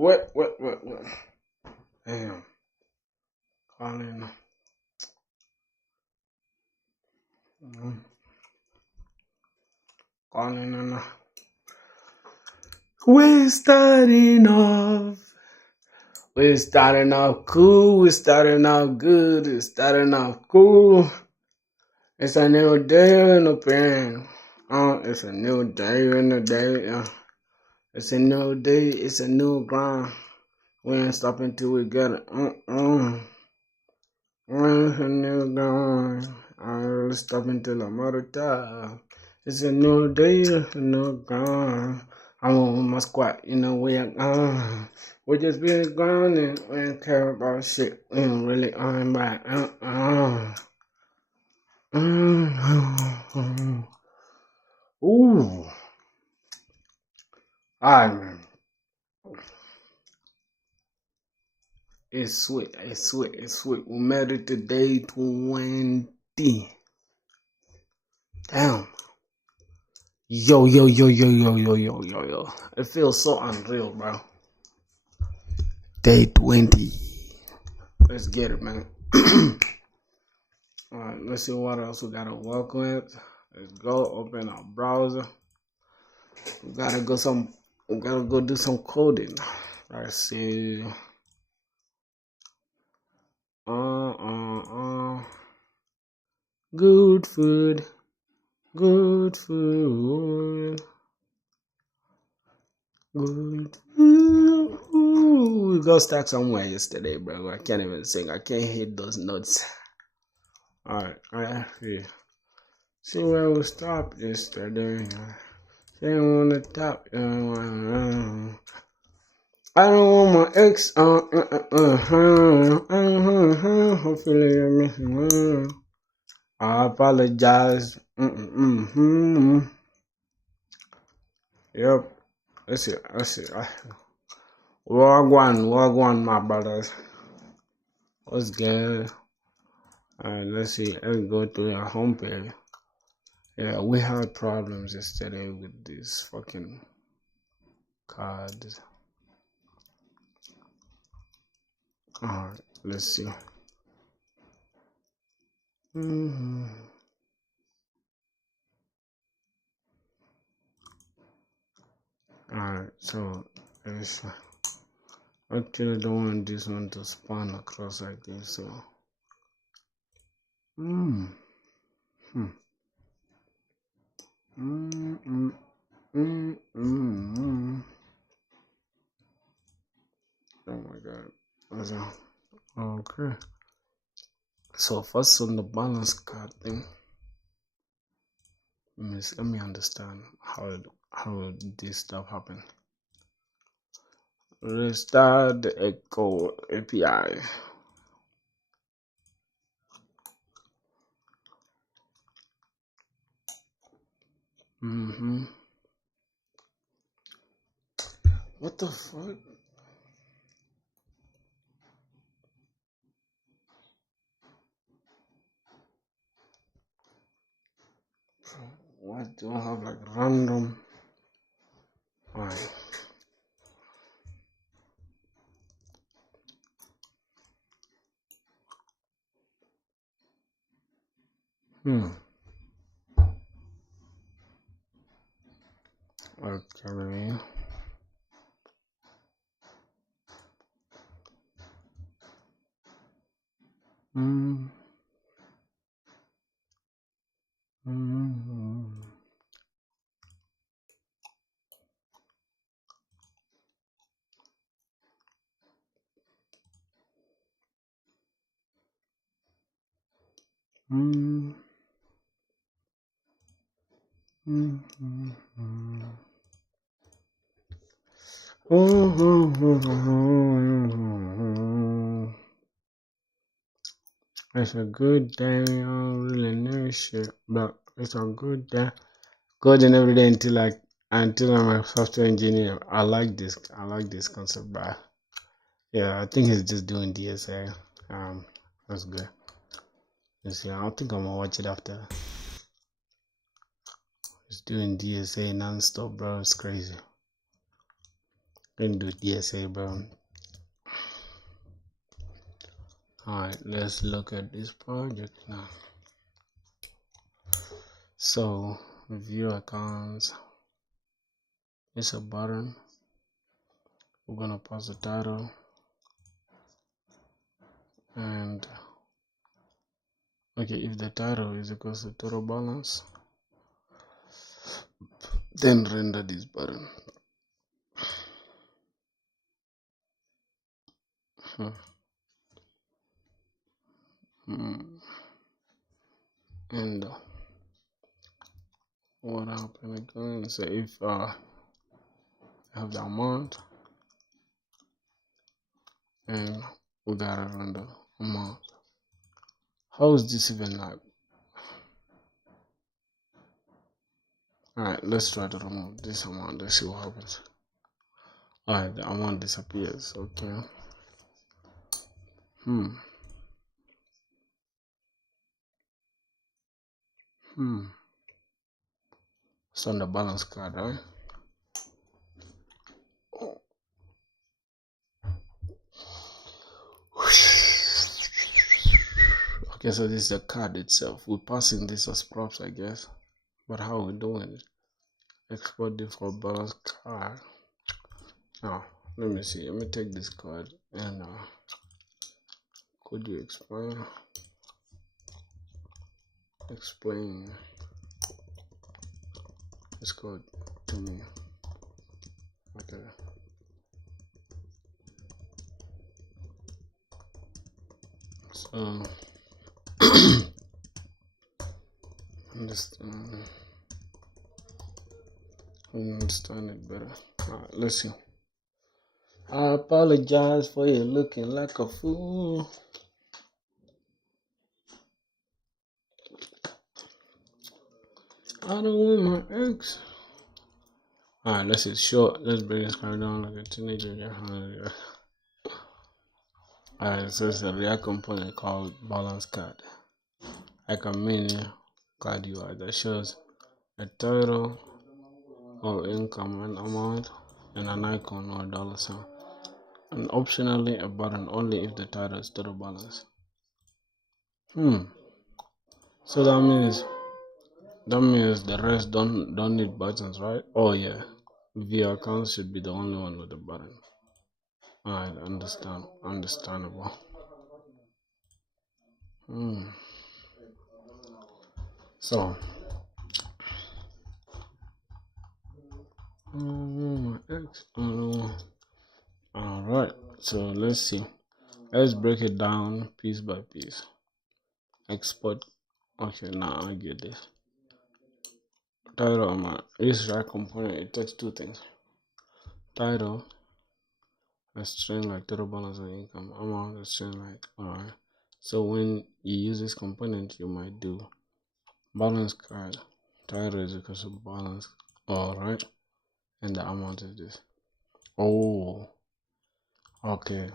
What? Damn. Calling. Calling and we're starting off. We're starting off cool. We're starting off good. We're starting off cool. It's a new day in the pen. It's a new day in the day. It's a new day. It's a new grind. We ain't stopping till we get it. It's a new grind. I ain't stopping till I'm out of time. It's a new day. It's a new grind. I'm on my squat, we just been grinding. We ain't care about shit. We ain't really on back. Ooh. Alright, man. It's sweet. We made it to day 20. Damn. Yo. It feels so unreal, bro. Day 20. Let's get it, man. Alright, let's see what else we gotta work with. Let's go open our browser. We gotta go do some coding. Let's see. Good food. Good food. Ooh, we got stuck somewhere yesterday, bro. I can't even sing. I can't hit those notes. Alright. See where we stopped yesterday. They want to top. I don't want my ex. Hopefully you're missing. I apologize. Yep. Let's see. Wagwan, my brothers. What's good? Alright, let's see. Let's go to the homepage. Yeah, we had problems yesterday with these fucking cards. Alright, let's see. Alright, so let's actually don't want this one to span across like this, so oh my god. Okay. So first on the balance card thing, let me understand how this stuff happen. Restart the Echo API. What the fuck? What do I have, like random? Alright. Okay. It's a good day. I don't really know shit, but it's a good day. Coding every day until I'm a software engineer. I like this concept, but yeah, I think he's just doing DSA. That's good. Let's see. I don't think I'm gonna watch it after. He's doing DSA non-stop, bro. It's crazy. and do DSA, bro. Alright, let's look at this project now. So, view accounts. It's a button. We're gonna pass the title and okay, if the title is equals to total balance, then render this button. And what happened again? So if I have the amount and we gotta render amount. How is this even like? Alright, let's try to remove this amount. Let's see what happens. Alright, the amount disappears. Okay. It's on the balance card, right? Okay, so this is the card itself. We're passing this as props, I guess. But how are we doing it? Export default balance card. Now, let me see. Let me take this card and could you explain this code to me? Okay. So understand it better. Alright, let's see. I apologize for you looking like a fool. I don't want my ex. Alright, let's see. Short. Let's bring this card down like a teenager. Alright, so it's a React component called balance card. Like a mini card UI that shows a title or income and amount and an icon or dollar sign. And optionally a button only if the title is total balance. So that means the rest don't need buttons, right? Oh yeah. View accounts should be the only one with a button. Alright, understandable. So alright, so let's see. Let's break it down piece by piece. Export. Okay, now I get this. Title this React component, it takes two things. Title, a string like total balance or income, amount, a string like alright. So when you use this component, you might do balance card. Title is equal to balance, alright, and the amount is this. Oh, okay.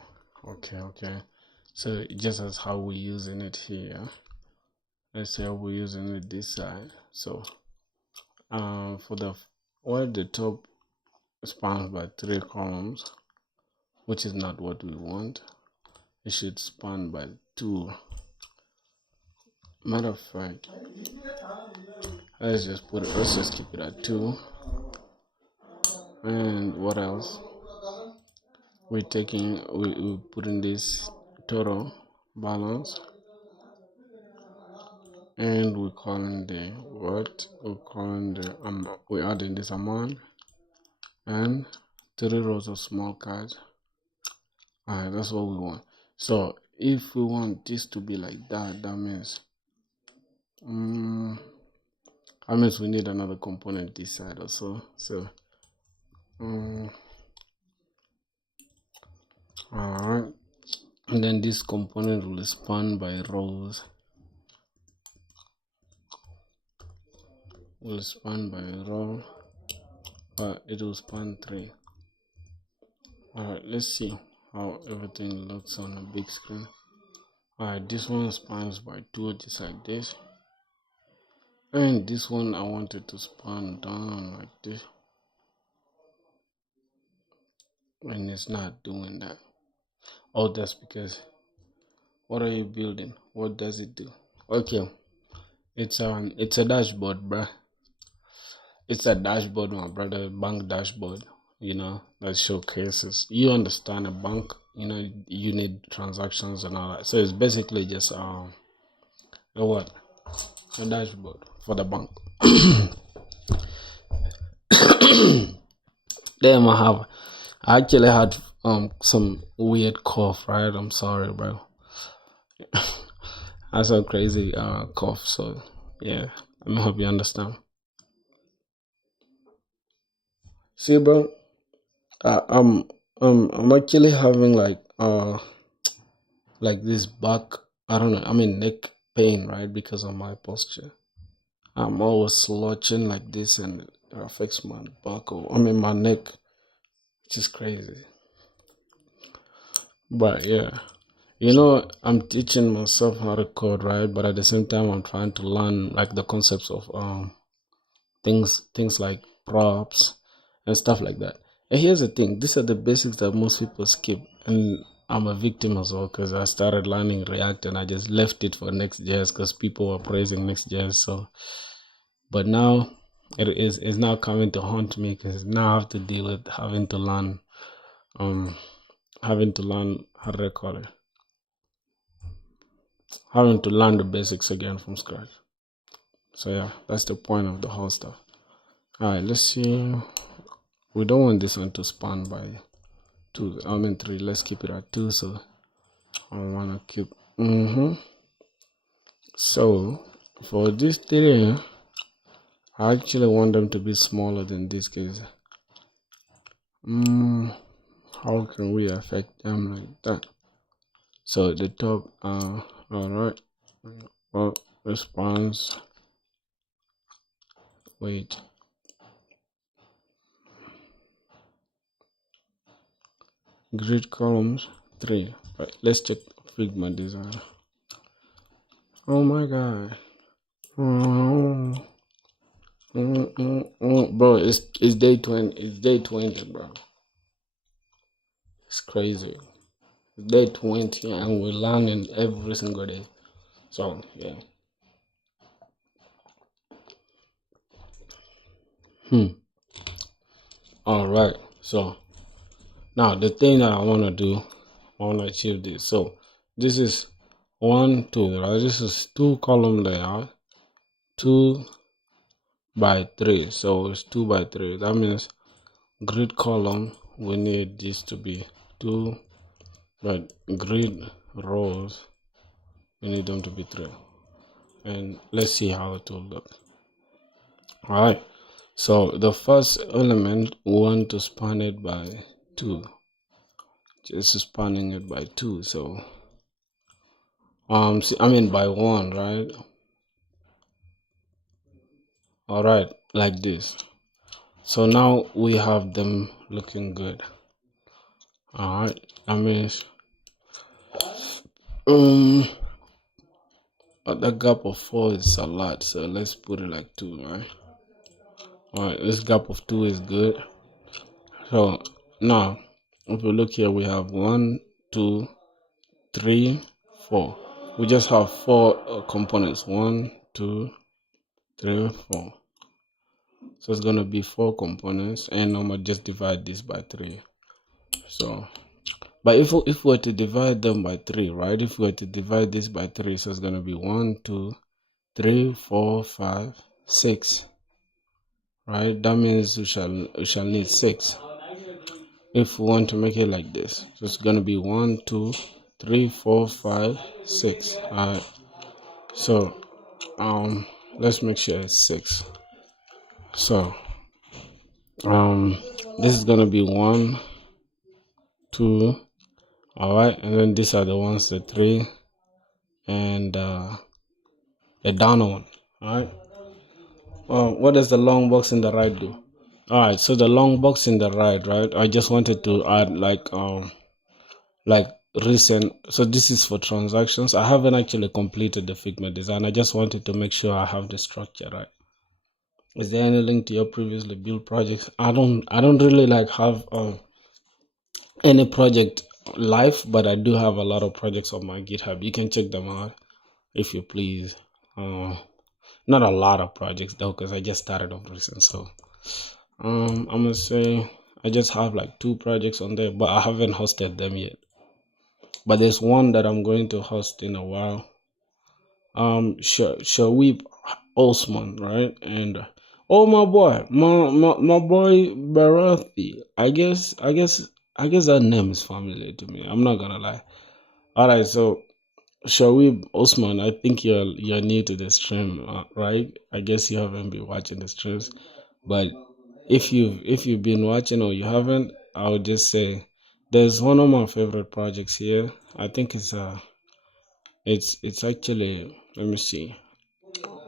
So just as how we're using it here, let's say we're using it this side. So for the top spans by 3 columns, which is not what we want. It should span by 2. Matter of fact, let's just keep it at 2. And what else? We putting this total balance, and we're calling we're adding this amount and 3 rows of small cards. Alright, that's what we want. So if we want this to be like that, that means we need another component this side also. So alright, and then this component will span by rows. Will span by row, but it will span 3. Alright, let's see how everything looks on a big screen. Alright, this one spans by 2, just like this. And this one I wanted to span down like this. and it's not doing that. Oh, that's because what are you building? What does it do? Okay, it's a dashboard, bruh. It's a dashboard, my brother, bank dashboard. That showcases. You understand a bank. You need transactions and all that. So it's basically just a what? A dashboard for the bank. Damn, I actually had some weird cough, right? I'm sorry, bro. That's a crazy cough. So yeah, I hope you understand. See, bro, I'm actually having like this back. I don't know. I mean neck pain, right? Because of my posture. I'm always slouching like this, and it affects my back. My neck, which is crazy. But yeah. I'm teaching myself how to code, right? But at the same time, I'm trying to learn like the concepts of things like props and stuff like that. And here's the thing: these are the basics that most people skip, and I'm a victim as well because I started learning React and I just left it for Next.js because people were praising Next.js. So, but now it's now coming to haunt me because now I have to deal with um having to learn how do I call it having to learn the basics again from scratch. So yeah, that's the point of the whole stuff. All right, let's see. We don't want this one to span by 2. 3. Let's keep it at 2. So I want to keep. So for this 3, I actually want them to be smaller than this case. How can we affect them like that? So the top. All right. Well, response. Wait. Grid columns 3. Right, let's check Figma design. Oh my god. Bro, it's day 20. It's day 20, bro. It's crazy. It's day 20 and we're learning every single day. So yeah. Alright. So now the thing that I wanna do, I wanna achieve this. So this is 1, 2, right? This is 2 column layout, 2 by 3. So it's 2 by 3. That means grid column, we need this to be 2, but grid rows, we need them to be 3. And let's see how it will look. All right. So the first element, we want to span it by 2. Just spanning it by 2. So by 1, right? All right, like this. So now we have them looking good. All right. That means the gap of 4 is a lot, so let's put it like 2, right? All right, this gap of 2 is good. So now if we look here, we have 1, 2, 3, 4. We just have 4 components. 1, 2, 3, 4. So it's gonna be 4 components, and I'm gonna just divide this by 3. So but if we were to divide them by 3, right? If we were to divide this by 3, so it's gonna be 1, 2, 3, 4, 5, 6. Right? That means we shall need 6 if we want to make it like this. So it's gonna be 1, 2, 3, 4, 5, 6. All right. So let's make sure it's 6. So this is gonna be 1, 2. All right, and then these are the ones, the 3, and the down one. All right. What does the long box in the right do? All right, so the long box in the right, I just wanted to add like recent. So this is for transactions. I haven't actually completed the Figma design. I just wanted to make sure I have the structure right. Is there any link to your previously built projects? I don't really like have any project live, but I do have a lot of projects on my GitHub. You can check them out if you please. Not a lot of projects though, because I just started off recent. So I'm gonna say I just have like 2 projects on there, but I haven't hosted them yet. But there's one that I'm going to host in a while. Shawib Osman, right? And oh, my boy, my boy Barathi. I guess that name is familiar to me. I'm not gonna lie. All right, so Shawib Osman, I think you're new to the stream, right? I guess you haven't been watching the streams, but if you've been watching or you haven't, I would just say there's one of my favorite projects here. I think it's actually, let me see.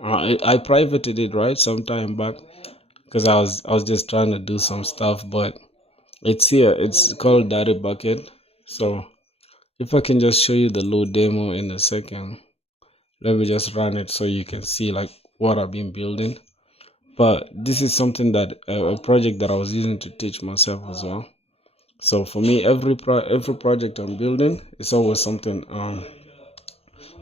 I privated it right some time back because I was just trying to do some stuff, but it's here. It's called Data Bucket. So if I can just show you the low demo in a second, let me just run it so you can see like what I've been building. But this is something that a project that I was using to teach myself as well. So for me, every project I'm building, it's always something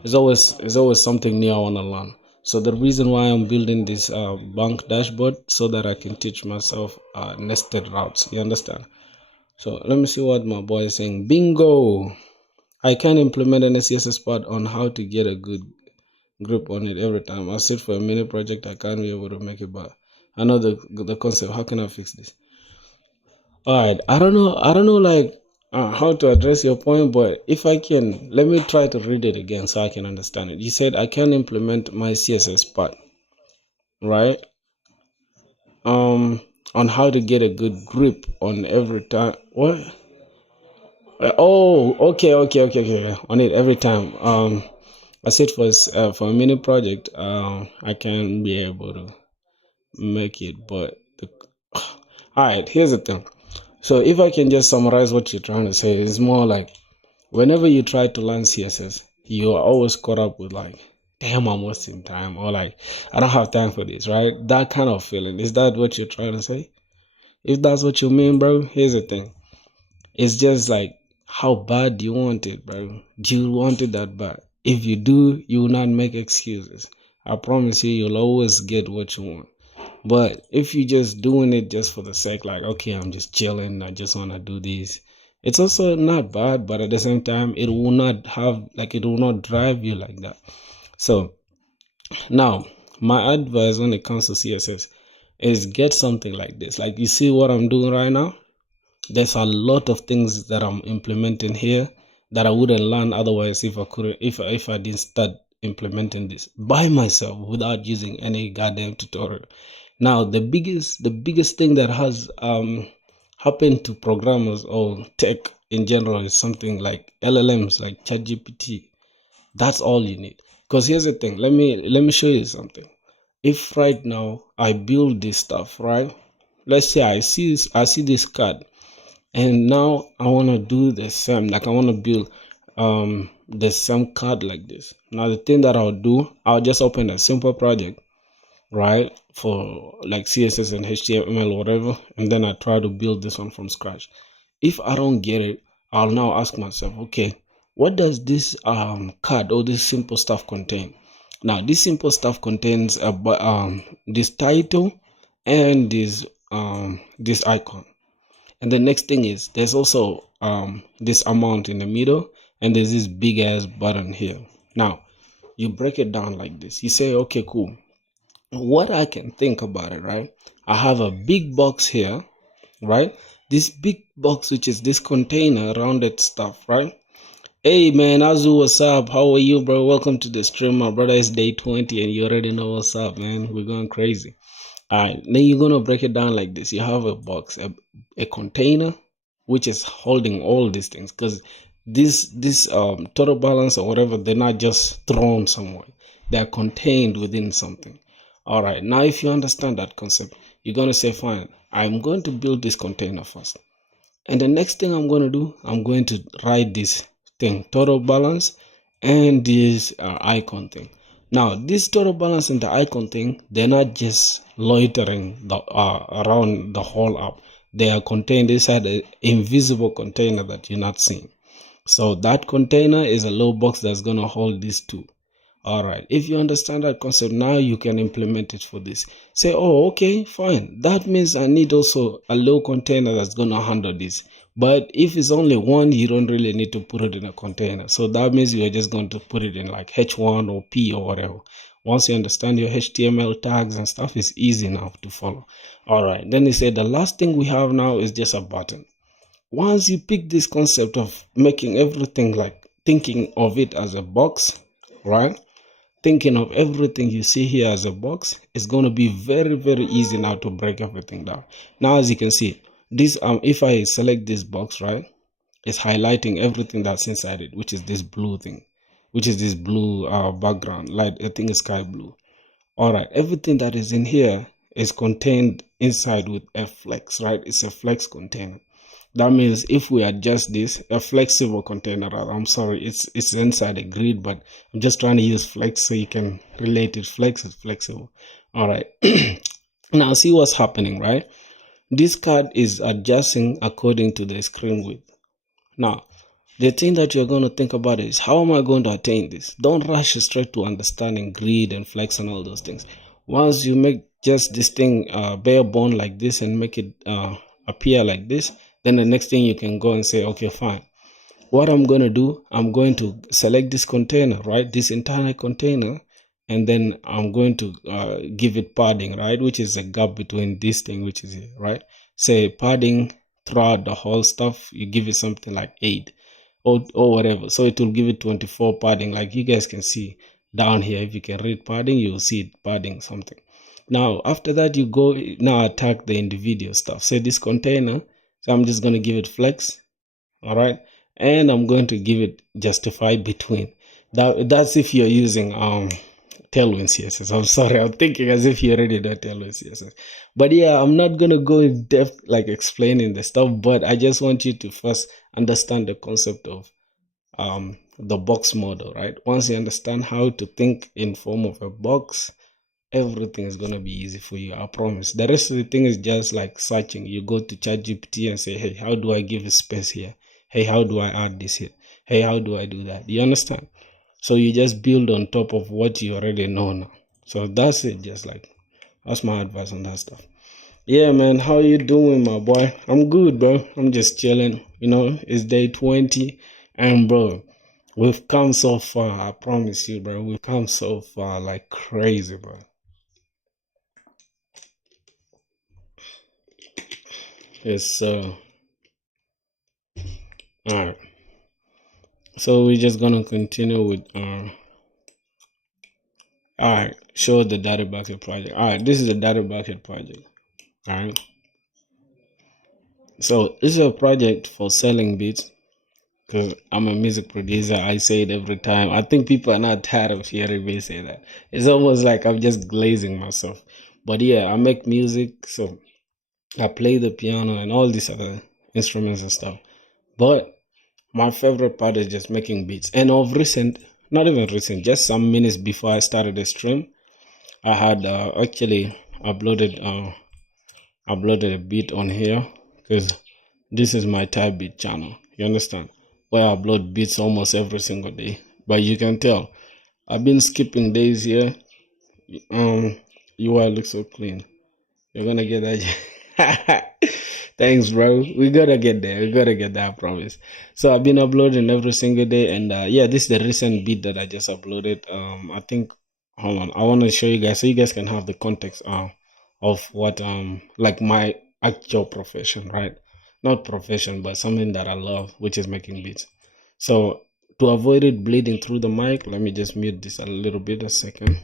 it's always something new I want to learn. So the reason why I'm building this bank dashboard so that I can teach myself nested routes. You understand? So let me see what my boy is saying. Bingo! I can implement an CSS part on how to get a good grip on it every time. I sit for a mini project, I can't be able to make it, but I know the concept. How can I fix this? All right, I don't know like how to address your point, but if I can, let me try to read it again so I can understand it. You said I can implement my CSS part, right? On how to get a good grip on every time. What? Oh, okay. On it every time. I said for a mini project, I can be able to make it, but all right. Here's the thing. So if I can just summarize what you're trying to say, it's more like whenever you try to learn CSS, you are always caught up with like, damn, I'm wasting time, or like, I don't have time for this, right? That kind of feeling. Is that what you're trying to say? If that's what you mean, bro, here's the thing. It's just like, how bad do you want it, bro? Do you want it that bad? If you do, you will not make excuses. I promise you'll always get what you want. But if you're just doing it just for the sake, like, okay, I'm just chilling, I just want to do this, it's also not bad, but at the same time, it will not drive you like that. So now, my advice when it comes to CSS is get something like this. Like, you see what I'm doing right now? There's a lot of things that I'm implementing here that I wouldn't learn otherwise if I didn't start implementing this by myself without using any goddamn tutorial. Now, the biggest thing that has happened to programmers or tech in general is something like LLMs, like ChatGPT. That's all you need. Because here's the thing. Let me show you something. If right now I build this stuff, right? Let's say I see this card, and now I want to do the same. Like I want to build the same card like this. Now the thing that I'll do, I'll just open a simple project, right, for like CSS and HTML or whatever, and then I try to build this one from scratch. If I don't get it, I'll now ask myself, okay, what does this card or this simple stuff contain? Now this simple stuff contains this title and this icon, and the next thing is there's also this amount in the middle, and there's this big ass button here. Now you break it down like this. You say, okay, cool, what I can think about it, right? I have a big box here, right? This big box, which is this container rounded stuff, right? Hey man, Azu, what's up? How are you, bro? Welcome to the stream. My brother, is day 20 and you already know what's up, man. We're going crazy. All right, then you're gonna break it down like this. You have a box, a container, which is holding all these things, because this total balance or whatever, they're not just thrown somewhere. They're contained within something. All right, now if you understand that concept, you're going to say, fine, I'm going to build this container first. And the next thing I'm going to do, I'm going to write this thing, total balance, and this icon thing. Now, this total balance and the icon thing, they're not just loitering around the whole app. they are contained inside an invisible container that you're not seeing. So that container is a low box that's going to hold these two. All right, if you understand that concept, now you can implement it for this. Say, oh, okay, fine. That means I need also a low container that's going to handle this. But if it's only one, you don't really need to put it in a container. So that means you're just going to put it in like H1 or P or whatever. Once you understand your HTML tags and stuff, it's easy now to follow. All right, then he said the last thing we have now is just a button. Once you pick this concept of making everything like thinking of it as a box, right? Thinking of everything you see here as a box, is going to be very, very easy now to break everything down. Now, as you can see, this if I select this box, right, it's highlighting everything that's inside it, which is this blue thing, which is this blue background, light, I think it's sky blue. All right, everything that is in here is contained inside with a flex, right? It's a flex container. That means if we adjust this, a flexible container, I'm sorry, it's inside a grid, but I'm just trying to use flex so you can relate it. Flex is flexible. All right. Now see what's happening, right? This card is adjusting according to the screen width. Now, the thing that you're going to think about is, how am I going to attain this? Don't rush straight to understanding grid and flex and all those things. Once you make just this thing bare bone like this and make it appear like this, then the next thing you can go and say, okay, fine. What I'm going to do, I'm going to select this container, right? This entire container. And then I'm going to give it padding, right? Which is a gap between this thing, which is here, right? Say padding throughout the whole stuff. You give it something like 8 or whatever. So it will give it 24 padding. Like you guys can see down here. If you can read padding, you'll see it padding something. Now, after that, you go now attack the individual stuff. Say this container. So I'm just going to give it flex. All right. And I'm going to give it justify between. That's if you're using Tailwind CSS. I'm sorry, I'm thinking as if you already know Tailwind CSS. But yeah, I'm not going to go in depth like explaining the stuff, but I just want you to first understand the concept of the box model, right? Once you understand how to think in form of a box, everything is going to be easy for you, I promise. The rest of the thing is just like searching. You go to ChatGPT and say, hey, how do I give a space here? Hey, how do I add this here? Hey, how do I do that? You understand? So you just build on top of what you already know now. So that's it. Just like, that's my advice on that stuff. Yeah, man, how you doing, my boy? I'm good, bro. I'm just chilling. You know, it's day 20. And bro, we've come so far. I promise you, bro. We've come so far like crazy, bro. It's all right. So we're just gonna continue with all right, show the data bucket project. All right, this is the data bucket project. All right, so this is a project for selling beats, because I'm a music producer. I say it every time. I think people are not tired of hearing me say that. It's almost like I'm just glazing myself. But yeah, I make music, so I play the piano and all these other instruments and stuff. But my favorite part is just making beats. And of recent, not even recent, just some minutes before I started the stream, I had actually uploaded a beat on here, because this is my type beat channel. You understand? Where I upload beats almost every single day. But you can tell I've been skipping days here. UI looks so clean. You're gonna get that. Thanks, bro. We gotta get there. We gotta get there, I promise. So I've been uploading every single day, and yeah, this is the recent beat that I just uploaded. I think, hold on, I want to show you guys so you guys can have the context of what like my actual profession, right? Not profession, but something that I love, which is making beats. So to avoid it bleeding through the mic, let me just mute this a little bit, a second.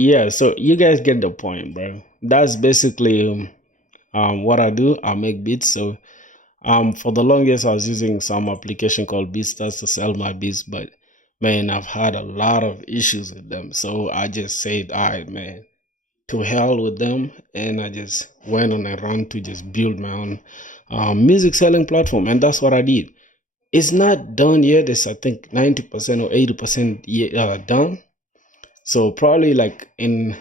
Yeah, so you guys get the point, bro. That's basically what I do. I make beats. So for the longest I was using some application called Beatstars to sell my beats, but man, I've had a lot of issues with them. So I just said, all right, man, to hell with them, and I just went on a run to just build my own music selling platform, and that's what I did. It's not done yet. It's I think 90% or 80% done. So probably like in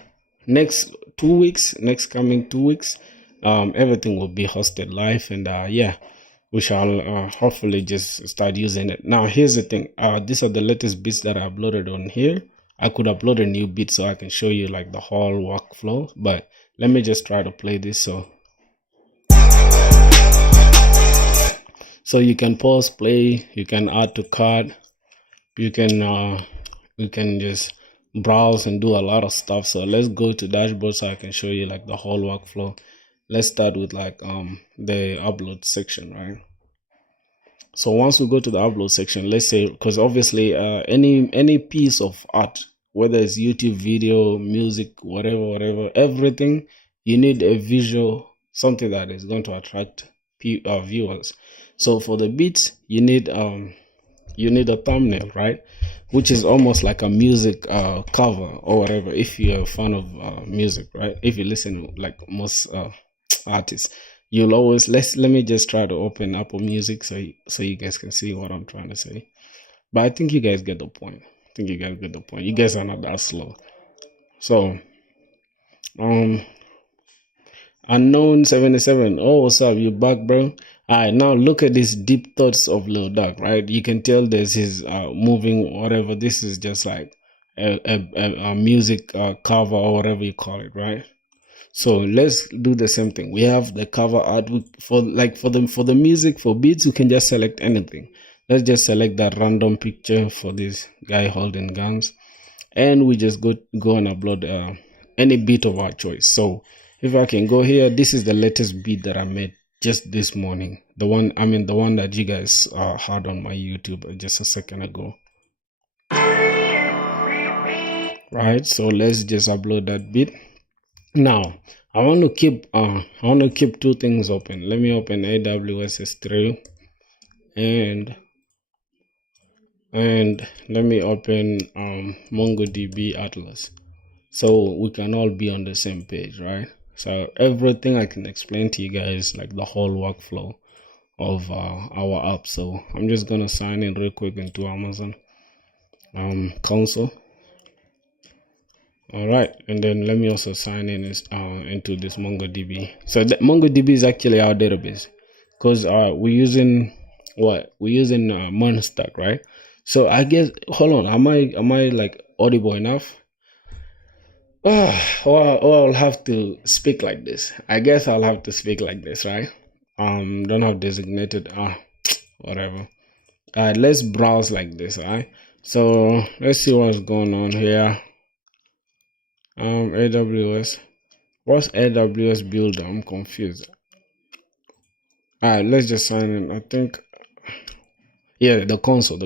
next 2 weeks, next coming 2 weeks, everything will be hosted live, and yeah, we shall hopefully just start using it. Now, here's the thing. These are the latest beats that I uploaded on here. I could upload a new beat so I can show you like the whole workflow, but let me just try to play this. So you can pause, play, you can add to cart, you can just browse and do a lot of stuff. So let's go to dashboard so I can show you like the whole workflow. Let's start with like the upload section, right? So once we go to the upload section, let's say, because obviously any piece of art, whether it's YouTube video, music, whatever, everything, you need a visual, something that is going to attract viewers. So for the beats, you need a thumbnail, right? Which is almost like a music cover or whatever, if you're a fan of music, right? If you listen like most artists, you'll always let me just try to open Apple Music so you guys can see what I'm trying to say. But I think you guys get the point. You guys are not that slow. So Unknown 77. Oh, what's up? You back, bro? Alright, now look at these deep thoughts of Lil Duck, right? You can tell there's his moving whatever. This is just like a music cover or whatever you call it, right? So let's do the same thing. We have the cover art for the music, for beats, you can just select anything. Let's just select that random picture for this guy holding guns, and we just go and upload any beat of our choice. So if I can go here, this is the latest beat that I made just this morning. The one that you guys heard on my YouTube just a second ago. Right, so let's just upload that beat. Now, I want to keep two things open. Let me open AWS S3 and let me open MongoDB Atlas, so we can all be on the same page, right? So everything I can explain to you guys, like the whole workflow of our app. So I'm just gonna sign in real quick into Amazon console. All right, and then let me also sign in into this MongoDB. So MongoDB is actually our database, because we're using Monstack, right? So I guess, hold on, am I like audible enough? I'll have to speak like this. I guess I'll have to speak like this, right? Don't have designated whatever. Let's browse like this, right? So let's see what's going on here. AWS. What's AWS Builder? I'm confused. Alright, let's just sign in. I think, yeah, the console.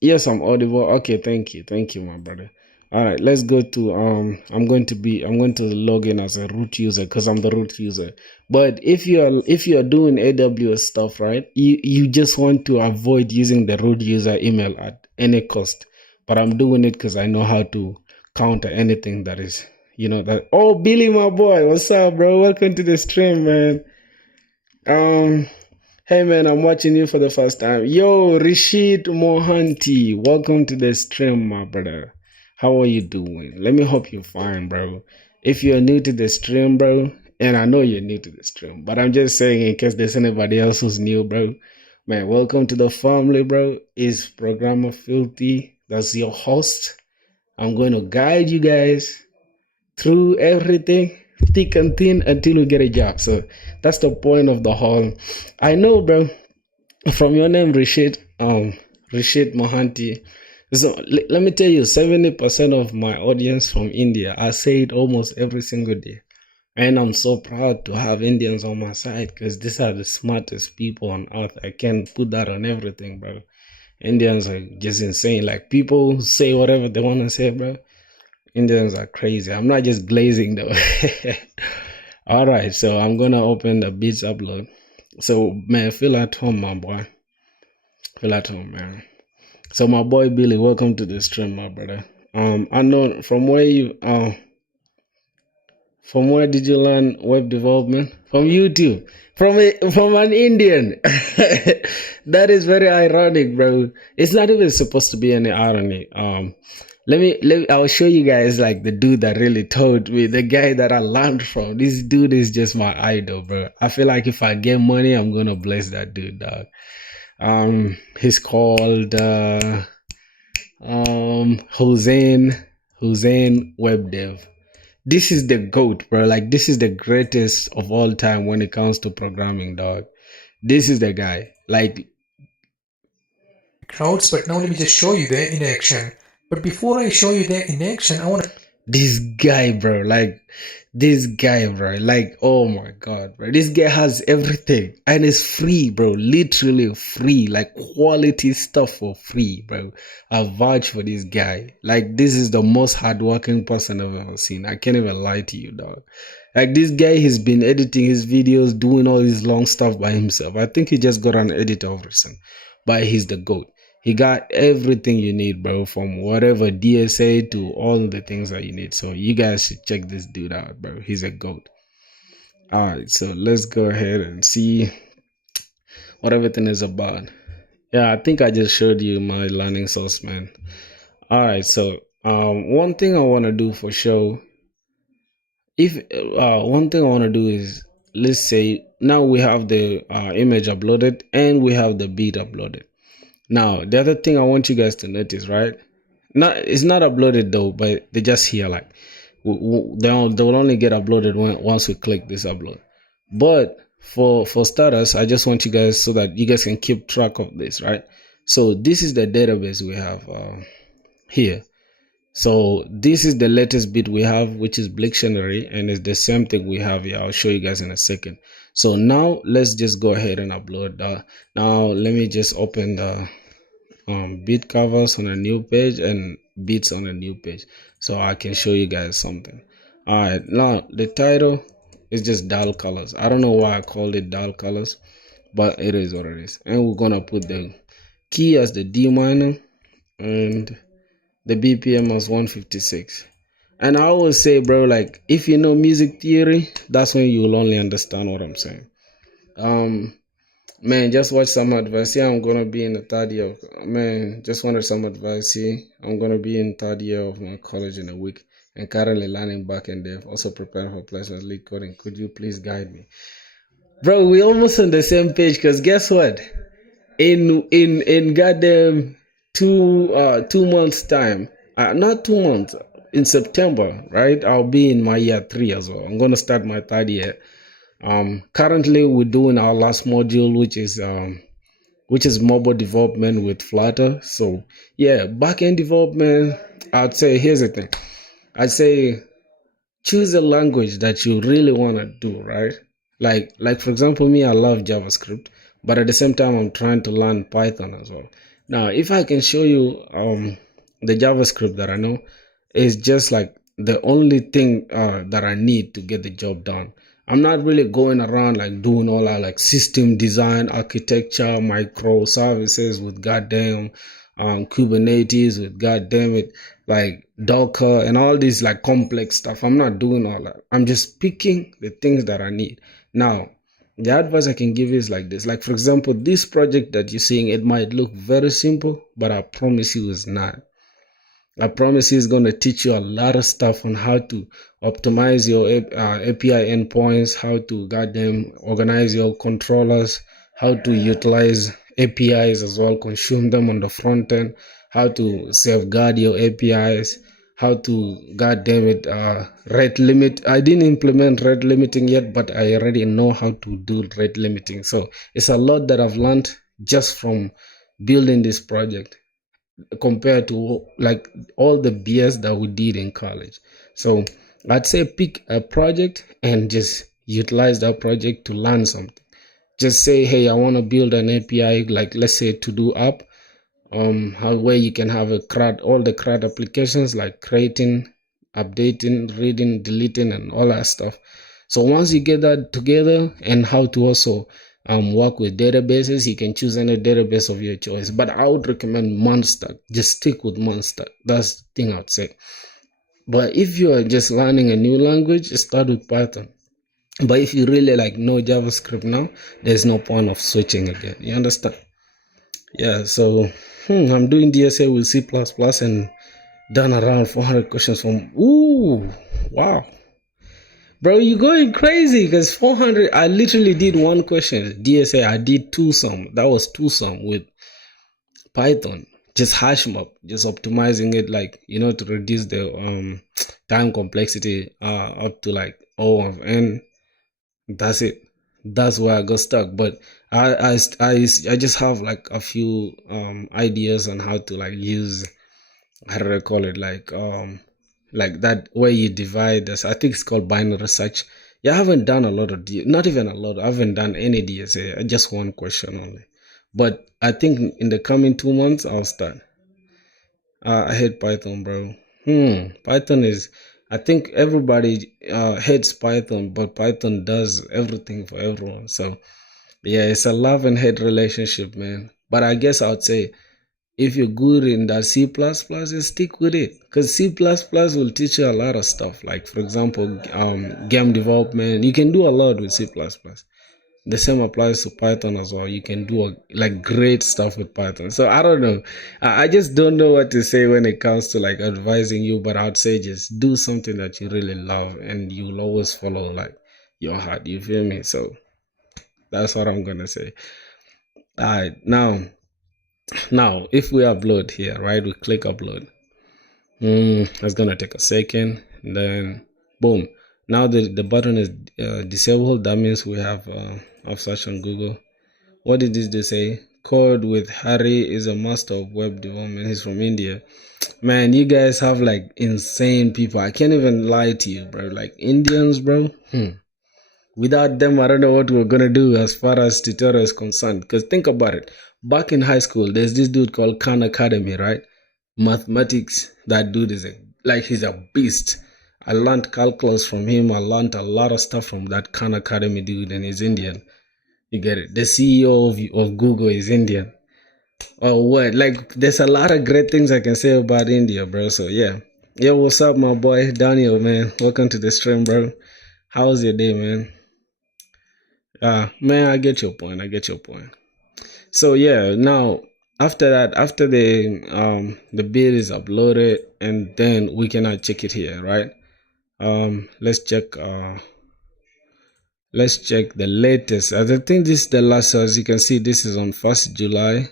Yes, I'm audible. Okay, thank you, my brother. All right, let's go to I'm going to log in as a root user because I'm the root user. But if you're doing AWS stuff, right, you just want to avoid using the root user email at any cost. But I'm doing it because I know how to counter anything that is, that. Oh, Billy, my boy, what's up, bro? Welcome to the stream, man. Hey man, I'm watching you for the first time. Yo, Rashid Mohanty, welcome to the stream, my brother. How are you doing? Let me hope you're fine, bro. If you're new to the stream, bro, and I know you're new to the stream, but I'm just saying in case there's anybody else who's new, bro, man, welcome to the family, bro. It's Programmer Filthy. That's your host. I'm going to guide you guys through everything, thick and thin, until we get a job. So that's the point of the whole. I know, bro, from your name, Rashid Mohanty. So let me tell you, 70% of my audience from India. I say it almost every single day. And I'm so proud to have Indians on my side, because these are the smartest people on earth. I can put that on everything, bro. Indians are just insane. Like, people say whatever they want to say, bro. Indians are crazy. I'm not just glazing though. All right, so I'm gonna open the beats upload. So man, feel at home, my boy. Feel at home, man. So my boy Billy, welcome to the stream, my brother. I know from where did you learn web development? From YouTube. From an Indian. That is very ironic, bro. It's not even supposed to be any irony. I'll show you guys like the dude that really told me, the guy that I learned from. This dude is just my idol, bro. I feel like if I get money, I'm gonna bless that dude, dog. He's called Hussein Web Dev. This is the GOAT, bro. Like, this is the greatest of all time when it comes to programming, dog. This is the guy. Like, crowds, but now let me just show you there in action. But before I show you there in action, I want to... This guy, bro. Like, oh my God, bro. This guy has everything. And it's free, bro. Literally free. Like, quality stuff for free, bro. I vouch for this guy. Like, this is the most hardworking person I've ever seen. I can't even lie to you, dog. Like, this guy has been editing his videos, doing all this long stuff by himself. I think he just got an editor of recent. But he's the GOAT. He got everything you need, bro, from whatever DSA to all the things that you need. So you guys should check this dude out, bro. He's a GOAT. All right, so let's go ahead and see what everything is about. Yeah, I think I just showed you my learning source, man. All right, so one thing I want to do for sure, one thing I want to do is, let's say now we have the image uploaded and we have the beat uploaded. Now, the other thing I want you guys to notice, right? It's not uploaded though, but they just here like they will only get uploaded once we click this upload. But for starters, I just want you guys so that you guys can keep track of this, right? So this is the database we have here. So this is the latest bit we have, which is Dictionary, and it's the same thing we have here. I'll show you guys in a second. So now let's just go ahead and upload. Now let me just open the beat covers on a new page and beats on a new page, so I can show you guys something. All right, now the title is just dull colors. I don't know why I called it dull colors, but it is what it is. And we're gonna put the key as the D minor and the BPM as 156. And I always say, bro, like if you know music theory, that's when you will only understand what I'm saying. Man, just watch some advice. Yeah, I'm gonna be in the third year. Man, just wanted some advice here. I'm gonna be in third year of my college in a week and currently learning backend dev, also preparing for placement lead coding. Could you please guide me? Bro, we almost on the same page, because guess what? In goddamn 2 months time, not 2 months, in September, right? I'll be in my year 3 as well. I'm gonna start my third year. Currently we're doing our last module, which is mobile development with Flutter. So yeah, backend development, I'd say, here's the thing. I'd say choose a language that you really want to do, right? Like for example, me, I love JavaScript, but at the same time, I'm trying to learn Python as well. Now, if I can show you the JavaScript that I know, is just like the only thing that I need to get the job done. I'm not really going around like doing all that like system design, architecture, microservices with goddamn Kubernetes with goddamn it like Docker and all these like complex stuff. I'm not doing all that. I'm just picking the things that I need. Now, the advice I can give is like this. Like for example, this project that you're seeing, it might look very simple, but I promise you it's not. I promise he's going to teach you a lot of stuff on how to optimize your API endpoints, how to goddamn organize your controllers, how to utilize APIs as well, consume them on the front end, how to safeguard your APIs, how to goddamn it rate limit. I didn't implement rate limiting yet, but I already know how to do rate limiting. So it's a lot that I've learned just from building this project, compared to like all the BS that we did in college. So I'd say pick a project and just utilize that project to learn something. Just say, hey, I want to build an API, like let's say to do app, where you can have all the CRUD applications, like creating updating, reading, deleting, and all that stuff. So once you get that together, and how to also work with databases, you can choose any database of your choice. But I would recommend Monster. Just stick with Monster. That's the thing I'd say. But if you are just learning a new language, start with Python. But if you really like know JavaScript now, there's no point of switching again. You understand? Yeah, so I'm doing DSA with C++ and done around 400 questions from, ooh, wow. Bro, you going crazy because 400, I literally did one question. DSA, I did two sum. That was two sum with Python. Just hash map, just optimizing it, like, to reduce the time complexity up to like O of N. That's it. That's where I got stuck. But I just have like a few ideas on how to like use, how do I call it, like that where you divide this. I think it's called binary search. Yeah, I haven't done a lot of not even a lot. I haven't done any DSA. Just one question only. But I think in the coming 2 months I'll start. I hate Python, bro. Python is, I think everybody hates Python, but Python does everything for everyone. So yeah, it's a love and hate relationship, man. But I guess I would say if you're good in that C++, stick with it. Because C++ will teach you a lot of stuff. Like, for example, game development. You can do a lot with C++. The same applies to Python as well. You can do like great stuff with Python. So I don't know. I just don't know what to say when it comes to like advising you, but I'd say just do something that you really love and you'll always follow like your heart. You feel me? So that's what I'm gonna say. All right, now if we upload here, right? We click upload. That's gonna take a second. And then boom. Now the button is disabled. That means we have search on Google. What did this say? Code with Harry is a master of web development. He's from India. Man, you guys have like insane people. I can't even lie to you, bro. Like Indians, bro. Without them, I don't know what we're gonna do as far as tutorial is concerned. Because think about it. Back in high school, there's this dude called Khan Academy, right? Mathematics. That dude is he's a beast. I learned calculus from him. I learned a lot of stuff from that Khan Academy dude, and he's Indian. You get it. The CEO of Google is Indian. Oh, what? Like, there's a lot of great things I can say about India, bro. So, yeah. Yeah, what's up, my boy? Daniel, man. Welcome to the stream, bro. How was your day, man? Man, I get your point. So, yeah, now, after that, after the bid is uploaded, and then we cannot check it here, right? Let's check the latest. I think this is the last. So as you can see, this is on 1st July.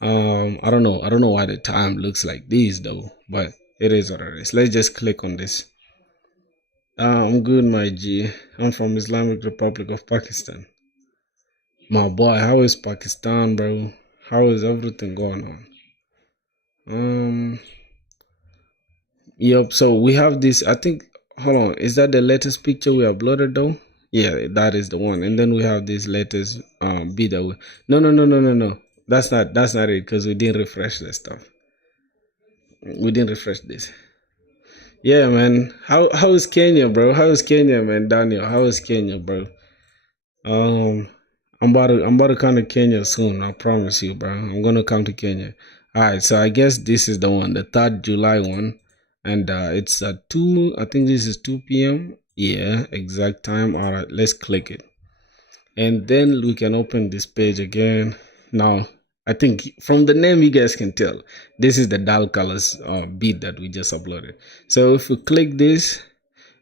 I don't know why the time looks like this though, but it is what it is. Let's just click on this. I'm good, my G. I'm from Islamic Republic of Pakistan. My boy, how is Pakistan, bro? How is everything going on? Yep. So we have this. I think. Hold on. Is that the latest picture we uploaded though? Yeah, that is the one. And then we have this latest bid. No. That's not it because we didn't refresh the stuff. We didn't refresh this. Yeah, man. How is Kenya, bro? How is Kenya, man? Daniel, how is Kenya, bro? I'm about to come to Kenya soon. I promise you, bro. I'm gonna come to Kenya. All right. So I guess this is the one, the 3rd July one, and it's at 2. I think this is 2 p.m. Yeah, exact time. All right. Let's click it, and then we can open this page again. Now, I think from the name you guys can tell this is the dull colors beat that we just uploaded. So if we click this,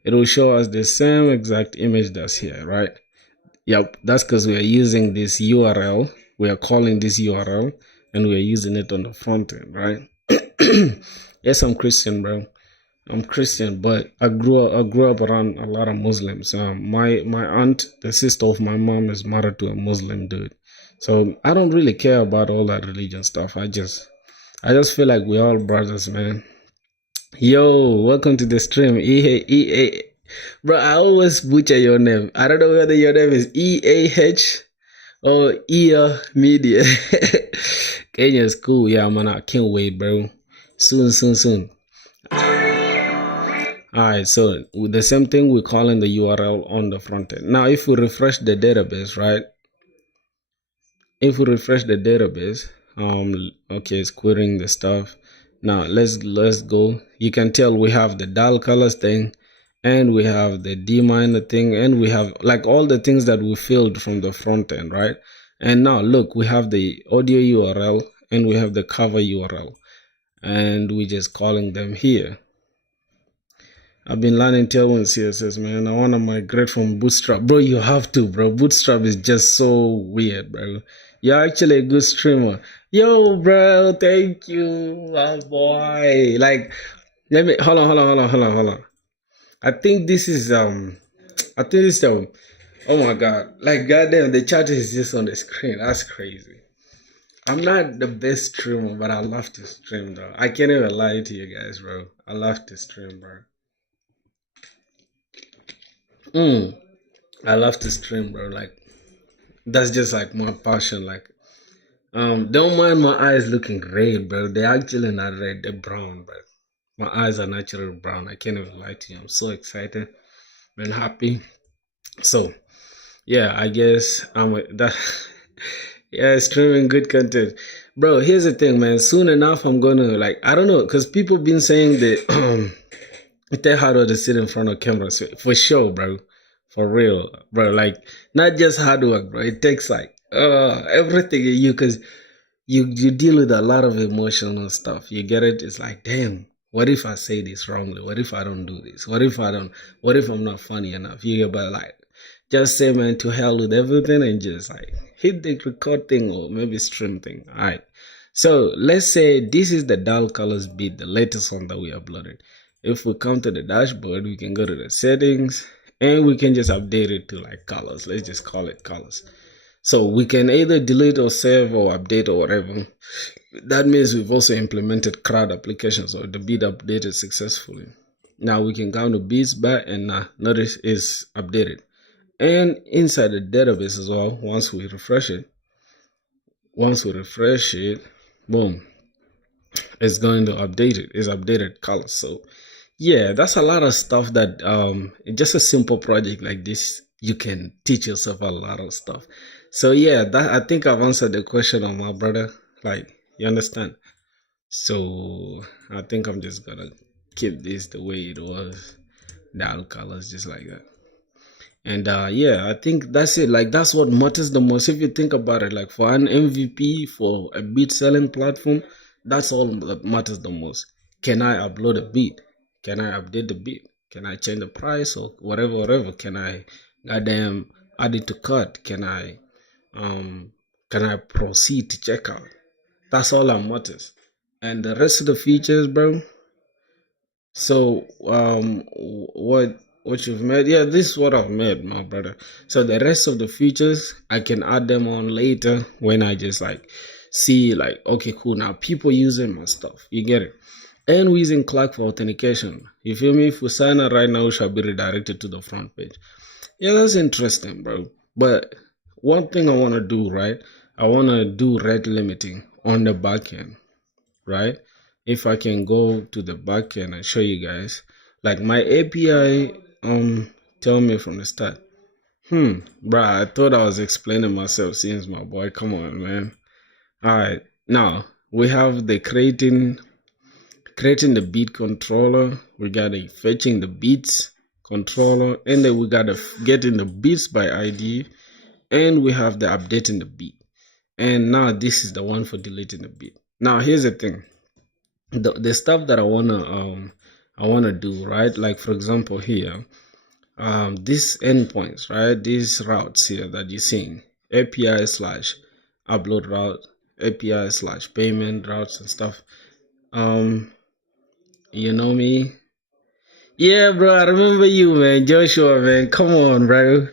it will show us the same exact image that's here, right? Yep, that's because we are using this URL. We are calling this URL and we are using it on the front end, right? Yes, I'm Christian, bro. I'm Christian, but I grew up around a lot of Muslims. My aunt, the sister of my mom, is married to a Muslim dude. So I don't really care about all that religion stuff. I just feel like we're all brothers, man. Yo, welcome to the stream. Bro, I always butcher your name. I don't know whether your name is EAH or EA Media. Kenya's cool. Yeah, man, I can't wait, bro. Soon. All right, so with the same thing, we're calling the URL on the front end. Now, if we refresh the database, right? If we refresh the database, okay, it's querying the stuff. Now let's go. You can tell we have the dial colors thing, and we have the D minor thing, and we have like all the things that we filled from the front end, right? And now look, we have the audio URL and we have the cover URL, and we're just calling them here. I've been learning Tailwind CSS, man. I want to migrate from Bootstrap. Bro, you have to, bro. Bootstrap is just so weird, bro. You're actually a good streamer. Yo, bro, thank you. Oh, boy. Like, let me, hold on. I think this is, oh my God. Like, goddamn, the chat is just on the screen. That's crazy. I'm not the best streamer, but I love to stream, though. I can't even lie to you guys, bro. I love to stream, bro. I love to stream, bro. Like that's just like my passion. Like, don't mind my eyes looking red, bro. They're actually not red, they're brown, bro. My eyes are naturally brown. I can't even lie to you. I'm so excited and happy. So, yeah, I guess that. Yeah, streaming good content, bro. Here's the thing, man. Soon enough, I'm gonna like I don't know, cause people been saying that it's harder to sit in front of cameras for sure, bro. For real, bro. Like not just hard work, bro. It takes like everything in you, cause you deal with a lot of emotional stuff. You get it? It's like, damn. What if I say this wrongly? What if I don't do this? What if I don't? What if I'm not funny enough? You get, but like, just say, man, to hell with everything and just like hit the record thing or maybe stream thing. All right. So let's say this is the dull colors beat, the latest one that we uploaded. If we come to the dashboard, we can go to the settings and we can just update it to like colors. Let's just call it colors. So we can either delete or save or update or whatever. That means we've also implemented CRUD applications or the beat updated successfully. Now we can come to beats back and notice it's updated. And inside the database as well, once we refresh it, boom, it's going to update it. It's updated colors. So yeah, that's a lot of stuff that just a simple project like this, you can teach yourself a lot of stuff. So yeah, that I think I've answered the question of my brother. Like, you understand? So I think I'm just gonna keep this the way it was. Dial colors just like that. And yeah, I think that's it. Like that's what matters the most. If you think about it, like for an MVP, for a beat selling platform, that's all that matters the most. Can I upload a beat? Can I update the beat? Can I change the price or whatever? Can I goddamn add it to cart? Can I proceed to checkout? That's all that matters. And the rest of the features, bro. So what you've made, yeah, this is what I've made, my brother. So the rest of the features I can add them on later when I just like see like, okay, cool, now people using my stuff, you get it. And we're using Clark for authentication. You feel me? If we sign up right now, we shall be redirected to the front page. Yeah, that's interesting, bro. But one thing I want to do, right? I want to do rate limiting on the back end, right? If I can go to the back end and show you guys, like my API, tell me from the start. Bruh, I thought I was explaining myself since my boy. Come on, man. All right, now we have the creating the beat controller. We got the fetching the beats controller, and then we got the getting the beats by ID, and we have the updating the beat. And now this is the one for deleting the beat. Now here's the thing. The stuff that I wanna do, right? Like for example here, these endpoints, right? These routes here that you're seeing, API slash upload route, API slash payment routes and stuff. You know me? Yeah, bro, I remember you, man. Joshua, man. Come on, bro.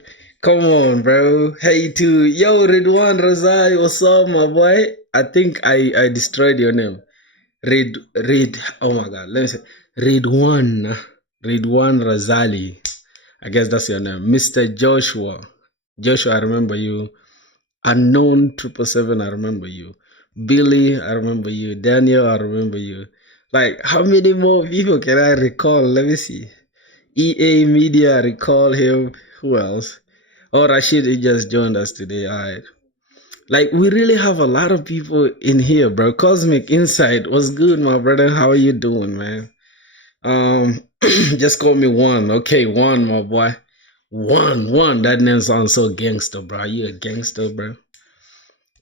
Hey, too. Yo, Ridwan Razai, what's up, my boy? I think I destroyed your name. Read. Oh my God. Let me say, Ridwan Razali. I guess that's your name. Mr. Joshua. Joshua, I remember you. Unknown 777, I remember you. Billy, I remember you. Daniel, I remember you. Like, how many more people can I recall? Let me see. EA Media, recall him. Who else? Oh, Rashid, he just joined us today. All right. Like, we really have a lot of people in here, bro. Cosmic Insight, what's good, my brother? How are you doing, man? Just call me One. Okay, One, my boy. One. That name sounds so gangster, bro. Are you a gangster, bro?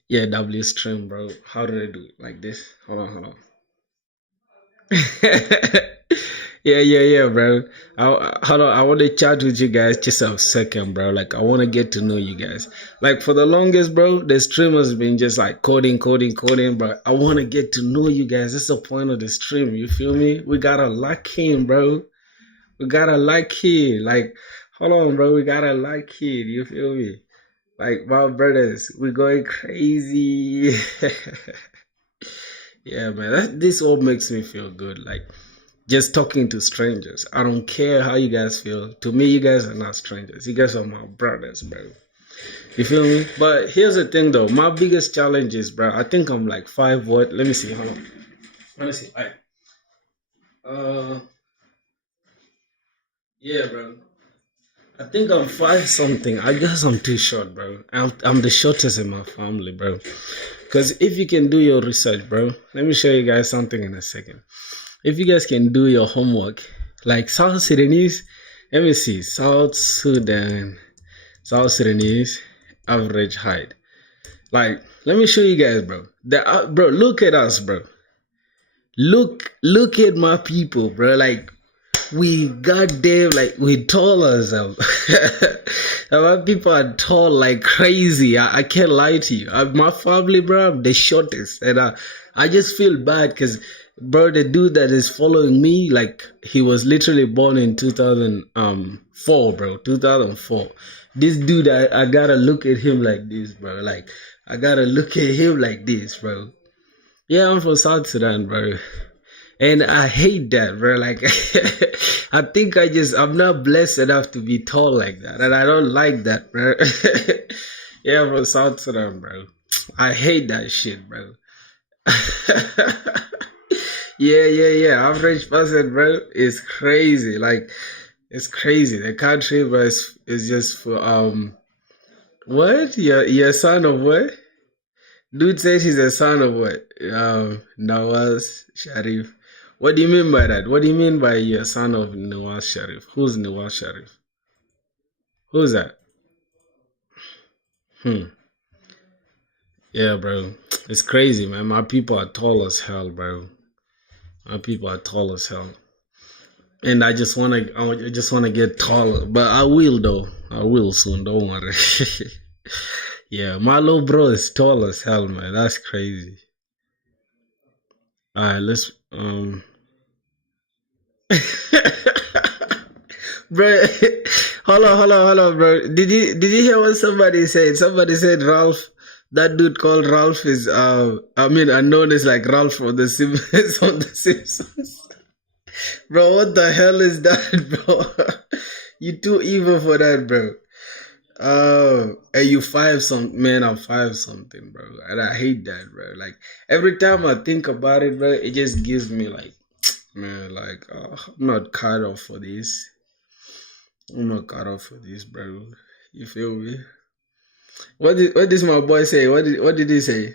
Yeah, W stream, bro. How do I do it? Like this? Hold on. yeah, bro. Hold on. I want to chat with you guys just a second, bro. Like, I want to get to know you guys. Like, for the longest, bro, the stream has been just like coding, bro. I want to get to know you guys. That's the point of the stream. You feel me? We gotta lock in, bro. We gotta lock in. Like, hold on, bro. We gotta lock in. You feel me? Like, my brothers, we're going crazy. Yeah, man. This all makes me feel good. Like, just talking to strangers. I don't care how you guys feel. To me, you guys are not strangers. You guys are my brothers, bro. You feel me? But here's the thing, though. My biggest challenge is, bro, I think I'm like 5 what? Let me see. Hold on. Let me see. Yeah, bro. I think I'm 5 something. I guess I'm too short, bro. I'm the shortest in my family, bro. Because if you can do your research, bro, let me show you guys something in a second. If you guys can do your homework, like South Sudanese, let me see, South Sudanese average height. Like, let me show you guys, bro. Bro, look at us, bro. Look at my people, bro. Like, we goddamn, like, we tall as our people are tall like crazy. I can't lie to you. My family, bro, I'm the shortest, and I just feel bad because, bro, the dude that is following me, like, he was literally born in 2004, bro. 2004. This dude, I gotta look at him like this, bro. Like, I gotta look at him like this, bro. Yeah, I'm from South Sudan, bro. And I hate that, bro. Like, I think I'm not blessed enough to be tall like that. And I don't like that, bro. Yeah, I'm from South Sudan, bro. I hate that shit, bro. Yeah. Average person, bro, is crazy. Like, it's crazy. The country, bro, is just for, what? You're a son of what? Dude says he's a son of what? Nawaz Sharif. What do you mean by that? What do you mean by you're a son of Nawaz Sharif? Who's Nawaz Sharif? Who's that? Yeah, bro. It's crazy, man. My people are tall as hell, bro. My people are tall as hell. And I just wanna get taller. But I will though. I will soon, don't worry. Yeah, my little bro is tall as hell, man. That's crazy. Alright, let's bro. Hold on, bro. Did you hear what somebody said? Somebody said Ralph. That dude called Ralph is unknown as like Ralph from the Simpsons. Bro, what the hell is that, bro? You too evil for that, bro. And you 5 something, man. I'm 5 something, bro, and I hate that, bro. Like, every time I think about it, bro, it just gives me like, man, like, I'm not cut off for this. I'm not cut off for this, bro. You feel me? What did my boy say? What did he say?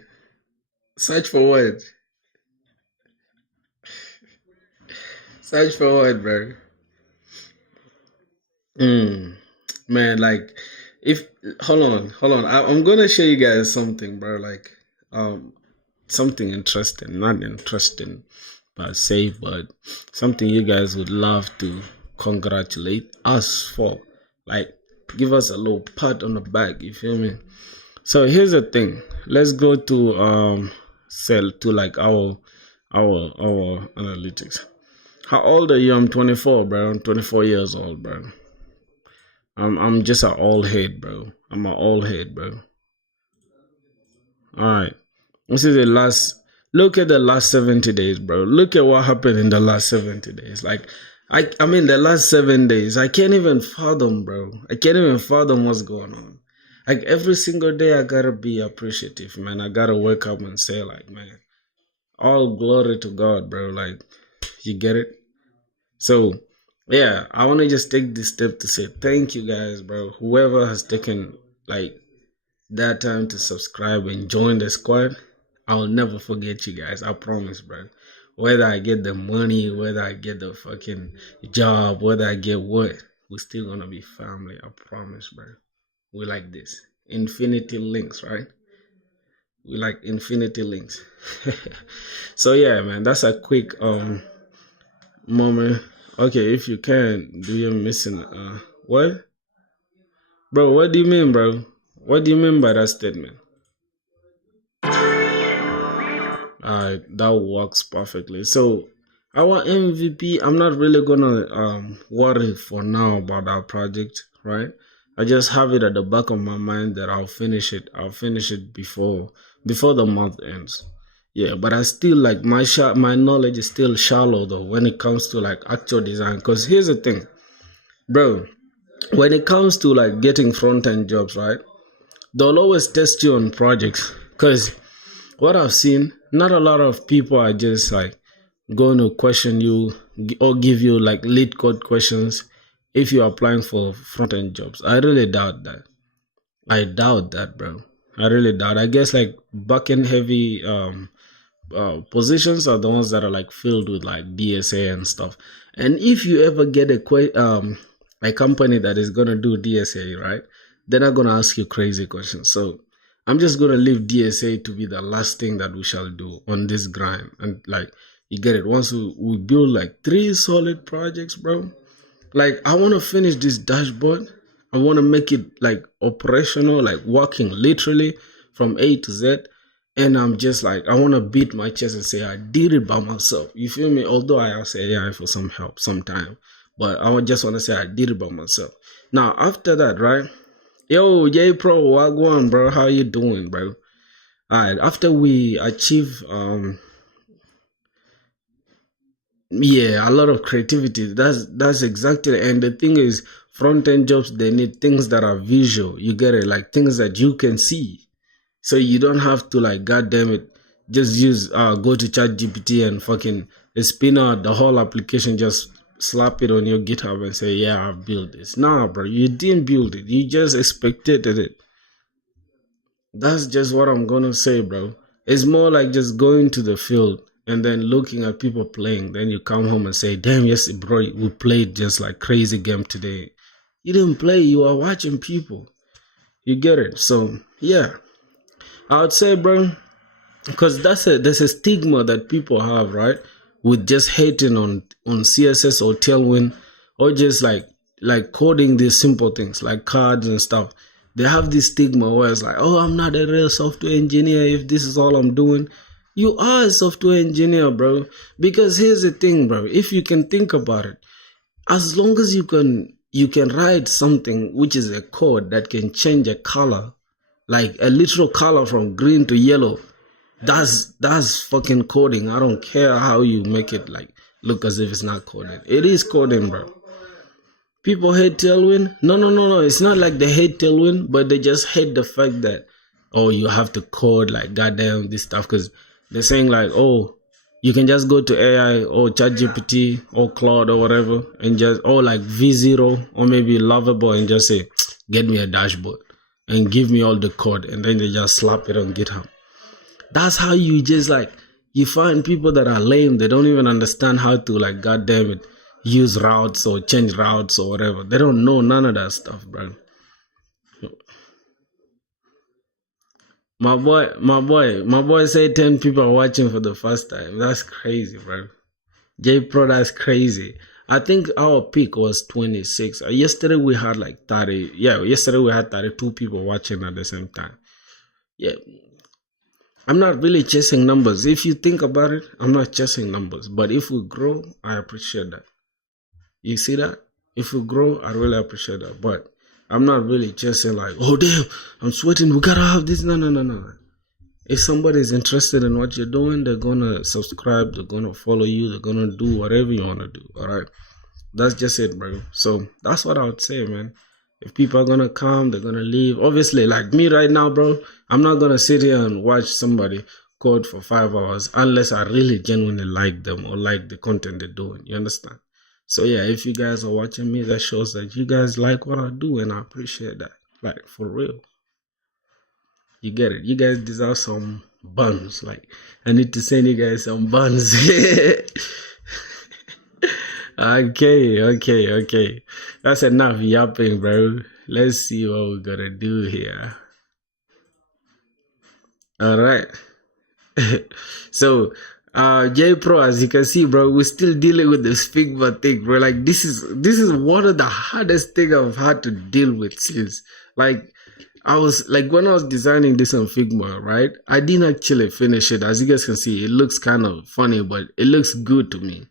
Search for what? Search for what, bro? Man, like, if hold on. I'm gonna show you guys something, bro. Like, something interesting, not interesting per se, but something you guys would love to congratulate us for. Like, give us a little pat on the back. You feel me? So here's the thing. Let's go to like our analytics. How old are you? I'm 24, bro. I'm 24 years old, bro. I'm just an old head, bro. I'm an old head, bro. Alright. This is the last. Look at the last 70 days, bro. Look at what happened in the last 70 days. Like, I mean, the last 7 days. I can't even fathom, bro. I can't even fathom what's going on. Like, every single day, I gotta be appreciative, man. I gotta wake up and say, like, man, all glory to God, bro. Like, you get it? So, Yeah, I want to just take this step to say thank you guys, bro. Whoever has taken like that time to subscribe and join the squad, I'll never forget you guys. I promise, bro. Whether I get the money, whether I get the fucking job, whether I get what, we're still gonna be family. I promise, bro. We like this. Infinity links, right? We like infinity links. So yeah, man, that's a quick moment. Okay, if you can, do you missing what? Bro, what do you mean, bro? What do you mean by that statement? That works perfectly. So our MVP, I'm not really gonna worry for now about our project, right? I just have it at the back of my mind that I'll finish it. I'll finish it before the month ends. Yeah, but I still like my knowledge is still shallow though when it comes to like actual design. Cause here's the thing, bro. When it comes to like getting front end jobs, right? They'll always test you on projects. Cause what I've seen, not a lot of people are just like going to question you or give you like lead code questions if you're applying for front end jobs. I really doubt that. I doubt that, bro. I really doubt. I guess like back end heavy positions are the ones that are like filled with like DSA and stuff. And if you ever get a company that is gonna do DSA, right? They're not gonna ask you crazy questions. So I'm just gonna leave DSA to be the last thing that we shall do on this grind. And like you get it. Once we build like 3 solid projects, bro, like I want to finish this dashboard. I want to make it like operational, like working literally from A to Z. And I'm just like, I want to beat my chest and say I did it by myself. You feel me? Although I ask AI for some help sometime, but I just want to say I did it by myself. Now after that, right? Yo, J Pro, Wagwan, bro. How you doing, bro? All right. After we achieve yeah, a lot of creativity. That's exactly. And the thing is, front end jobs they need things that are visual. You get it, like things that you can see. So you don't have to like, goddamn it, just use go to Chat GPT and fucking spin out the whole application. Just slap it on your GitHub and say, yeah, I've built this. Nah, bro, you didn't build it. You just expected it. That's just what I'm gonna say, bro. It's more like just going to the field and then looking at people playing. Then you come home and say, damn, yes, bro, we played just like crazy game today. You didn't play, you were watching people. You get it? So yeah. I would say, bro, because there's a stigma that people have, right, with just hating on CSS or Tailwind, or just like coding these simple things like cards and stuff. They have this stigma where it's like, oh, I'm not a real software engineer if this is all I'm doing. You are a software engineer, bro. Because here's the thing, bro. If you can think about it, as long as you can write something which is a code that can change a color, like a literal color from green to yellow, that's fucking coding. I don't care how you make it like look as if it's not coding. It is coding, bro. People hate Tailwind. No. It's not like they hate Tailwind, but they just hate the fact that, oh, you have to code like goddamn this stuff, because they're saying like, oh, you can just go to AI or ChatGPT or Claude or whatever and just, or like V0 or maybe Lovable, and just say, get me a dashboard and give me all the code, and then they just slap it on GitHub. That's how you just like, you find people that are lame. They don't even understand how to like, goddamn it, use routes or change routes or whatever. They don't know none of that stuff, bro. My boy say 10 people are watching for the first time. That's crazy, bro. J Pro, that's crazy. I think our peak was 26. Yesterday we had like 30. Yeah, yesterday we had 32 people watching at the same time. Yeah, I'm not really chasing numbers. If you think about it, I'm not chasing numbers. But if we grow, I appreciate that. You see that? If we grow, I really appreciate that. But I'm not really chasing like, oh damn, I'm sweating. We gotta have this. No. If somebody is interested in what you're doing, they're gonna subscribe. They're gonna follow you. They're gonna do whatever you wanna do. All right. That's just it, bro. So that's what I would say, man. If people are gonna come, they're gonna leave. Obviously, like me right now, bro, I'm not gonna sit here and watch somebody code for 5 hours unless I really genuinely like them or like the content they're doing. You understand? So yeah, if you guys are watching me, that shows that you guys like what I do, and I appreciate that. Like, for real. You get it. You guys deserve some buns. Like, I need to send you guys some buns. Okay. That's enough yapping, bro. Let's see what we're gonna do here. All right. So, J Pro, as you can see, bro, we're still dealing with the Figma thing, bro. Like, this is one of the hardest thing I've had to deal with since, like, I was like, when I was designing this on Figma, right? I didn't actually finish it. As you guys can see, it looks kind of funny, but it looks good to me.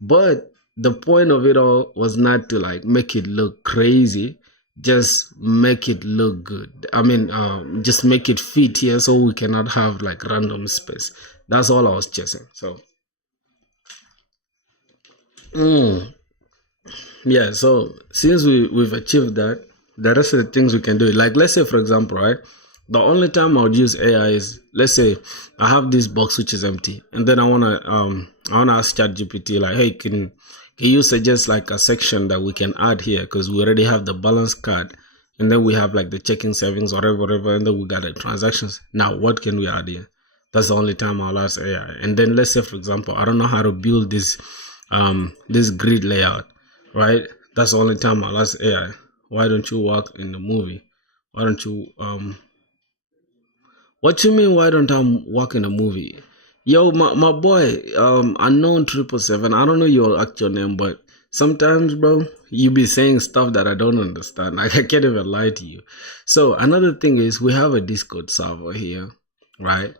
But the point of it all was not to like make it look crazy, just make it look good. I mean, just make it fit here so we cannot have like random space. That's all I was chasing. So, yeah. So since we've achieved that, the rest of the things we can do. Like, let's say for example, right? The only time I would use AI is, let's say I have this box which is empty, and then I wanna ask ChatGPT like, hey, can you suggest like a section that we can add here, because we already have the balance card, and then we have like the checking savings, whatever, and then we got the transactions. Now what can we add here? That's the only time I'll ask AI. And then let's say for example, I don't know how to build this grid layout, right? That's the only time I'll ask AI, why don't you work in the movie? Why don't you What you mean? Why don't I work in a movie? Yo, my boy, unknown 777. I don't know your actual name, but sometimes, bro, you be saying stuff that I don't understand. Like, I can't even lie to you. So another thing is, we have a Discord server here, right?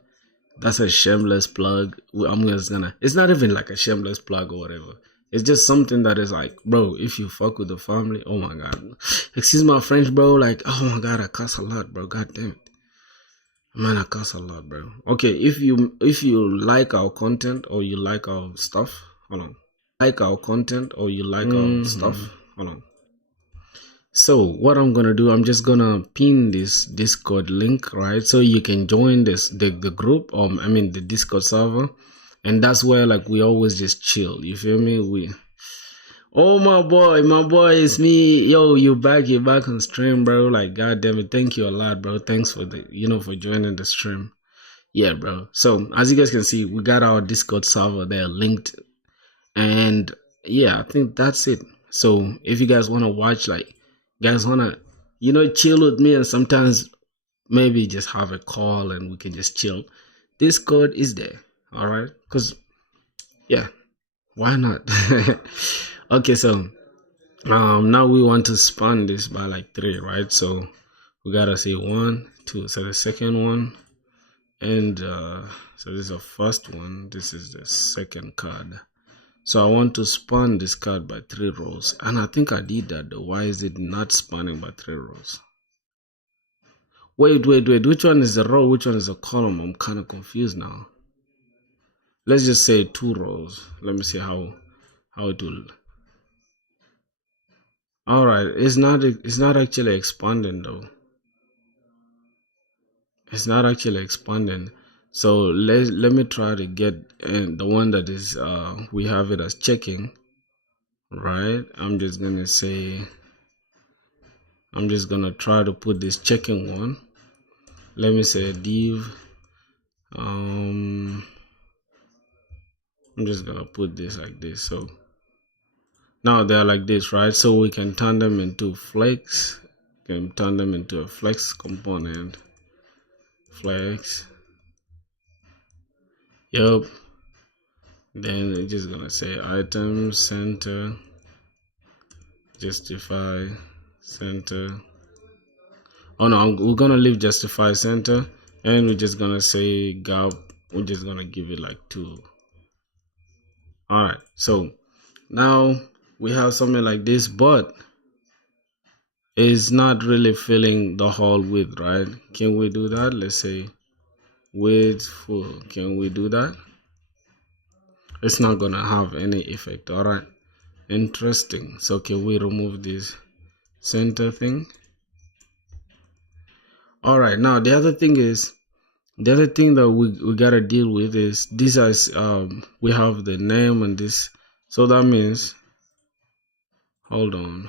That's a shameless plug. I'm just gonna. It's not even like a shameless plug or whatever. It's just something that is like, bro, if you fuck with the family, oh my god. Excuse my French, bro. Like, oh my god, I cuss a lot, bro. God damn it. Man, I cuss a lot, bro. Okay, if you like our content or you like our stuff, hold on. Like our content or you like our stuff, hold on. So what I'm gonna do, I'm just gonna pin this Discord link, right? So you can join the group, I mean the Discord server, and that's where like we always just chill. You feel me? Oh my boy, it's me. Yo, you're back on stream, bro. Like, god damn it, thank you a lot, bro. Thanks for for joining the stream. Yeah, bro. So as you guys can see, we got our Discord server there linked, and yeah, I think that's it. So if you guys want to watch, like, guys want to, chill with me, and sometimes maybe just have a call and we can just chill. Discord is there, all right? Cause yeah, why not? Okay, so now we want to span this by like 3, right? So we gotta say 1, 2. So the second one, and so this is the first one, this is the second card. So I want to span this card by 3 rows, and I think I did that though. Why is it not spanning by 3 rows? Wait, which one is the row, which one is the column? I'm kind of confused now. Let's just say 2 rows. Let me see how it will. All right, it's not actually expanding though. It's not actually expanding. So let me try to get the one that is we have it as checking, right? I'm just gonna try to put this checking one. Let me say div. I'm just gonna put this like this. So now they're like this, right? So we can turn them into flex. Can turn them into a flex component. Flex. Yep. Then it's just gonna say item center, justify center. Oh no, we're gonna leave justify center, and we're just gonna say gap. We're just gonna give it like 2. All right. So now we have something like this, but it's not really filling the whole width, right? Can we do that? Let's say width full. Can we do that? It's not gonna have any effect. All right. Interesting. So can we remove this center thing? All right. Now the other thing that we gotta deal with is this, as we have the name and this, so that means Hold on.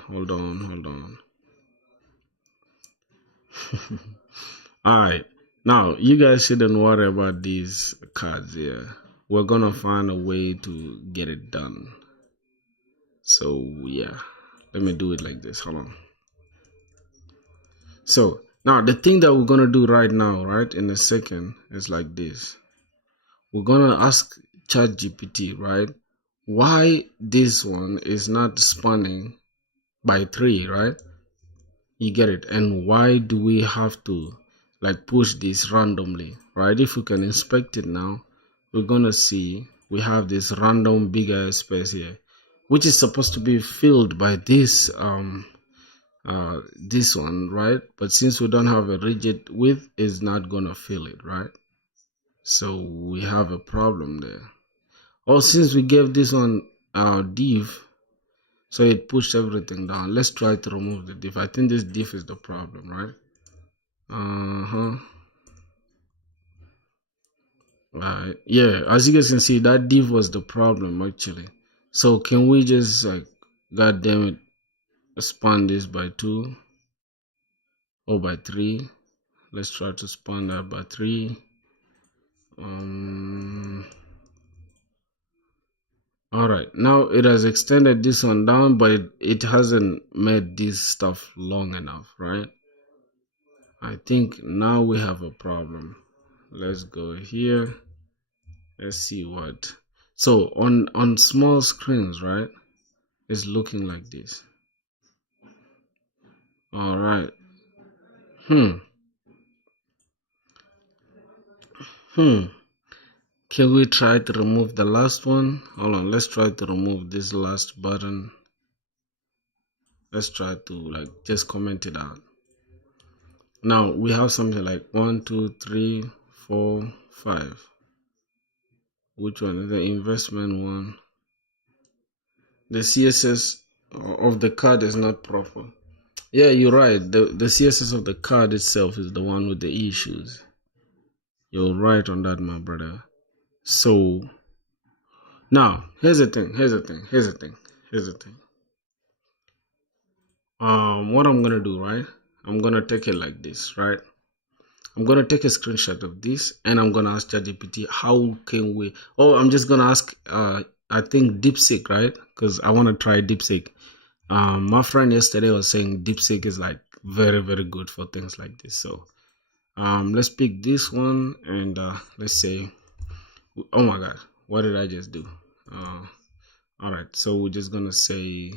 Alright. Now you guys shouldn't worry about these cards here. We're gonna find a way to get it done. So yeah. Let me do it like this. Hold on. So now the thing that we're gonna do right now, right, in a second, is like this. We're gonna ask ChatGPT, right, why this one is not spawning by 3, right? You get it? And why do we have to like push this randomly, right? If we can inspect it now, we're gonna see we have this random bigger space here, which is supposed to be filled by this one, right? But since we don't have a rigid width, it's not gonna fill it, right? So we have a problem there. Oh, since we gave this one div, so it pushed everything down. Let's try to remove the div. I think this div is the problem, right? Right. Yeah, as you guys can see, that div was the problem actually. So can we just like, god damn it, span this by 2 or by 3? Let's try to span that by 3. All right, now it has extended this one down, but it hasn't made this stuff long enough, right? I think now we have a problem. Let's go here. Let's see what. So on small screens, right? It's looking like this. All right. Can we try to remove the last one? Hold on. Let's try to remove this last button. Let's try to like just comment it out. Now we have something like 1, 2, 3, 4, 5. Which one is the investment one? The CSS of the card is not proper. Yeah, you're right. The CSS of the card itself is the one with the issues. You're right on that, my brother. So now here's the thing. What I'm gonna do, right? I'm gonna take it like this, right? I'm gonna take a screenshot of this and I'm gonna ask ChatGPT how can we. Oh, I'm just gonna ask. I think DeepSeek, right? Because I want to try DeepSeek. My friend yesterday was saying DeepSeek is like very very good for things like this. So let's pick this one and let's say. Oh my God, what did I just do? All right, so we're just gonna say.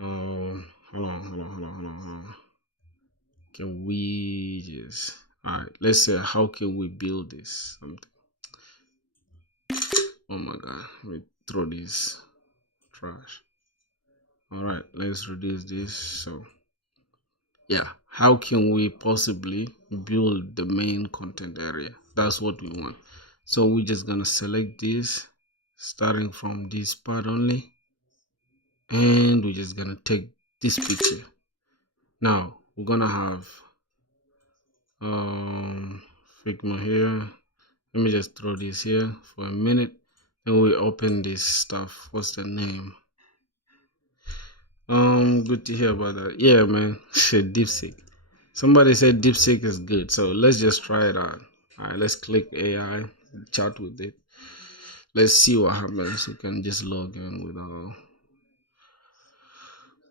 Hold on. Can we just, all right, let's say, how can we build this? Something. Oh my God, let me throw this trash. All right, let's reduce this. So, yeah, how can we possibly build the main content area? That's what we want. So, we're just gonna select this, starting from this part only, and we're just gonna take this picture. Now, we're gonna have Figma here. Let me just throw this here for a minute. Then we open this stuff. What's the name? Good to hear about that. Yeah, man. Shit, DeepSeek. Somebody said DeepSeek is good, so let's just try it out. All right, let's click AI, chat with it. Let's see what happens. We can just log in with our.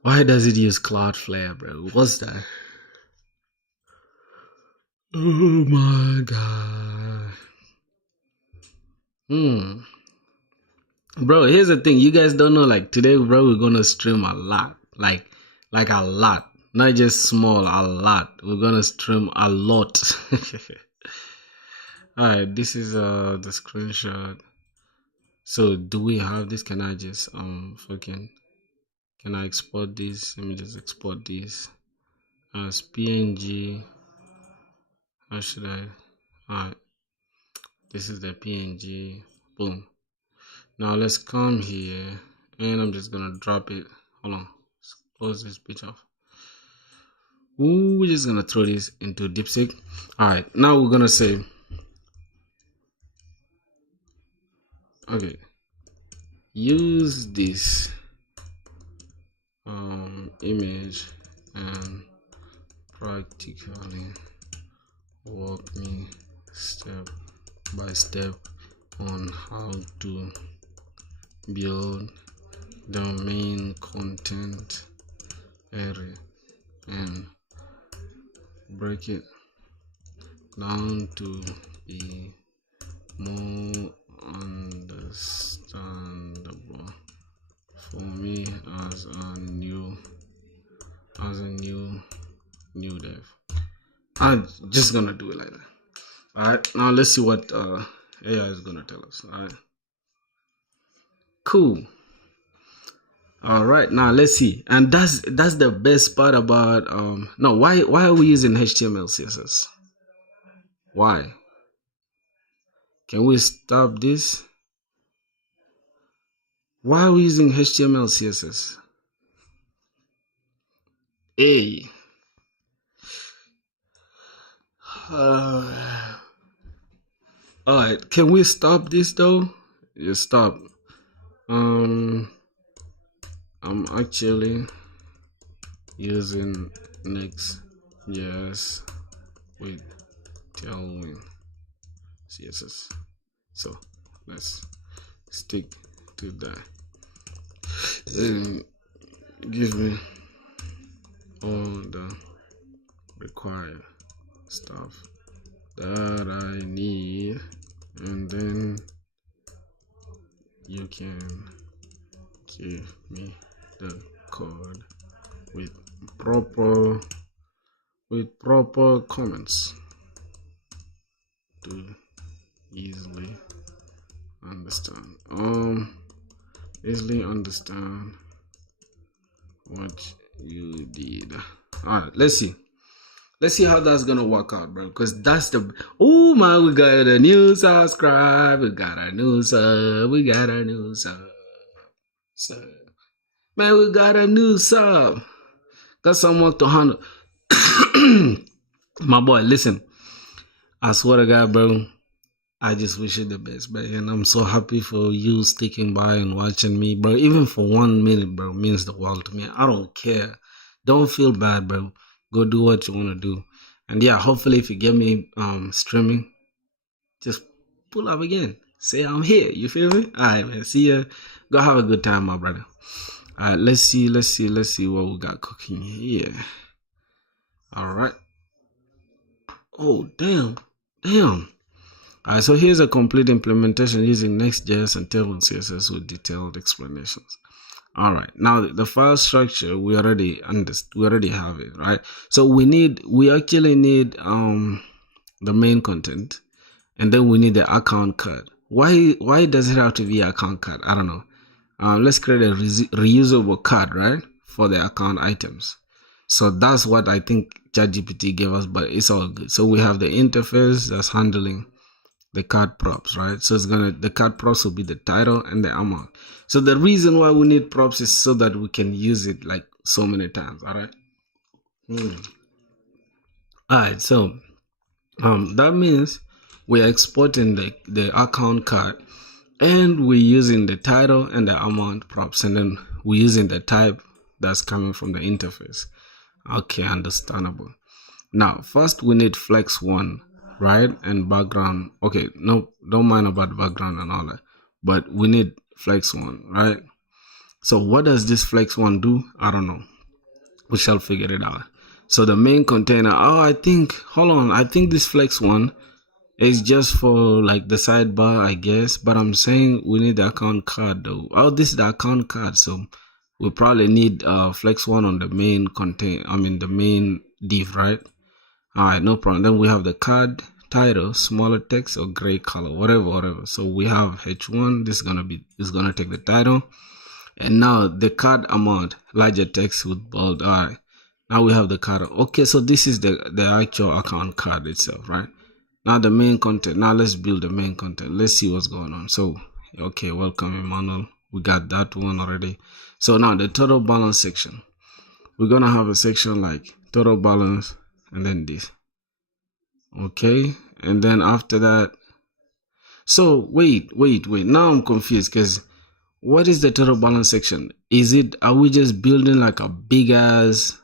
Why does it use Cloudflare, bro? What's that? Oh my God. Bro, here's the thing. You guys don't know, like today, bro, we're gonna stream a lot. Like a lot. Not just small, a lot. We're gonna stream a lot. Alright, this is the screenshot. So do we have this? Can I just can I export this? Let me just export this as PNG. How should I? Alright, this is the PNG. Boom. Now let's come here and I'm just gonna drop it. Hold on. Let's close this bitch off. Ooh, we're just gonna throw this into DeepSeek. Alright, now we're gonna say, okay, use this image and practically walk me step by step on how to build the main content area and break it down to be more understandable for me as a new dev. I'm just gonna do it like that. Alright, now let's see what AI is gonna tell us. Alright. Cool. Alright, now let's see. And that's the best part about no, why are we using HTML CSS? Why? Can we stop this? Why are we using HTML CSS? Alright, can we stop this though? Just stop. I'm actually using Next.js with Tailwind CSS. So let's stick to that. Give me all the required stuff that I need, and then you can give me the code with proper comments to easily understand. Easily understand what you did. Alright, let's see how that's gonna work out, bro. Because that's the we got a new subscribe, we got a new sub, man, we got a new sub. Got someone to handle. My boy, listen, I swear to God, bro, I just wish you the best, bro. And I'm so happy for you sticking by and watching me, bro. Even for 1 minute, bro, means the world to me. I don't care. Don't feel bad, bro. Go do what you want to do. And yeah, hopefully if you get me streaming, just pull up again. Say I'm here. You feel me? Alright, man. See ya. Go have a good time, my brother. Alright, let's see what we got cooking here. Alright. Oh, damn. Alright, so here's a complete implementation using Next.js and Tailwind CSS with detailed explanations. Alright, now the file structure we already have it, right? So we actually need the main content, and then we need the account card. Why does it have to be account card? I don't know. Let's create a reusable card, right, for the account items. So that's what I think ChatGPT gave us, but it's all good. So we have the interface that's handling the card props, right? So the card props will be the title and the amount. So the reason why we need props is so that we can use it like so many times. All right. All right. So that means we're exporting the account card, and we're using the title and the amount props, and then we're using the type that's coming from the interface. Okay, understandable. Now, first we need flex 1, right? And background. Okay, no, don't mind about background and all that. But we need flex 1, right? So what does this flex 1 do? I don't know. We shall figure it out. So the main container, I think this flex 1 is just for like the sidebar, I guess. But I'm saying we need the account card though. Oh, this is the account card. So we probably need flex 1 on the main the main div, right? Alright, no problem. Then we have the card title, smaller text or gray color, whatever. So we have H1. This is gonna take the title, and now the card amount, larger text with bold. Alright, now we have the card. Okay, so this is the actual account card itself, right? Now the main content. Now let's build the main content. Let's see what's going on. So okay, welcome Emmanuel. We got that one already. So now the total balance section. We're gonna have a section like total balance, and then this. Okay, and then after that, so wait, now I'm confused because what is the total balance section? Are we just building like a big ass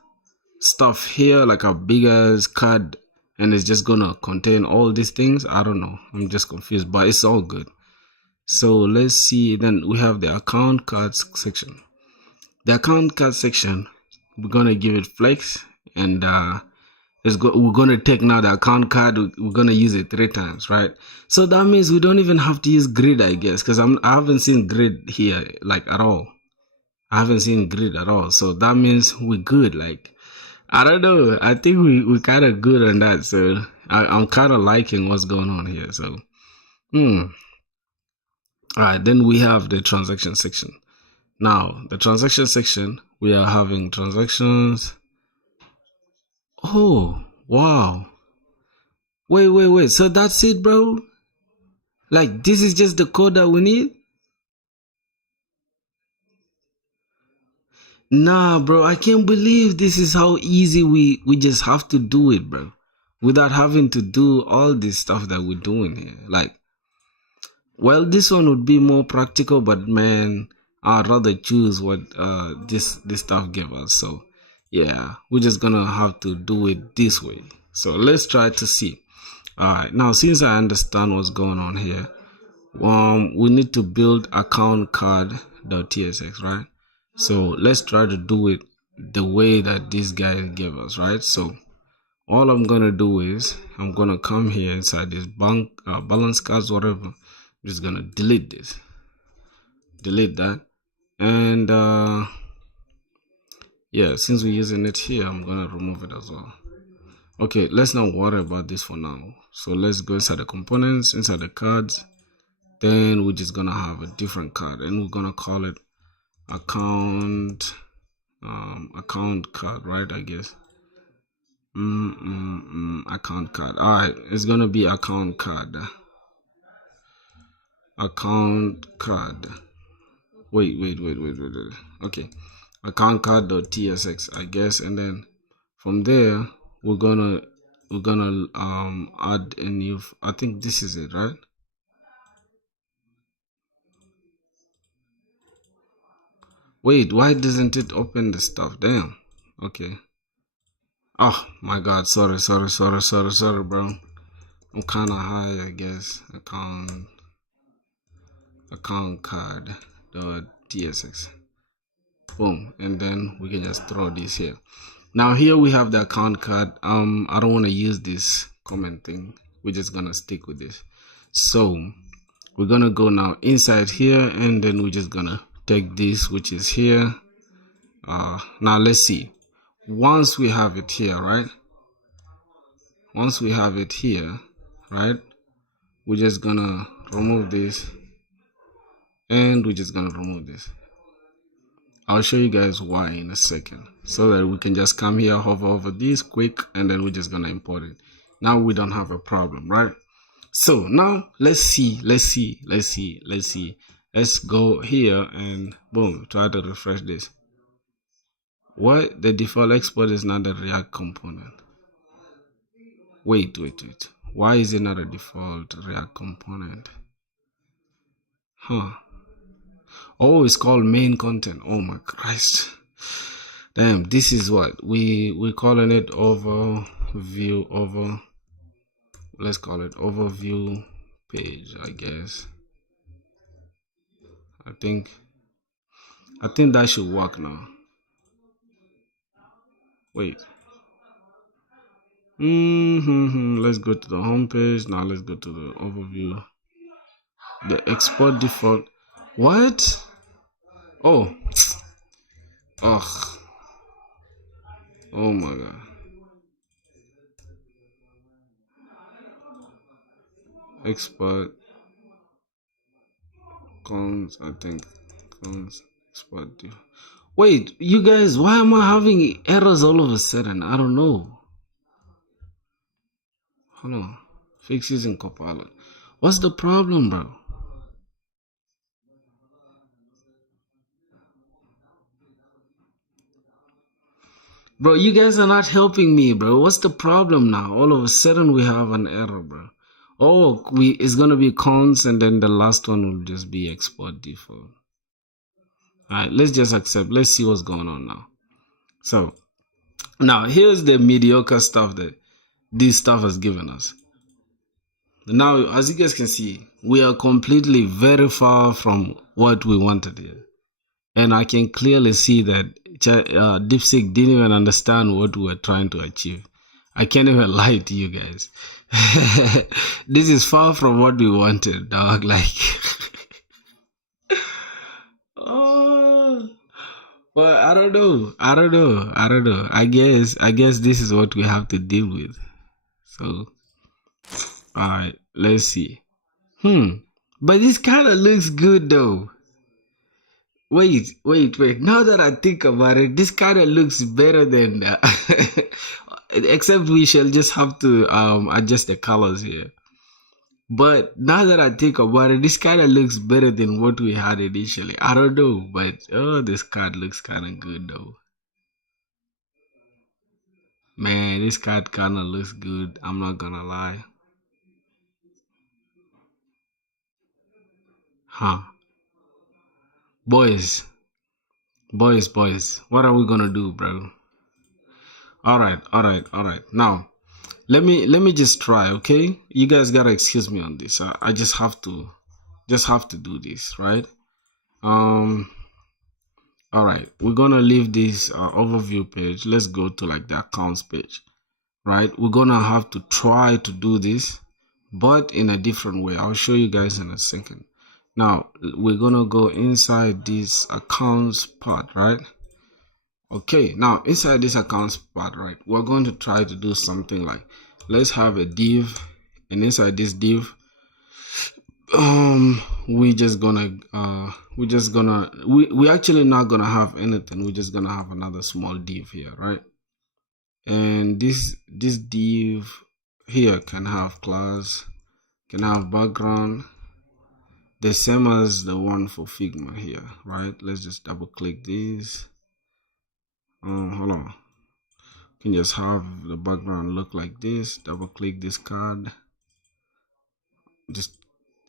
stuff here, like a big ass card, and it's just gonna contain all these things? I don't know. I'm just confused, but it's all good. So let's see. Then we have the account cards section. The account card section, we're gonna give it flex, and we're gonna take now the account card. We're gonna use it 3 times, right? So that means we don't even have to use grid, I guess, because I haven't seen grid here like at all. I haven't seen grid at all. So that means we're good. Like, I don't know. I think we kind of good on that. So I'm kind of liking what's going on here. So, all right. Then we have the transaction section. Now, the transaction section, we are having transactions. Oh, wow. Wait. So that's it, bro? Like, this is just the code that we need? Nah, bro, I can't believe this is how easy we just have to do it, bro. Without having to do all this stuff that we're doing here. Like, well, this one would be more practical, but man, I'd rather choose what this stuff gave us. So yeah, we're just gonna have to do it this way. So let's try to see. Alright, now since I understand what's going on here, we need to build account card.tsx, right? So let's try to do it the way that this guy gave us, right? So all I'm gonna do is I'm gonna come here inside this balance cards, whatever. I'm just gonna delete this, delete that, and yeah, since we're using it here, I'm gonna remove it as well. Okay, let's not worry about this for now. So let's go inside the components, inside the cards. Then we're just gonna have a different card, and we're gonna call it account card, right? I guess. Account card. All right, it's gonna be account card. Account card. Wait. Okay, account card.tsx, I guess, and then from there we're gonna add a new. I think this is it, right? Wait, why doesn't it open the stuff? Damn. Okay. Oh my god, sorry, bro. I'm kinda high, I guess. Account card.tsx. Boom. And then we can just throw this here. Now here we have the account card. I don't want to use this comment thing. We're just gonna stick with this. So we're gonna go now inside here, and then we're just gonna take this, which is here. Now let's see. Once we have it here, right? Once we have it here, right? We're just gonna remove this, and we're just gonna remove this. I'll show you guys why in a second, so that we can just come here, hover over this quick, and then we're just gonna import it. Now we don't have a problem, right? So now let's go here and boom, try to refresh this. What? The default export is not a React component. Wait. Why is it not a default React component? Huh. Oh, it's called main content. Oh my Christ. Damn, this is what we're calling it overview let's call it overview page, I guess. I think that should work now. Wait. Let's go to the home page. Now let's go to the overview. The export default. What? Oh. Ugh. Oh my god. Export cons, I think. Cons export default. Wait, you guys, why am I having errors all of a sudden? I don't know. Hold on. Fix using Copilot. What's the problem, bro? Bro, you guys are not helping me, bro. What's the problem now? All of a sudden we have an error, bro. Oh, it's gonna be cons, and then the last one will just be export default. All right, let's just accept. Let's see what's going on now. So now here's the mediocre stuff that this stuff has given us. Now, as you guys can see, we are completely very far from what we wanted here. And I can clearly see that DeepSeek didn't even understand what we were trying to achieve. I can't even lie to you guys. This is far from what we wanted, dog. Like, oh, well, I don't know. I guess this is what we have to deal with. So, all right, let's see. But this kind of looks good though. Wait. Now that I think about it, this kind of looks better than except we shall just have to adjust the colors here. But now that I think about it, this kind of looks better than what we had initially. I don't know, but oh, this card looks kind of good though. Man, this card kind of looks good. I'm not gonna lie. Huh. Boys. What are we gonna do, bro? All right. Now, let me just try, okay? You guys gotta excuse me on this. I just have to do this, right? All right. We're gonna leave this overview page. Let's go to like the accounts page, right? We're gonna have to try to do this, but in a different way. I'll show you guys in a second. Now we're gonna go inside this accounts part, right? Okay, now inside this accounts part, right, we're going to try to do something like, let's have a div, and inside this div, we actually not gonna have anything. We're just gonna have another small div here, right? And this div here can have class, can have background, the same as the one for Figma here, right? Let's just double click this. Hold on. Can just have the background look like this. Double click this card. Just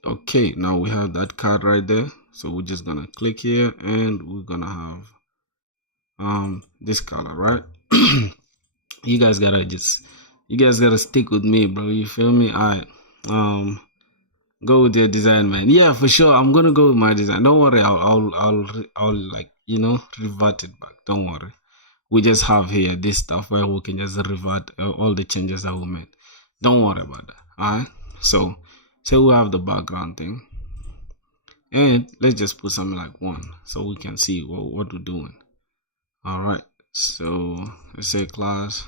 okay. Now we have that card right there. So we're just gonna click here, and we're gonna have this color, right? you guys gotta stick with me, bro. You feel me? Alright. Go with your design, man. Yeah, for sure. I'm gonna go with my design. Don't worry. I'll like revert it back. Don't worry. We just have here this stuff where we can just revert all the changes that we made. Don't worry about that. Alright, so we have the background thing, and let's just put something like 1 so we can see what we're doing. Alright, so let's say class.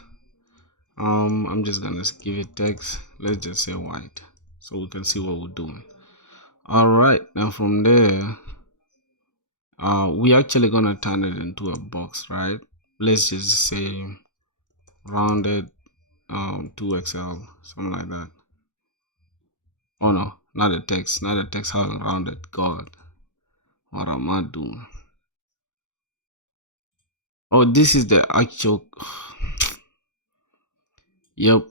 I'm just gonna give it text. Let's just say white so we can see what we're doing. Alright, now from there we actually gonna turn it into a box, right? Let's just say rounded 2XL, something like that. Oh no, not the text having rounded. God, what am I doing? Oh, this is the actual. Yep.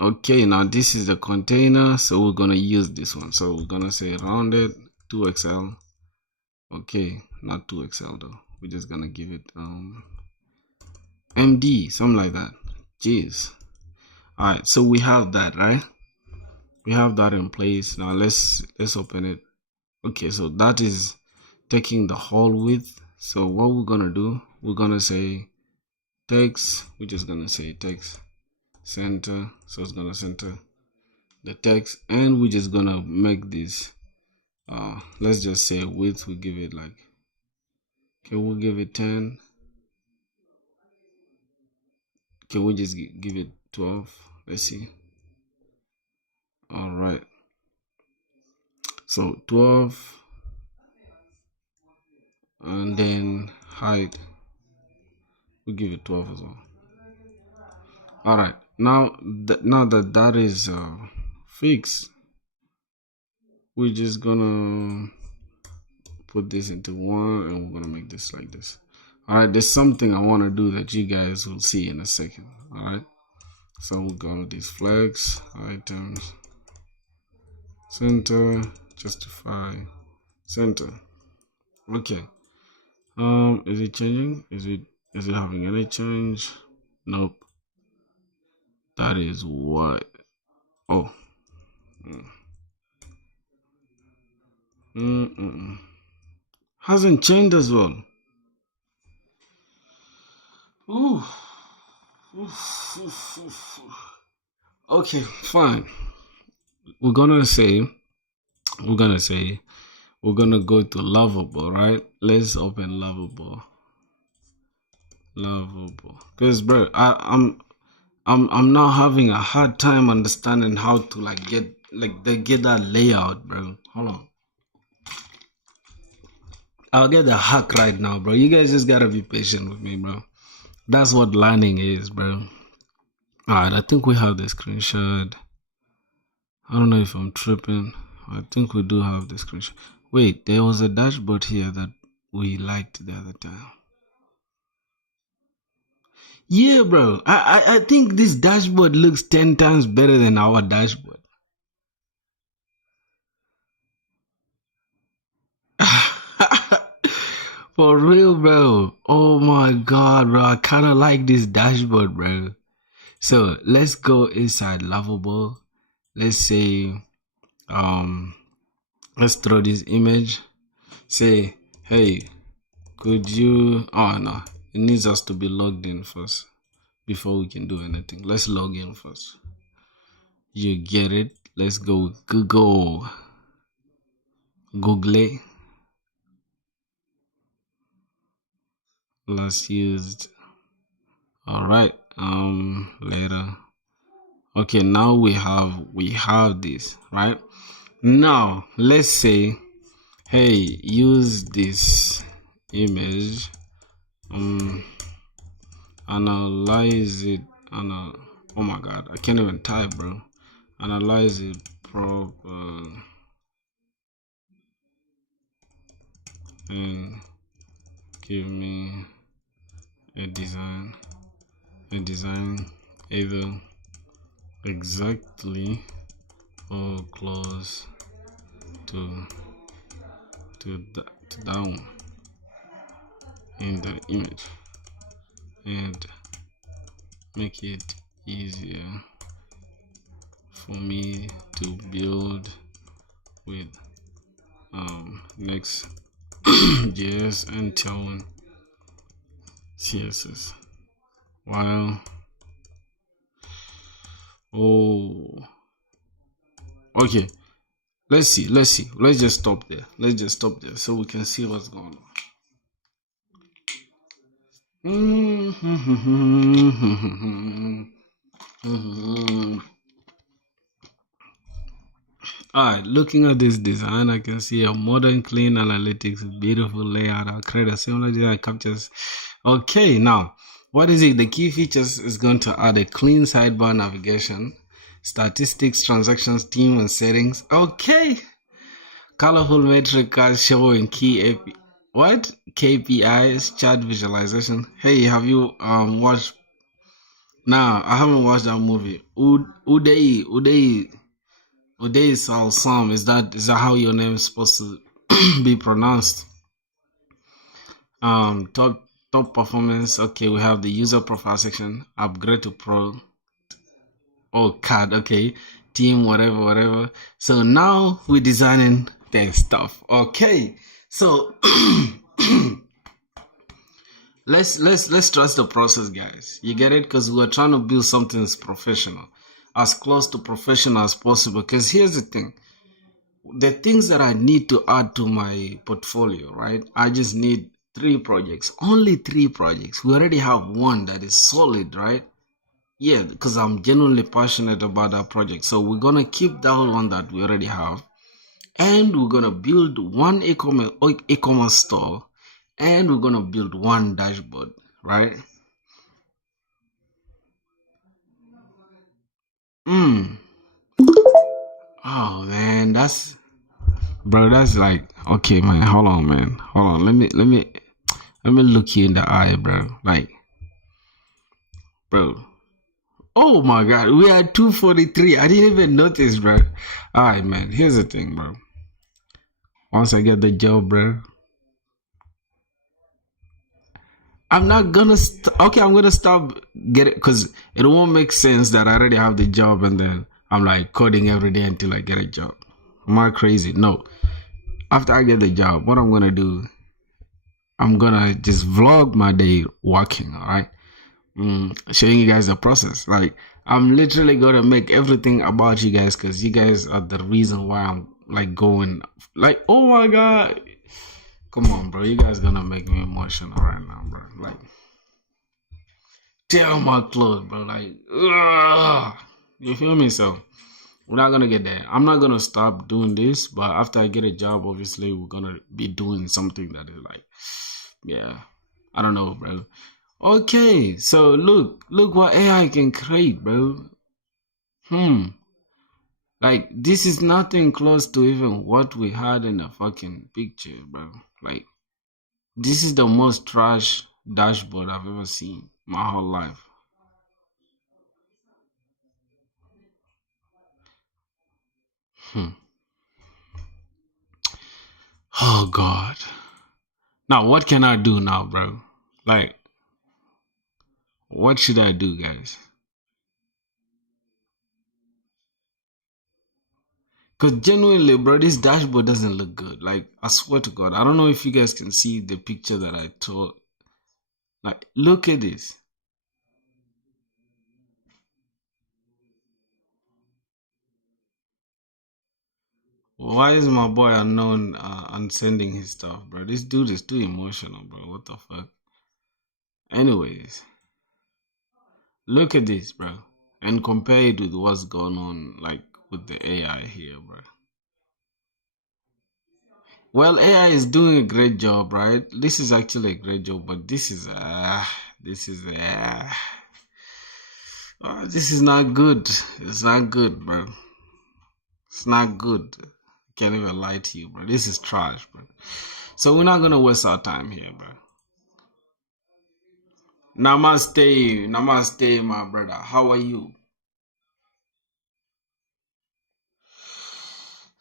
Okay, now this is the container, so we're gonna use this one. So we're gonna say rounded 2XL. Okay, not 2XL though. We're just gonna give it MD, something like that. Jeez. Alright, so we have that, right? We have that in place. Now let's open it. Okay, so that is taking the whole width. So what we're gonna do, we're gonna say text. We're just gonna say text center. So it's gonna center the text, and we're just gonna make this let's just say width, we give it like, can we give it 10? Can we just give it 12? Let's see. All right, so 12, and then height, we give it 12 as well. All right, now that is fixed, we're just gonna put this into 1, and we're gonna make this like this. All right, there's something I want to do that you guys will see in a second. All right, so we'll go to these flags, items, center, justify, center. Okay, Is it changing? Is it having any change? Nope. That is what. Oh. Hasn't changed as well. Ooh. Okay, fine. We're gonna we're gonna go to Lovable, right? Let's open Lovable. Because bro, I'm now having a hard time understanding how to get that layout, bro. Hold on. I'll get the hack right now, bro. You guys just gotta be patient with me, bro. That's what learning is, bro. Alright, I think we have the screenshot. I don't know if I'm tripping. I think we do have the screenshot. Wait, there was a dashboard here that we liked the other time. Yeah, bro. I think this dashboard looks 10 times better than our dashboard. For real, bro. Oh my god, bro. I kind of like this dashboard, bro. So let's go inside Lovable. Let's say, let's throw this image. Say, hey, could you? Oh no, it needs us to be logged in first before we can do anything. Let's log in first. You get it? Let's go Google. Last used. All right. Later. Okay, now we have this, right? Now let's say, hey, use this image, analyze it, oh my god, I can't even type, bro. Analyze it proper and give me a design either exactly or close to down in the image and make it easier for me to build with next JS and Tailwind CSS while okay, let's see, let's just stop there so we can see what's going on. Alright, looking at this design, I can see a modern, clean analytics, beautiful layout. I'll create a similar design captures. Okay, now, what is it? The key features is going to add a clean sidebar navigation, statistics, transactions, theme, and settings. Okay. Colorful metric cards showing key KPIs, chart visualization. Hey, have you watched? Nah, I haven't watched that movie. Uday Salsam, is that how your name is supposed to be pronounced? Top performance. Okay, we have the user profile section. Upgrade to pro. Oh, card. Okay, team, whatever. So now we're designing their stuff. Okay, so let's trust the process, guys. You get it? Because we're trying to build something that's professional, as close to professional as possible. Because here's the thing. The things that I need to add to my portfolio, right? I just need 3 projects, only 3 projects. We already have one that is solid, right? Yeah, because I'm genuinely passionate about that project. So we're going to keep that one that we already have. And we're going to build one e-commerce store. And we're going to build one dashboard, right? Oh, man, that's like, okay, man, hold on, man. Hold on. Let me look you in the eye, bro. Like, bro. Oh my god, we are 243. I didn't even notice, bro. Alright, man. Here's the thing, bro. Once I get the job, bro, I'm not gonna. Okay, I'm gonna stop getting because it won't make sense that I already have the job and then I'm like coding every day until I get a job. Am I crazy? No. After I get the job, what I'm gonna do? I'm gonna just vlog my day working. All right, showing you guys the process. Like I'm literally gonna make everything about you guys because you guys are the reason why I'm like going. Like, oh my god, come on, bro. You guys gonna make me emotional right now, bro. Like. Tear my clothes, bro. Like, ugh. You feel me? So we're not gonna get there. I'm not gonna stop doing this, but after I get a job, obviously we're gonna be doing something that is like, yeah, I don't know, bro. Okay, so look what AI can create, bro. Like this is nothing close to even what we had in the fucking picture, bro. Like this is the most trash dashboard I've ever seen my whole life. Oh God. Now what can I do now, bro? Like, what should I do, guys? Because genuinely, bro, this dashboard doesn't look good. Like, I swear to God, I don't know if you guys can see the picture that I took. Like, look at this. Why is my boy unknown unsending his stuff, bro? This dude is too emotional, bro. What the fuck? Anyways, look at this, bro. And compare it with what's going on, like, with the AI here, bro. Well, AI is doing a great job, right? This is actually a great job, but this is not good. It's not good, bro. It's not good. I can't even lie to you, bro. This is trash, bro. So we're not gonna waste our time here, bro. Namaste, namaste, my brother. How are you?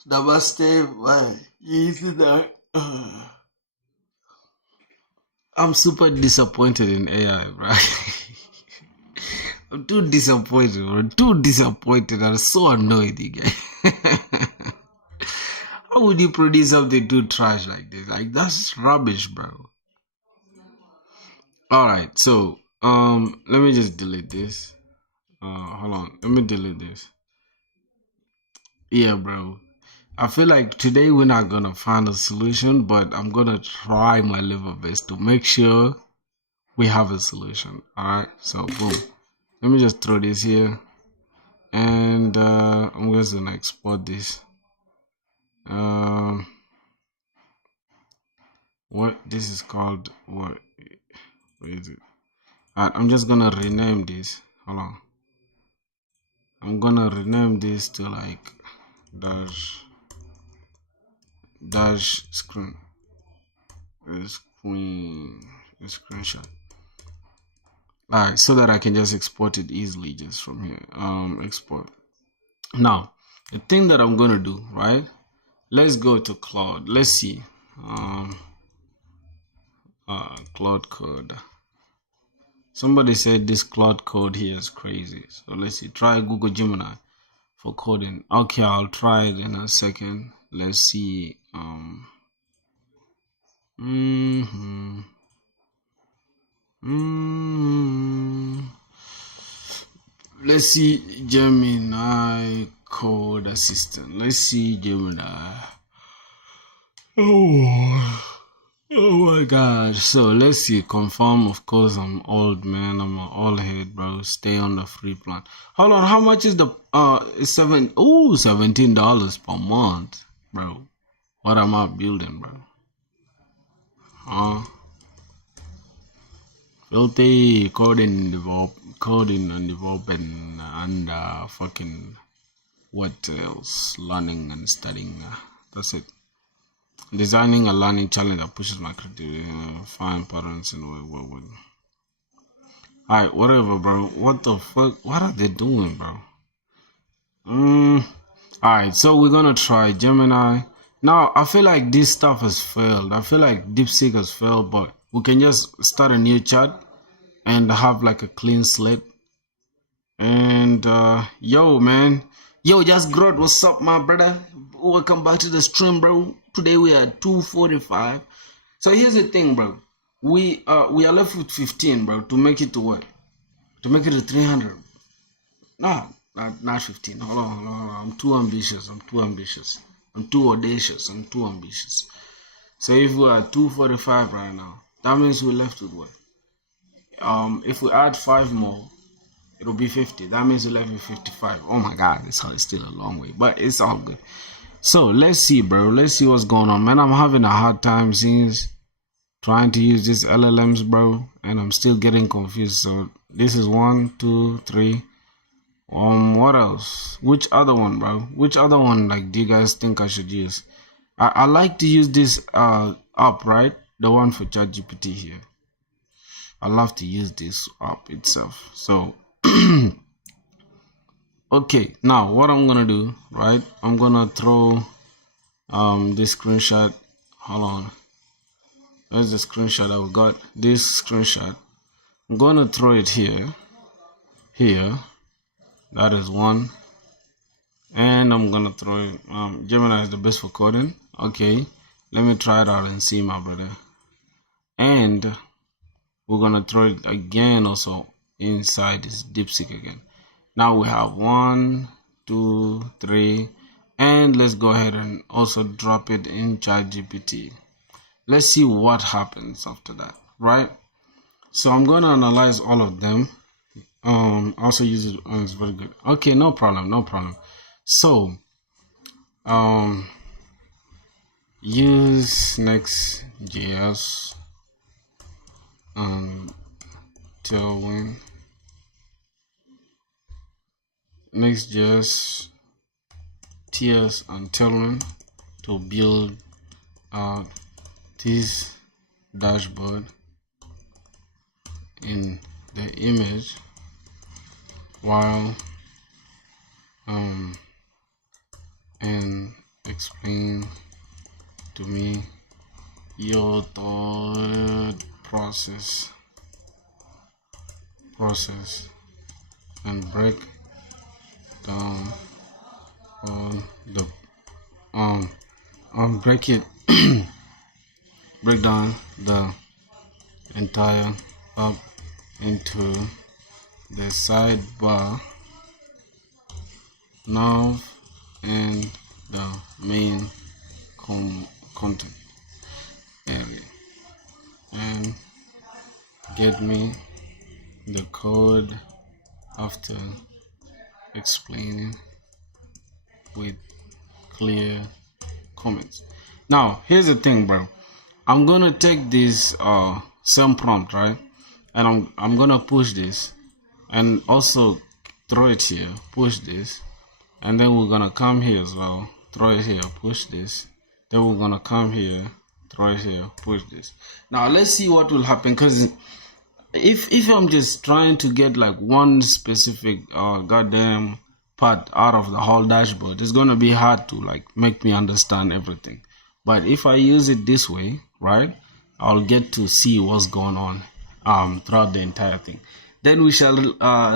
Namaste, my easy that. I'm super disappointed in AI, bro. I'm too disappointed, bro. Too disappointed. I'm so annoyed, you guys. How would you produce something too trash like this? Like that's rubbish, bro. Alright, so let me just delete this. Hold on, let me delete this. Yeah, bro. I feel like today we're not gonna find a solution, but I'm gonna try my level best to make sure we have a solution. Alright, so boom. Let me just throw this here. And I'm just gonna export this. What this is called? What is it? I'm just gonna rename this. Hold on. I'm gonna rename this to like dash screenshot. Alright, so that I can just export it easily just from here. Export. Now, the thing that I'm gonna do, right? Let's go to Cloud. Let's see. Cloud code. Somebody said this Cloud code here is crazy. So let's see. Try Google Gemini for coding. Okay, I'll try it in a second. Let's see. Let's see Gemini code assistant. Let's see Gemini. Oh my god. So let's see. Confirm. Of course, I'm old, man. I'm an old head, bro. Stay on the free plan. Hold on. How much is the $17 per month, bro? What am I building, bro? Filthy coding and developing and fucking what else? Learning and studying. That's it. Designing a learning challenge that pushes my creativity. Find patterns and what. Alright, whatever, bro. What the fuck? What are they doing, bro? Alright, so we're gonna try Gemini. Now, I feel like this stuff has failed. I feel like DeepSeek has failed, but we can just start a new chat and have like a clean slate. And yo man, yo just Growth, what's up my brother? Welcome back to the stream, bro. Today we are at 2:45. So here's the thing, bro. We are left with 15, bro, to make it to what? To make it to 300. No, not 15. Hold on. I'm too ambitious. I'm too audacious. So if we are 2:45 right now, that means we're left with what? If we add 5 more, it'll be 50. That means we're left with 55. Oh my god, it's still a long way, but it's all good. So let's see, bro. Let's see what's going on, man. I'm having a hard time since trying to use these LLMs, bro, and I'm still getting confused. So this is 1, 2, 3. What else? Which other one, bro? Which other one, like, do you guys think I should use? I like to use this app, right? The one for ChatGPT here. I love to use this app itself. So okay, now what I'm gonna do, right? I'm gonna throw this screenshot. Hold on. There's the screenshot that we got. This screenshot. I'm gonna throw it here. That is one. And I'm gonna throw it. Gemini is the best for coding. Okay, let me try it out and see, my brother. And we're gonna throw it again also inside this DeepSeek again. Now we have 1, 2, 3, and let's go ahead and also drop it in ChatGPT. Let's see what happens after that, right? So I'm gonna analyze all of them. Also use it. It's very good. Okay, no problem. So use Next.js Tailwind. Next.js TS and Tailwind to build out this dashboard in the image while and explain to me your thought process and break down all the break down the entire app into the sidebar, nav, and the main content area, and get me the code after explaining with clear comments. Now here's the thing, bro. I'm gonna take this same prompt, right, and I'm gonna push this and also throw it here, push this, and then we're gonna come here as well, throw it here, push this, then we're gonna come here, throw it here, push this. Now let's see what will happen, because if I'm just trying to get like one specific goddamn part out of the whole dashboard, it's gonna be hard to like make me understand everything. But if I use it this way, right, I'll get to see what's going on throughout the entire thing. Then we shall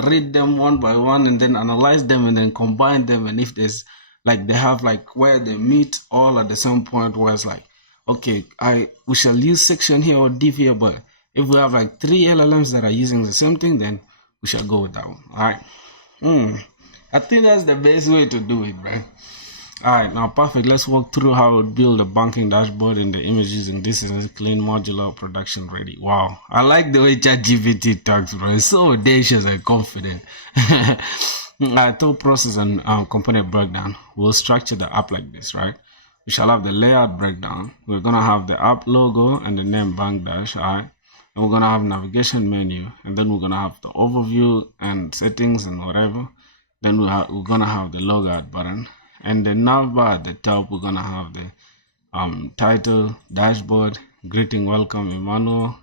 read them one by one and then analyze them and then combine them. And if there's like, they have like where they meet all at the same point where it's like, okay, we shall use section here or div here, but if we have like 3 LLMs that are using the same thing, then we shall go with that one. All right. I think that's the best way to do it, right? All right, now perfect. Let's walk through how I would build a banking dashboard in the image using this is clean, modular, production ready. Wow, I like the way ChatGPT talks, bro. It's so audacious and confident. Thought process and component breakdown. We'll structure the app like this, right? We shall have the layout breakdown. We're gonna have the app logo and the name bank dash. All right. And we're gonna have navigation menu, and then we're gonna have the overview and settings and whatever. Then we're gonna have the logout button, and the nav bar at the top. We're gonna have the title, dashboard, greeting, welcome Emmanuel.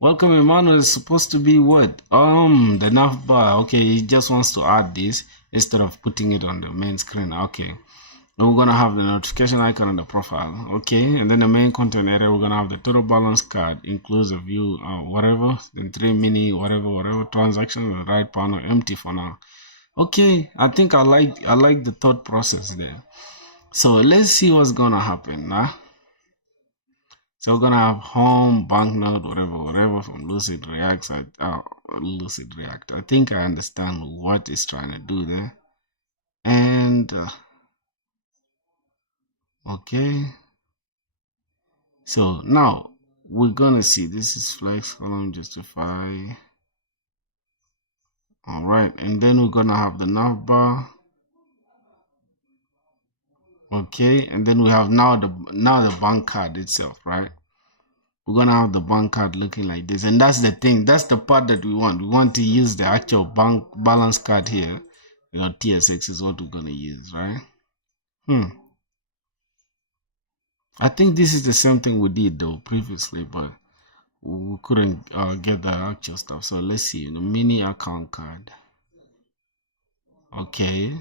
Welcome Emmanuel is supposed to be what? The nav bar. Okay, he just wants to add this instead of putting it on the main screen. Okay, And we're gonna have the notification icon on the profile, okay? And then the main content area, we're gonna have the total balance card, includes a view, whatever, then 3 mini, whatever transaction, the right panel empty for now. Okay, I think I like the thought process there. So let's see what's gonna happen now. So we're gonna have home, banknote, whatever from Lucid React. Lucid React. I think I understand what it's trying to do there. And okay. So now we're gonna see this is flex column justify. All right, and then we're gonna have the nav bar. Okay, and then we have now the bank card itself, right? We're gonna have the bank card looking like this, and that's the thing. That's the part that we want. We want to use the actual bank balance card here. You know, TSX is what we're gonna use, right? I think this is the same thing we did though previously, but we couldn't get the actual stuff. So let's see the mini account card. Okay,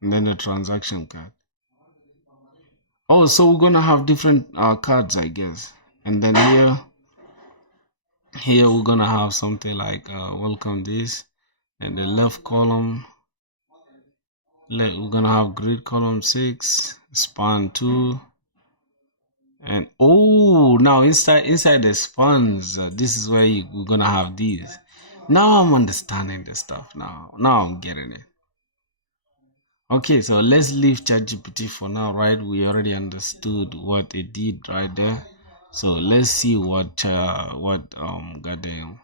and then the transaction card. Oh, so we're gonna have different cards, I guess. And then here we're gonna have something like welcome this, and the left column. We're gonna have grid column 6, span 2, and oh, now inside the spans, this is where we're gonna have these. Now I'm understanding the stuff. Now I'm getting it. Okay, so let's leave ChatGPT for now, right? We already understood what it did right there. So let's see what goddamn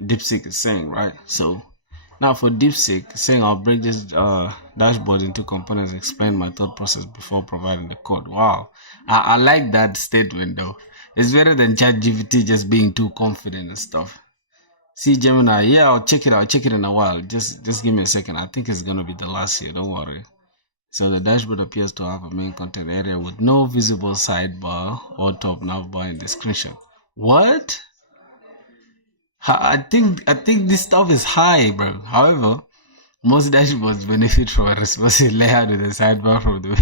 DeepSeek is saying, right? So now for DeepSeek, saying I'll break this dashboard into components, explain my thought process before providing the code. Wow, I like that statement though. It's better than ChatGPT just being too confident and stuff. See Gemini, yeah, I'll check it in a while. Just give me a second. I think it's gonna be the last year. Don't worry. So the dashboard appears to have a main content area with no visible sidebar or top navbar in the screenshot. What? I think this stuff is high, bro. However, most dashboards benefit from a responsive layout with a sidebar from the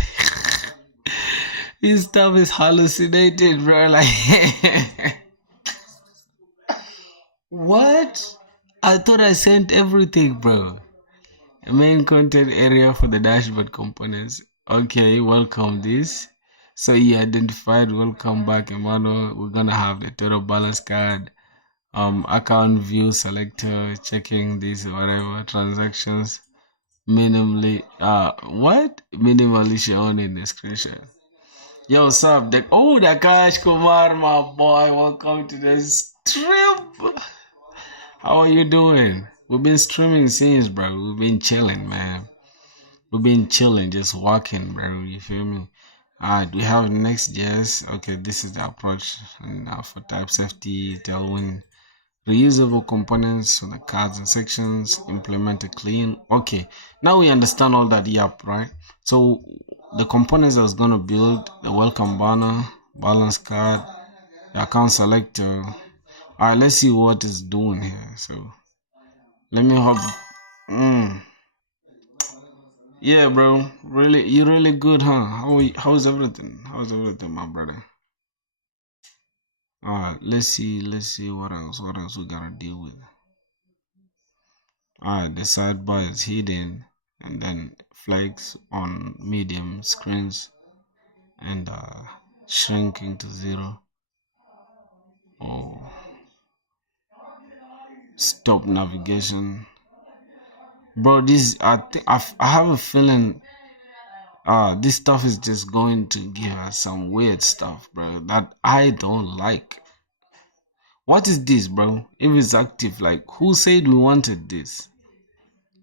this stuff is hallucinated, bro. Like what? I thought I sent everything, bro. Main content area for the dashboard components. Okay, welcome this. So you identified welcome back, Emmanuel. We're gonna have the total balance card, account view selector, checking this whatever transactions minimally what minimally shown in the screenshot. Yo, what's up? Dakash Kumar, my boy, welcome to the stream. How are you doing? We've been streaming since, bro. We've been chilling, man. We've been chilling, just walking, bro. You feel me? Alright, we have Next.js. Okay, this is the approach and for type safety, tailwind, reusable components on the cards and sections, implement a clean. Okay, now we understand all that. Yep, right? So the components I was gonna build, the welcome banner, balance card, the account selector. Alright, let's see what it's doing here. So let me hop. Yeah, bro. Really, you're really good, huh? How's everything? How's everything, my brother? Alright, let's see what else we gotta deal with. Alright, the sidebar is hidden, and then flags on medium screens, and shrinking to 0. Oh, stop navigation, bro. This I have a feeling this stuff is just going to give us some weird stuff, bro, that I don't like. What is this, bro? If it's active, like who said we wanted this?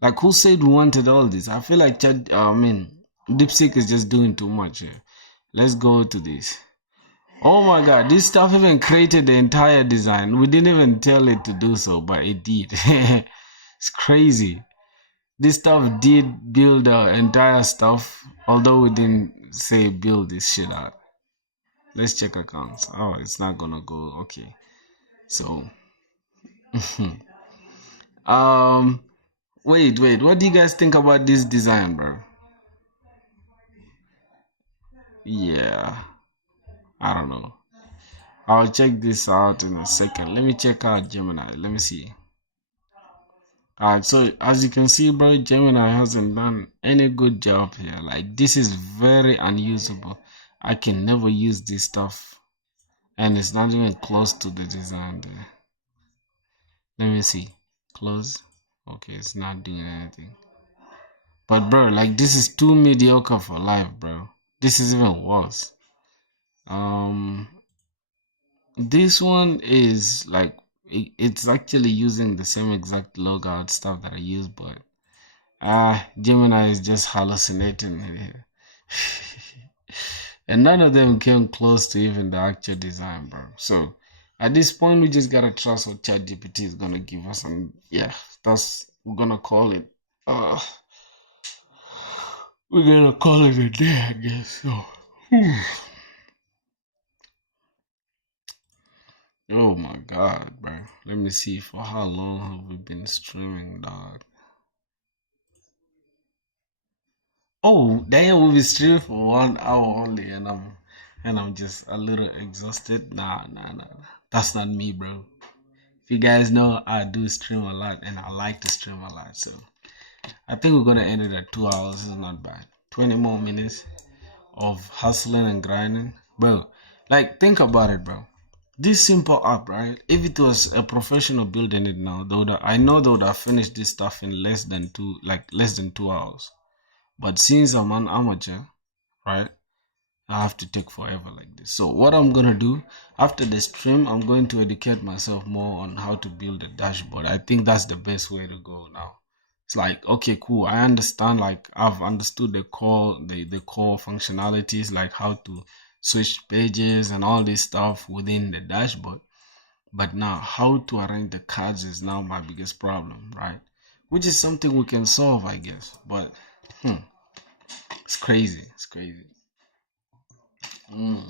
Like who said we wanted all this? I feel like DeepSeek is just doing too much here. Let's go to this. Oh my god, this stuff even created the entire design. We didn't even tell it to do so, but it did. It's crazy. This stuff did build the entire stuff, although we didn't say build this shit out. Let's check accounts. Oh, it's not gonna go. Okay. So wait, what do you guys think about this design, bro? Yeah, I don't know. I'll check this out in a second. Let me check out Gemini. Let me see. Alright, so as you can see, bro, Gemini hasn't done any good job here. Like, this is very unusable. I can never use this stuff, and it's not even close to the design there. Let me see. Close. Okay, it's not doing anything. But bro, like, this is too mediocre for life, bro. This is even worse. Um, this one is like it's actually using the same exact logout stuff that I use, but Gemini is just hallucinating here. And none of them came close to even the actual design, bro. So at this point, we just gotta trust what ChatGPT is gonna give us, and yeah, that's we're gonna call it. Uh, we're gonna call it a day, I guess. So, oh my god, bro. Let me see, for how long have we been streaming, dog? Oh, damn, we've been streaming for 1 hour only, and I'm just a little exhausted. Nah. That's not me, bro. If you guys know, I do stream a lot, and I like to stream a lot. So I think we're gonna end it at 2 hours. It's not bad. 20 more minutes of hustling and grinding, bro. Like, think about it, bro. This simple app, right? If it was a professional building it now, I know they would have finished this stuff in less than 2 hours. But since I'm an amateur, right, I have to take forever like this. So what I'm gonna do after the stream, I'm going to educate myself more on how to build a dashboard. I think that's the best way to go now. It's like, okay, cool. I understand, like, I've understood the core functionalities, like how to switch pages and all this stuff within the dashboard. But now how to arrange the cards is now my biggest problem, right? Which is something we can solve, I guess. But it's crazy. It's crazy. Mm.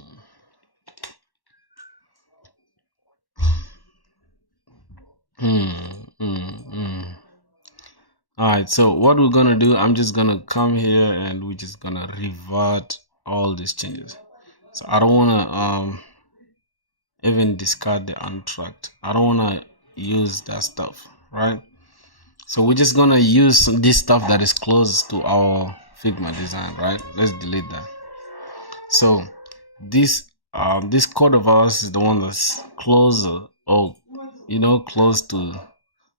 All right, so what we're gonna do, I'm just gonna come here and we're just gonna revert all these changes. So I don't wanna even discard the untracked. I don't wanna use that stuff, right? So we're just gonna use this stuff that is close to our Figma design, right? Let's delete that. So this code of ours is the one that's closer, or close to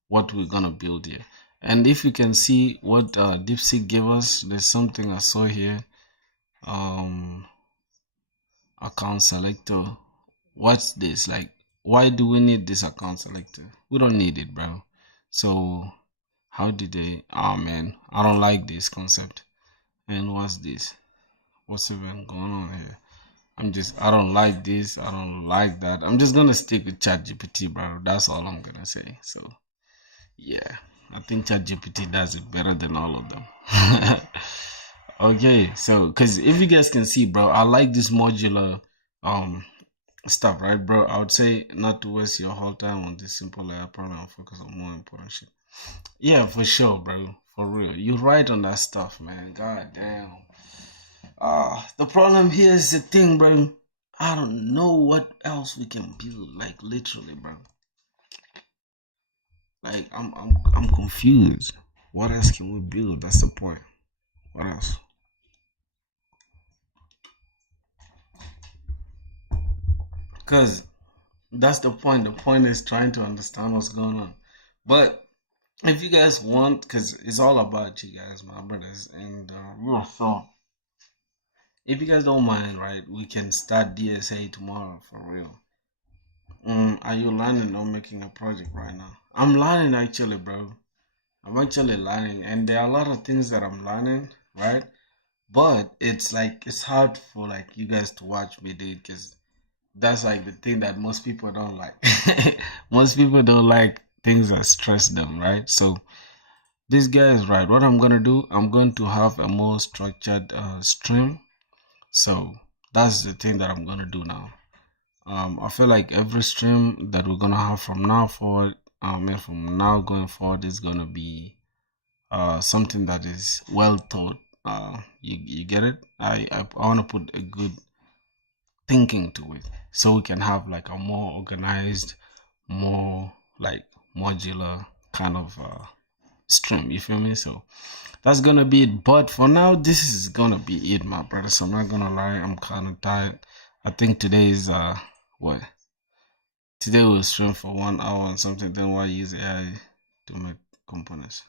what we're gonna build here. And if you can see what DeepSeek gave us, there's something I saw here. Account selector. What's this? Like, why do we need this account selector? We don't need it, bro. So how did they? Oh man, I don't like this concept. And what's this? What's even going on here? I don't like this. I don't like that. I'm just gonna stick with ChatGPT, bro. That's all I'm gonna say. So yeah, I think ChatGPT does it better than all of them. Okay, so because if you guys can see, bro, I like this modular stuff, right, bro? I would say not to waste your whole time on this simple layer problem and focus on more important shit. Yeah, for sure, bro. For real. You're right on that stuff, man. God damn. The problem here is the thing, bro. I don't know what else we can build, like literally, bro. Like I'm confused. What else can we build? That's the point. What else? Cause that's the point. The point is trying to understand what's going on. But if you guys want, cause it's all about you guys, my brothers, and yeah. So if you guys don't mind, right, we can start DSA tomorrow for real. Are you learning or making a project right now? I'm learning actually, bro. I'm actually learning, and there are a lot of things that I'm learning, right? But it's like it's hard for like you guys to watch me do it because that's like the thing that most people don't like. Most people don't like things that stress them, right? So this guy is right. What I'm gonna do, I'm going to have a more structured stream. So that's the thing that I'm gonna do now. I feel like every stream that we're gonna have from now forward, and from now going forward, is gonna be something that is well thought You get it? I want to put a good thinking to it, so we can have like a more organized, more like modular kind of stream. You feel me? So that's gonna be it. But for now, this is gonna be it, my brother. So I'm not gonna lie, I'm kind of tired. I think today is what? Today we'll stream for 1 hour and something. Then why use AI to make components?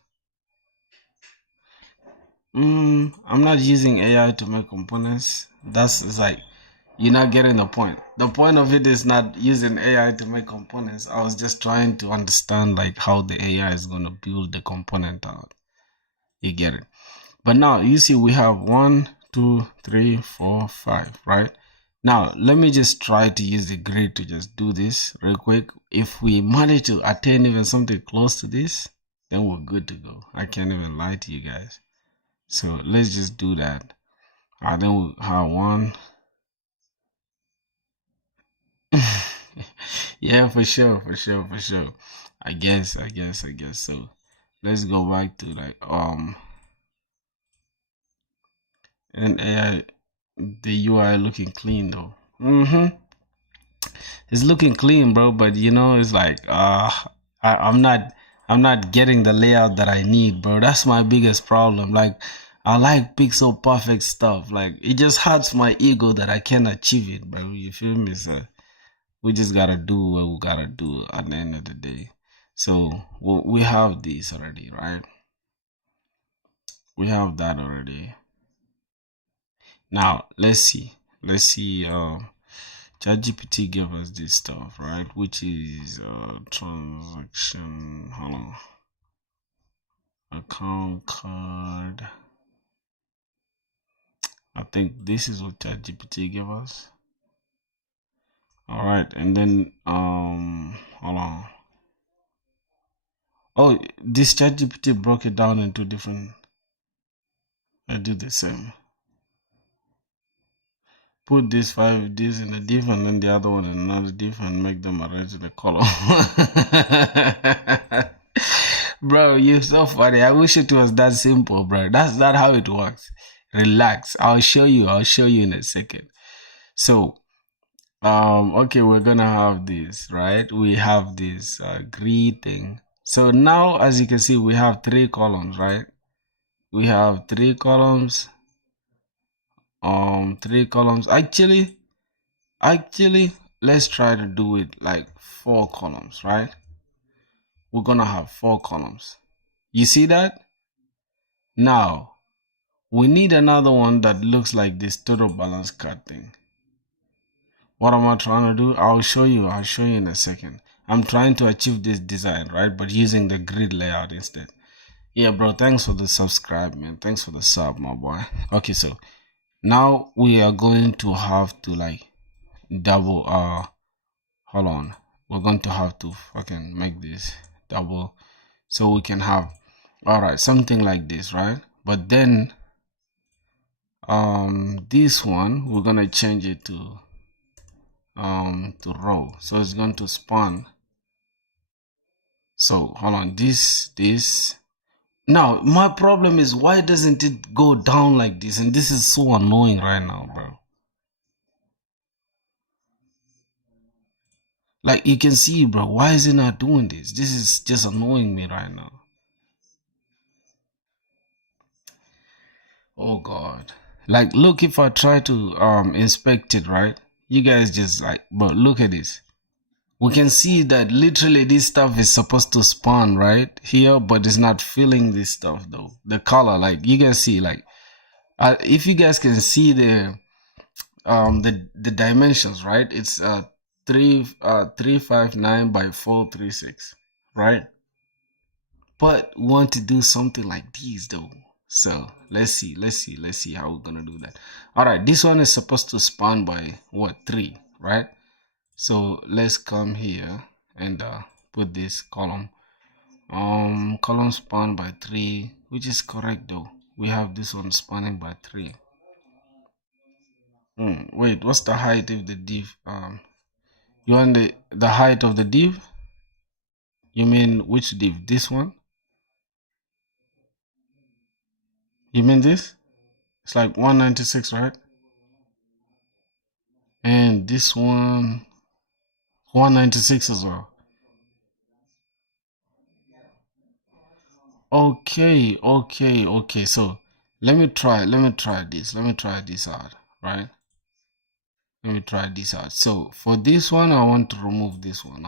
I'm not using AI to make components. It's like you're not getting the point. The point of it is not using AI to make components. I was just trying to understand like how the AI is gonna build the component out. You get it? But now you see we have 1, 2, 3, 4, 5, right? Now let me just try to use the grid to just do this real quick. If we manage to attain even something close to this, then we're good to go. I can't even lie to you guys. So let's just do that. Then we have one. Yeah, for sure. I guess. So let's go back to like and AI, the UI looking clean though. It's looking clean, bro. But you know, it's like I'm not getting the layout that I need, bro. That's my biggest problem. Like I like pixel perfect stuff. Like it just hurts my ego that I can't achieve it, bro. You feel me? So we just gotta do what we gotta do at the end of the day. So we have this already, right? We have that already. Now let's see. ChatGPT gave us this stuff, right? Which is transaction. Hold on. Account card. I think this is what ChatGPT gave us. All right, and then hold on. Oh, this ChatGPT broke it down into different. I do the same. Put this 5 this in a div and then the other one in another div and make them arrange in a column. Bro, you're so funny. I wish it was that simple, bro. That's not how it works. Relax. I'll show you in a second. So okay, we're gonna have this, right? We have this grid thing. So now as you can see, we have 3 columns, right? We have 3 columns. 3 columns. Actually, let's try to do it like 4 columns, right? We're gonna have 4 columns. You see that? Now, we need another one that looks like this total balance card thing. What am I trying to do? I'll show you in a second. I'm trying to achieve this design, right? But using the grid layout instead. Yeah, bro, thanks for the subscribe, man. Thanks for the sub, my boy. Okay, so now we are going to have to like double hold on, we're going to have to fucking make this double so we can have all right something like this, right? But then this one we're gonna change it to row, so it's going to span. So hold on, this now my problem is why doesn't it go down like this? And this is so annoying right now, bro. Like you can see, bro, why is it not doing this? This is just annoying me right now. Oh god. Like look, if I try to inspect it, right? You guys just like, but look at this. We can see that literally this stuff is supposed to spawn right here, but it's not filling this stuff though. The color, like you guys see, like if you guys can see the dimensions, right? It's 359 by 436, right? But we want to do something like these though. So let's see how we're gonna do that. All right, this one is supposed to span by what, 3, right? So let's come here and put this column. Column span by 3, which is correct though. We have this one spanning by 3. Wait, what's the height of the div? You want the height of the div? You mean which div? This one? You mean this? It's like 196, right? And this one 196 as well. Okay. So let me try this. Let me try this out, right? Let me try this out. So for this one, I want to remove this one.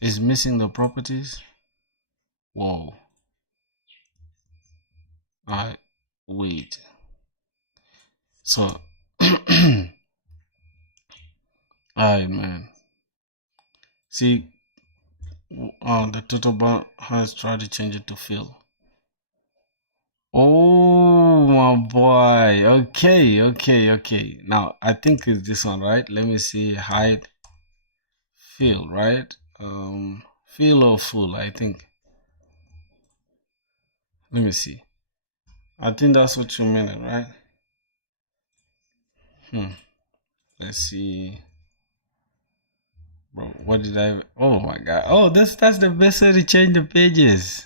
It's missing the properties. Whoa. Alright, wait. So alright, man. See, the total bar has tried to change it to fill. Oh my boy. Okay. Now I think it's this one, right? Let me see. Hide fill, right? Fill or full, I think. Let me see. I think that's what you meant, right? Let's see. Bro, what did I? Oh my god. Oh, that's the best way to change the pages.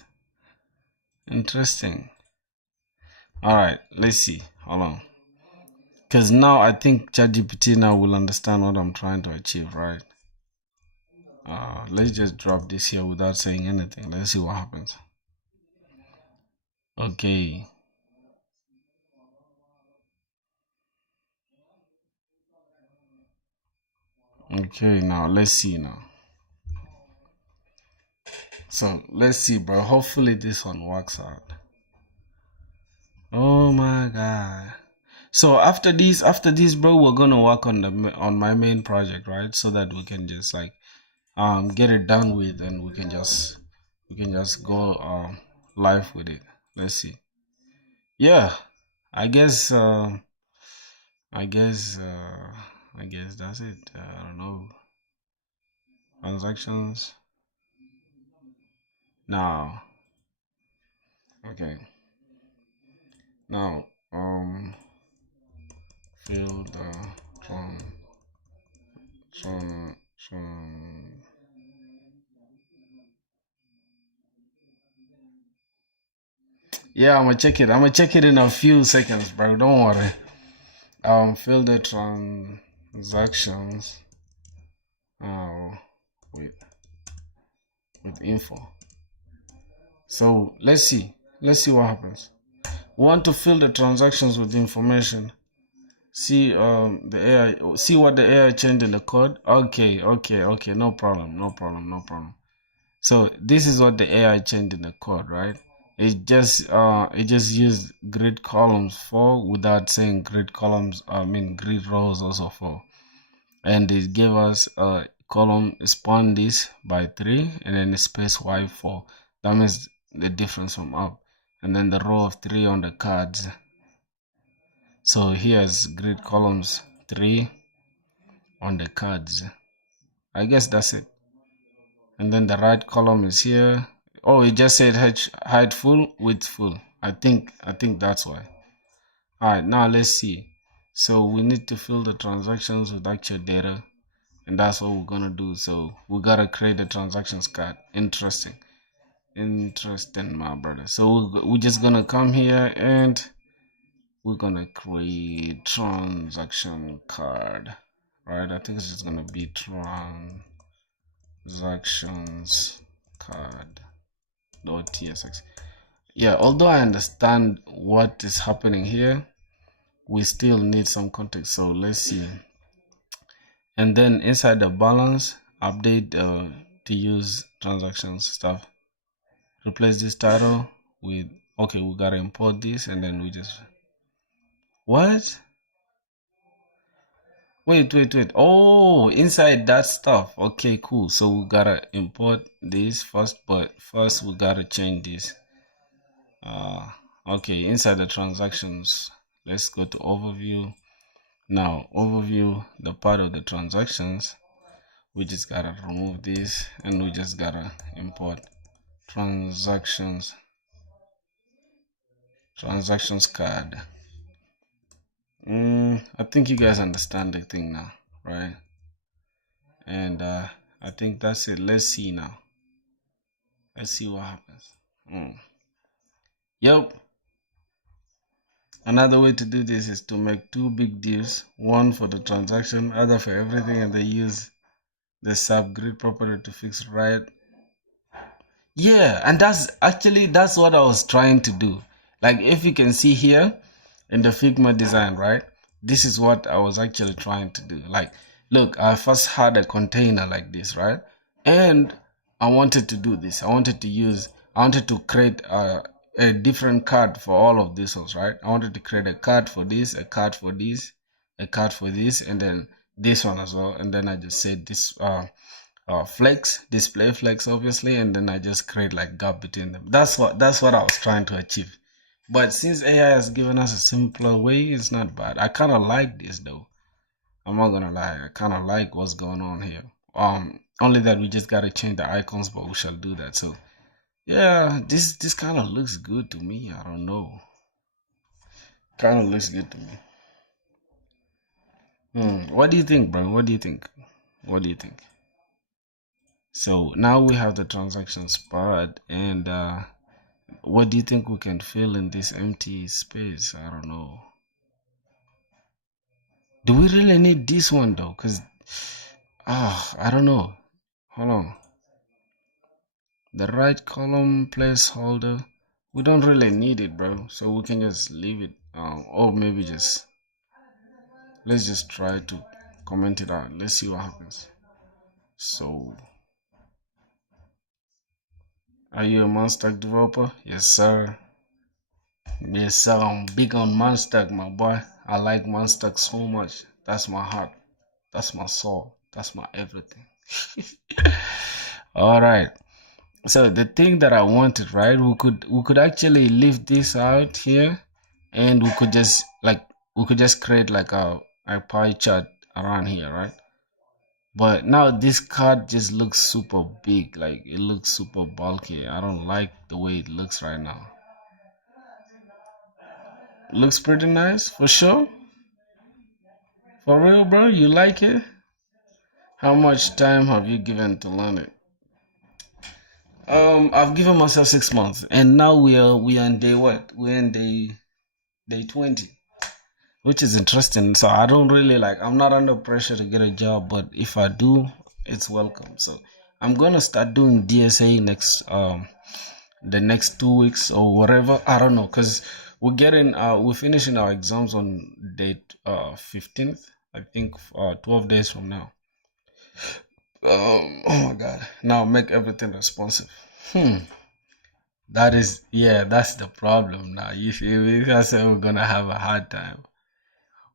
Interesting. All right, let's see. Hold on. Because now I think ChatGPT now will understand what I'm trying to achieve, right? Let's just drop this here without saying anything. Let's see what happens. Okay. Okay, now let's see now. So let's see, bro. Hopefully this one works out. Oh my god. So after this, bro, we're gonna work on my main project, right? So that we can just like get it done with, and we can just go live with it. Let's see. Yeah, I guess I guess that's it. I don't know. Transactions now. Okay. Now fill the tran yeah, I'm gonna check it in a few seconds, bro. Don't worry. Fill the transactions. Oh, with info. So let's see what happens. We want to fill the transactions with information. See the AI. See what the AI changed in the code. Okay. No problem. So this is what the AI changed in the code, right? It just used grid columns for without saying grid columns. I mean grid rows also for, and it gave us a column spawn this by 3 and then space y4. That means the difference from up, and then the row of 3 on the cards. So here's grid columns 3 on the cards. I guess that's it. And then the right column is here. Oh, it just said height full, width full. I think that's why. All right, now let's see. So we need to fill the transactions with actual data, and that's what we're gonna do. So we gotta create a transactions card. Interesting, my brother. So we're just gonna come here and we're gonna create transaction card, right? I think it's just gonna be transactions card .tsx. Yeah, although I understand what is happening here, we still need some context. So let's see. And then inside the balance, update to use transactions stuff. Replace this title with, okay, we gotta import this, and then we just, what? Wait. Oh, inside that stuff. Okay, cool. So we gotta import this first, but first we gotta change this. Okay, inside the transactions, let's go to overview. Now, overview, the part of the transactions, we just gotta remove this, and we just gotta import transactions card. I think you guys understand the thing now, right? And I think that's it. Let's see now. Let's see what happens. Yep. Another way to do this is to make two big divs, one for the transaction, other for everything, and then use the subgrid property to fix right. Yeah, and that's what I was trying to do. Like if you can see here in the Figma design, right? This is what I was actually trying to do. Like, look, I first had a container like this, right? And I wanted to do this. I wanted to create a different card for all of these ones, right? I wanted to create a card for this, a card for this, a card for this, and then this one as well. And then I just said this flex, display flex, obviously, and then I just create like gap between them. That's what I was trying to achieve. But since AI has given us a simpler way, it's not bad. I kind of like this though. I'm not gonna lie. I kind of like what's going on here. Only that we just gotta change the icons, but we shall do that. So yeah, this kind of looks good to me. I don't know. Kind of looks good to me. What do you think, bro? What do you think? What do you think? So now we have the transactions part, and what do you think we can fill in this empty space? I don't know. Do we really need this one though? Cause I don't know. Hold on. The right column placeholder. We don't really need it, bro. So we can just leave it. Or maybe let's just try to comment it out. Let's see what happens. So, are you a Monstack developer? Yes, sir. Yes, sir. I'm big on Monstack, my boy. I like Monstack so much. That's my heart. That's my soul. That's my everything. All right. So the thing that I wanted, right? We could actually leave this out here, and we could just create like a pie chart around here, right? But now this card just looks super big, like it looks super bulky. I don't like the way it looks right now. Looks pretty nice for sure. For real, bro, you like it? How much time have you given to learn it? I've given myself 6 months, and now we are in day what? We're in day 20, which is interesting. So I don't really I'm not under pressure to get a job, but if I do, it's welcome. So I'm gonna start doing DSA the next 2 weeks or whatever. I don't know, cause we're finishing our exams on date 15th. I think 12 days from now. Oh my god! Now make everything responsive. That's the problem now. You feel me? I said we're gonna have a hard time.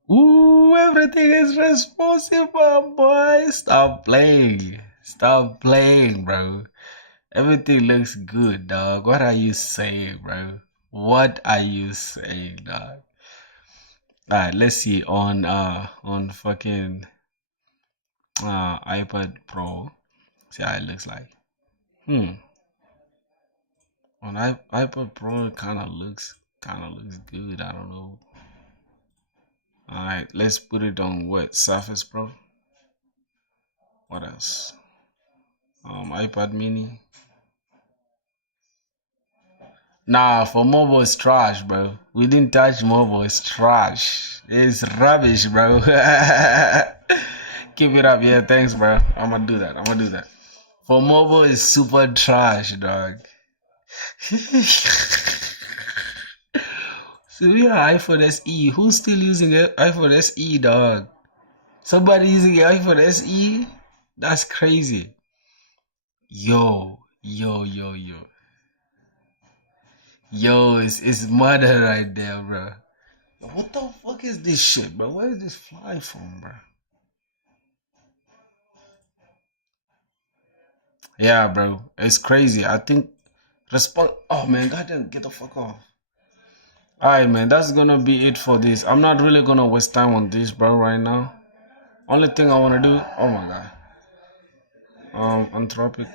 Ooh, everything is responsible, boy. Stop playing. Stop playing, bro. Everything looks good, dog. What are you saying, bro? What are you saying, dog? Alright, let's see on fucking iPad Pro. See how it looks like. On iPad Pro, it kind of looks good. I don't know. All right, let's put it on what Surface Pro. What else? iPad Mini. Nah, for mobile it's trash, bro. We didn't touch mobile. It's trash. It's rubbish, bro. Keep it up, yeah. Thanks, bro. I'm gonna do that. For mobile, it's super trash, dog. So yeah, iPhone SE. Who's still using it? iPhone SE, dog? Somebody using an iPhone SE? That's crazy. Yo, yo, yo, yo. Yo, it's murder right there, bro. What the fuck is this shit, bro? Where is this fly from, bro? Yeah, bro. It's crazy. I think respond. Oh man, goddamn, get the fuck off. Alright, man, that's gonna be it for this. I'm not really gonna waste time on this, bro, right now. Only thing I wanna do. Oh my god. Anthropic.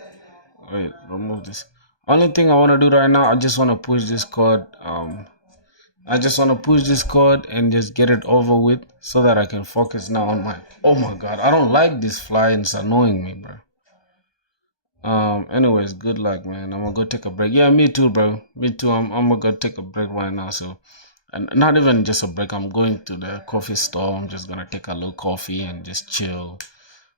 Wait, remove this. Only thing I wanna do right now, I just wanna push this code. I just wanna push this code and just get it over with so that I can focus now on my. Oh my god, I don't like this fly. It's annoying me, bro. Anyways, good luck, man. I'm gonna go take a break. Yeah, me too, bro. Me too. I'm gonna go take a break right now. So, and not even just a break. I'm going to the coffee store. I'm just gonna take a little coffee and just chill.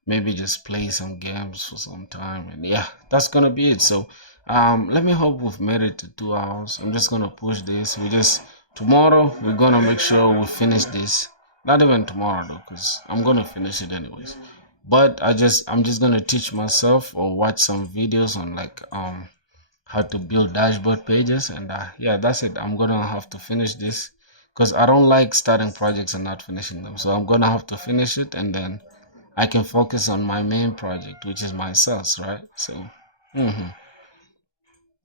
Maybe just play some games for some time. And yeah, that's gonna be it. So, let me hope we've made it to 2 hours. I'm just gonna push this. Tomorrow we're gonna make sure we finish this. Not even tomorrow though, cause I'm gonna finish it anyways. But I'm just gonna teach myself or watch some videos on like how to build dashboard pages, and yeah, that's it. I'm gonna have to finish this because I don't like starting projects and not finishing them. So I'm gonna have to finish it, and then I can focus on my main project, which is my sales, right? So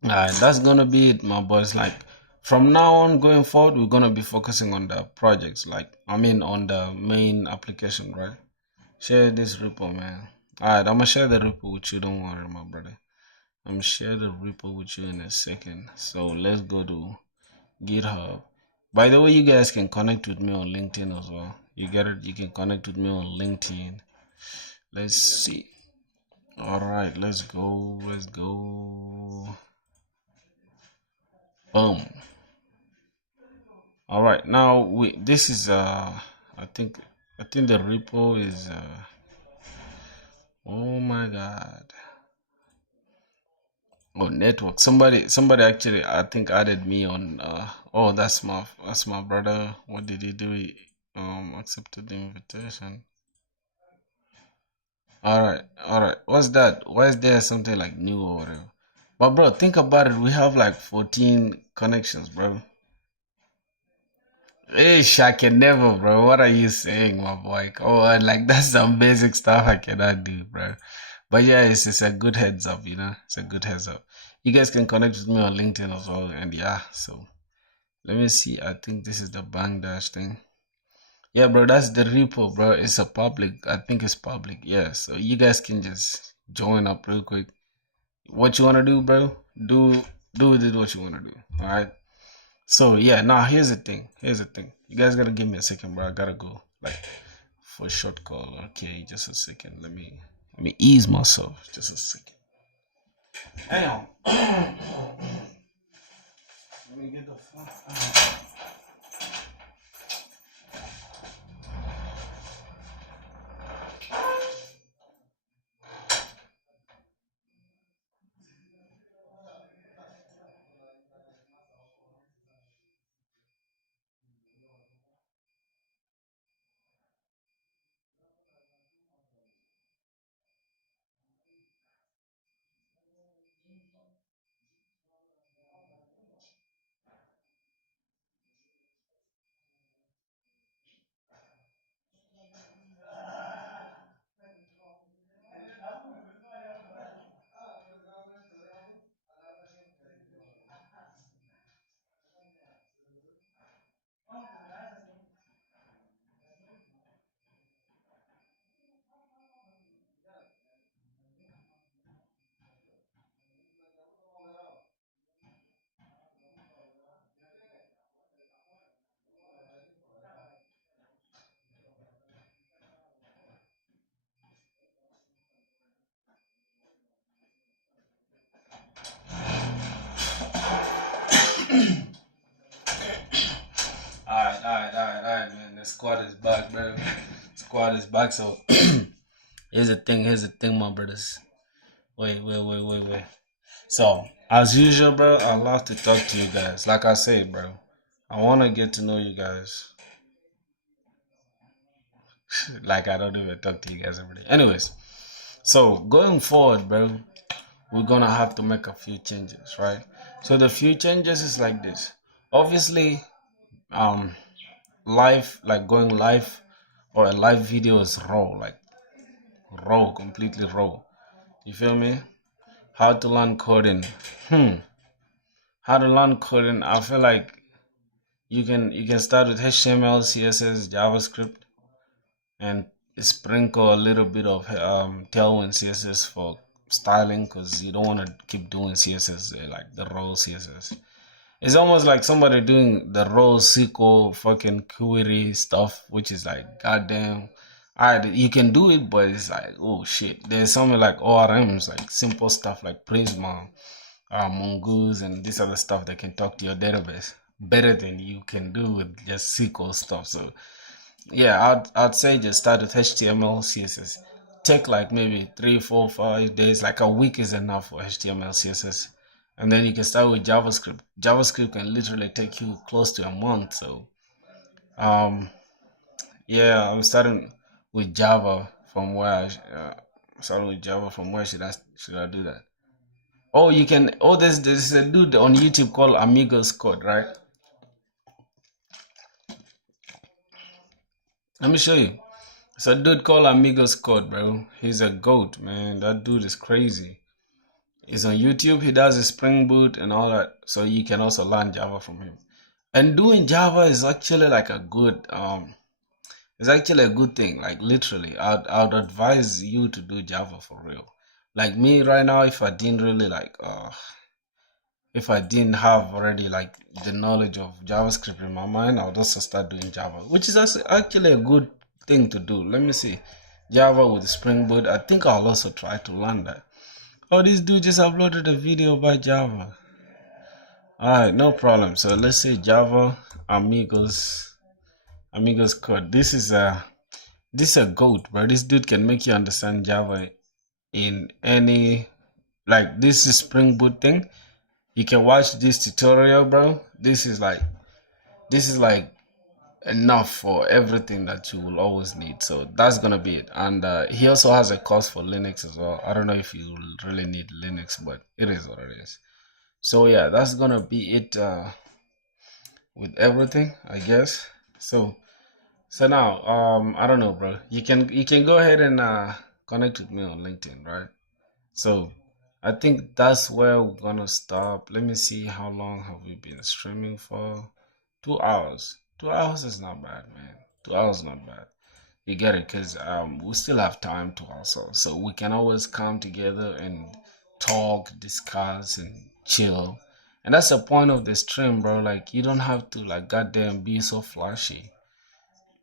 that's gonna be it, my boys. Like from now on going forward, we're gonna be focusing on the projects, like I mean on the main application, right? Share this repo, man. Alright, I'm gonna share the repo with you. Don't worry, my brother. I'm gonna share the repo with you in a second. So let's go to GitHub. By the way, you guys can connect with me on LinkedIn as well. You get it? You can connect with me on LinkedIn. Let's see. Alright, let's go. Let's go. Boom. Alright, now this is I think the repo is oh my god. Oh, network. Somebody actually, I think, added me on. Oh, that's my brother. What did he do? He accepted the invitation. All right. What's that? Why is there something like new or whatever? But bro, think about it. We have like 14 connections, bro. Hey, I can never, bro. What are you saying, my boy? Oh, like that's some basic stuff I cannot do, bro. But yeah, it's a good heads up, you know. It's a good heads up. You guys can connect with me on LinkedIn as well, and yeah. So let me see. I think this is the Bang Dash thing. Yeah, bro. That's the repo, bro. It's a public. I think it's public. Yeah. So you guys can just join up real quick. What you wanna do, bro? Do with it what you wanna do. All right. So yeah, now here's the thing. Here's the thing. You guys gotta give me a second, bro. I gotta go like for a short call. Okay, just a second. Let me ease myself. Just a second. Damn. Let me get the fuck. Alright, man. The squad is back, bro. Squad is back. So here's the thing, my brothers. Wait. So as usual, bro, I love to talk to you guys. Like I said, bro, I wanna get to know you guys. Like I don't even talk to you guys every day. Anyways, so going forward, bro, we're gonna have to make a few changes, right? So the few changes is like this. Obviously, um, live, like going live or a live video is raw, like raw, completely raw. You feel me? How to learn coding? How to learn coding? I feel like you can start with HTML, CSS, JavaScript, and sprinkle a little bit of Tailwind CSS for styling because you don't want to keep doing CSS like the raw CSS. It's almost like somebody doing the raw SQL fucking query stuff, which is like goddamn. you can do it, but it's like, oh shit. There's something like ORMs, like simple stuff like Prisma, Mongoose, and this other stuff that can talk to your database better than you can do with just SQL stuff. So yeah, I'd say just start with HTML, CSS. Take like maybe 3, 4, 5 days, like a week is enough for HTML, CSS. And then you can start with JavaScript. JavaScript can literally take you close to a month. So um yeah, I'm starting with Java from where starting with Java from where should I do that? Oh, you can. Oh, there's a dude on YouTube called Amigos Code, right? Let me show you. It's a dude called Amigos Code, bro. He's a goat, man. That dude is crazy. He's on YouTube. He does a Spring Boot and all that, so you can also learn Java from him. And doing Java is actually like a good it's actually a good thing. Like literally, I'd advise you to do Java for real. Like me right now, if I didn't really like if I didn't have already like the knowledge of JavaScript in my mind, I would also start doing Java, which is actually a good thing to do. Let me see. Java with Spring Boot. I think I'll also try to learn that. Oh, this dude just uploaded a video about Java. Alright, no problem. So let's say Java Amigos code. This is a goat, bro. This dude can make you understand Java in any like this is Spring Boot thing. You can watch this tutorial, bro. This is like enough for everything that you will always need. So that's gonna be it. And he also has a course for Linux as well. I don't know if you really need Linux, but it is what it is. So yeah, that's gonna be it with everything, I guess. So now, I don't know, bro. You can go ahead and connect with me on LinkedIn, right? So I think that's where we're gonna stop. Let me see how long have we been streaming for. 2 hours. 2 hours is not bad, man. 2 hours is not bad. You get it, cause we still have time to also, so we can always come together and talk, discuss, and chill. And that's the point of the stream, bro. Like you don't have to like goddamn be so flashy.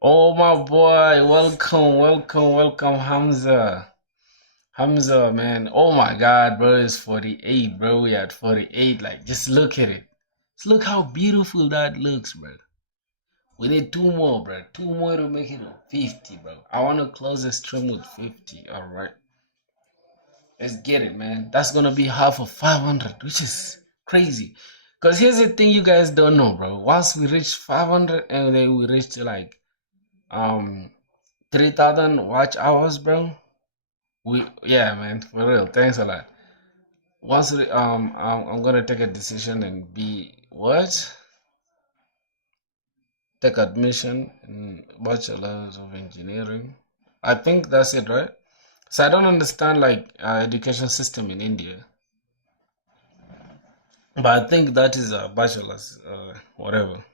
Oh my boy, welcome, welcome, welcome, Hamza. Hamza, man. Oh my God, bro, it's 48, bro. We at 48. Like, just look at it. Just look how beautiful that looks, bro. We need two more, bro. Two more to make it 50, bro. I want to close the stream with 50. All right. Let's get it, man. That's going to be half of 500, which is crazy. Because here's the thing you guys don't know, bro. Once we reach 500 and then we reach like um 3,000 watch hours, bro. Yeah, man, for real. Thanks a lot. Once I'm gonna take a decision and be what? Take admission in bachelor's of engineering. I think that's it, right? So I don't understand like education system in India, but I think that is a bachelor's, whatever.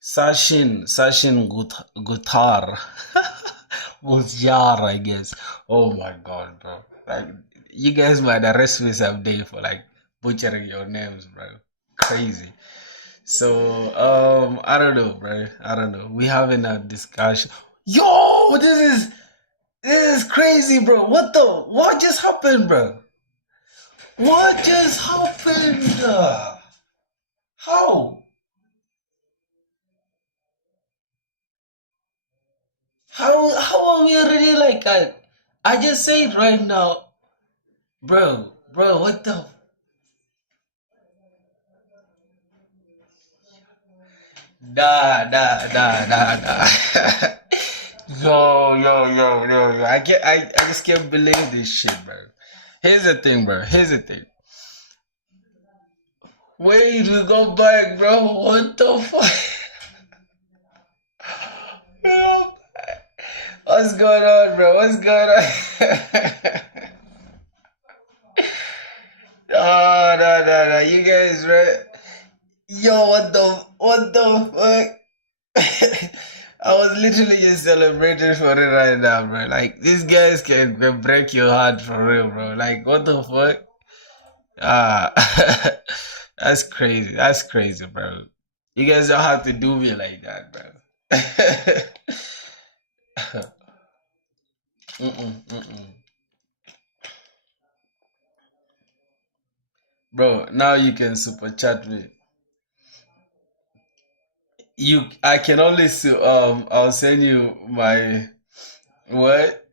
Sashin Gutar. Guzjar, I guess. Oh my god, bro. Like you guys might arrest me someday for like butchering your names, bro. Crazy. So I don't know, bro. I don't know. We having a discussion. Yo, this is crazy, bro. What just happened, bro? What just happened? How? How are we already like I just say it right now, bro, what the nah. Yo. I just can't believe this shit, bro. Here's the thing, bro. Here's the thing. Wait, we go back, bro. What the fuck? What's going on, bro? What's going on? Oh no. You guys, right? Yo, what the fuck? I was literally just celebrating for it right now, bro. Like these guys can break your heart for real, bro. Like what the fuck? Ah, that's crazy. That's crazy, bro. You guys don't have to do me like that, bro. Bro, now you can super chat me. I can only see, I'll send you my, what?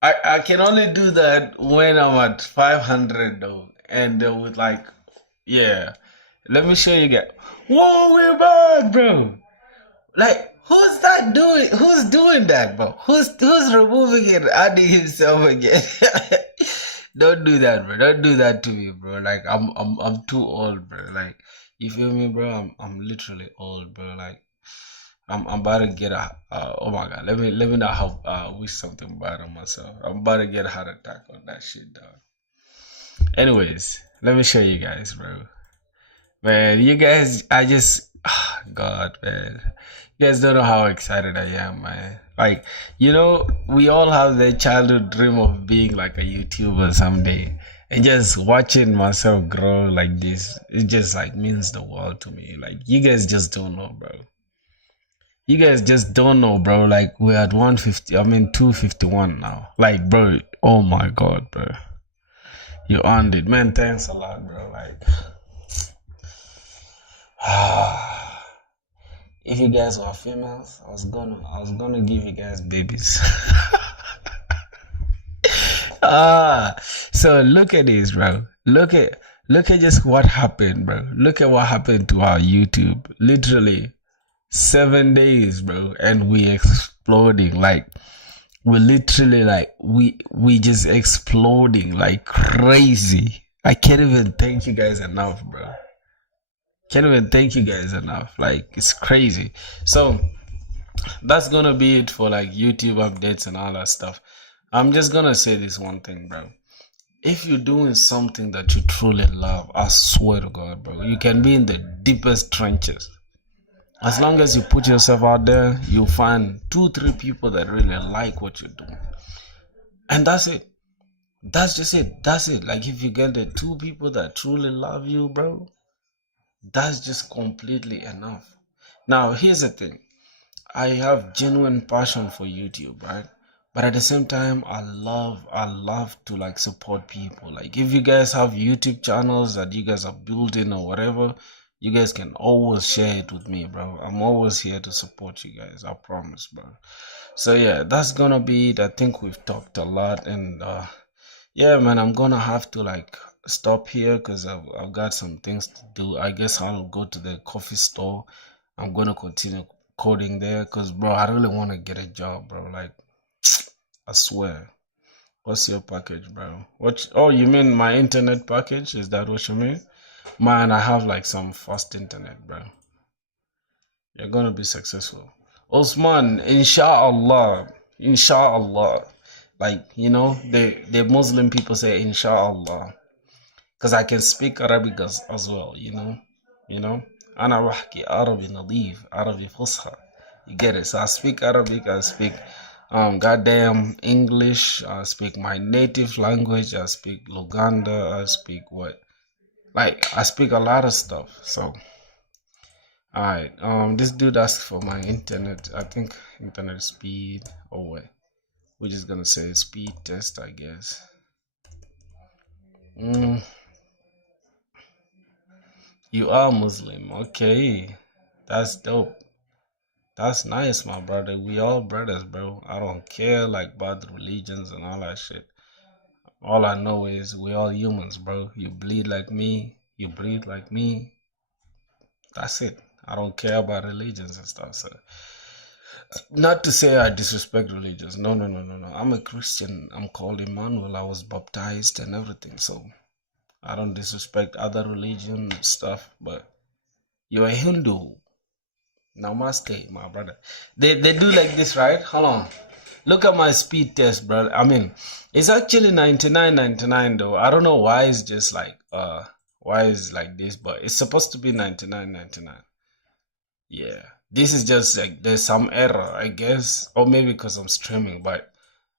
I can only do that when I'm at 500 though. And with like, yeah. Let me show you guys. Whoa, we're back, bro. Like, who's that doing? Who's doing that, bro? Who's removing and adding himself again? Don't do that, bro. Don't do that to me, bro. Like, I'm too old, bro. Like, you feel me, bro? I'm literally old, bro. Like, I'm about to get a. Oh my god, let me not have wish something bad on myself. I'm about to get a heart attack on that shit, dog. Anyways, let me show you guys, bro. Man, you guys, God, man. You guys don't know how excited I am, man. Like, we all have that childhood dream of being like a YouTuber someday. And just watching myself grow like this, it just like means the world to me. Like, you guys just don't know, bro. You guys just don't know, bro. Like, we're at 251 now. Like, bro, oh my God, bro. You earned it. Man, thanks a lot, bro. Like, if you guys were females, I was gonna give you guys babies. So look at this, bro. Look at just what happened, bro. Look at what happened to our YouTube. Literally 7 days, bro, and we exploding. Like, we're literally like we just exploding like crazy. I can't even thank you guys enough, bro. Can't even thank you guys enough. Like, it's crazy. So that's gonna be it for like YouTube updates and all that stuff. I'm just gonna say this one thing, bro. If you're doing something that you truly love, I swear to God, bro, you can be in the deepest trenches. As long as you put yourself out there, you'll find 2-3 people that really like what you're doing. And that's it. That's just it. That's it. Like, if you get the 2 people that truly love you, bro, that's just completely enough. Now, here's the thing. I have genuine passion for YouTube, right? But at the same time, I love to like support people. Like, if you guys have YouTube channels that you guys are building or whatever, you guys can always share it with me, bro. I'm always here to support you guys. I promise, bro. So yeah, that's gonna be it. I think we've talked a lot, and yeah, man, I'm gonna have to like stop here because I've got some things to do. I guess I'll go to the coffee store. I'm gonna continue coding there because, bro, I really want to get a job, bro. Like, I swear. What's your package, bro? Oh, you mean my internet package? Is that what you mean? Man, I have like some fast internet, bro. You're gonna be successful. Osman, inshallah. Inshallah. Like, the Muslim people say inshallah. Because I can speak Arabic as well, أنا بحكي عربي نظيف عربي فصحى. You get it? So I speak Arabic, I speak goddamn English, I speak my native language, I speak Luganda, I speak what? Like, I speak a lot of stuff. So alright, this dude asked for my internet. I think internet speed. Oh wait, we're just gonna say speed test, I guess. You are Muslim, okay? That's dope. That's nice, my brother. We all brothers, bro. I don't care like about the religions and all that shit. All I know is we all humans, bro. You bleed like me. You breathe like me. That's it. I don't care about religions and stuff. So, not to say I disrespect religions. No, no, no, no, no. I'm a Christian. I'm called Emmanuel. I was baptized and everything. So I don't disrespect other religion stuff. But you're a Hindu. Namaste, my brother. They do like this, right? Hold on. Look at my speed test, brother. I mean, it's actually 99.99 though. I don't know why it's just like why is like this, but it's supposed to be 99.99. Yeah. This is just like there's some error, I guess. Or maybe because I'm streaming, but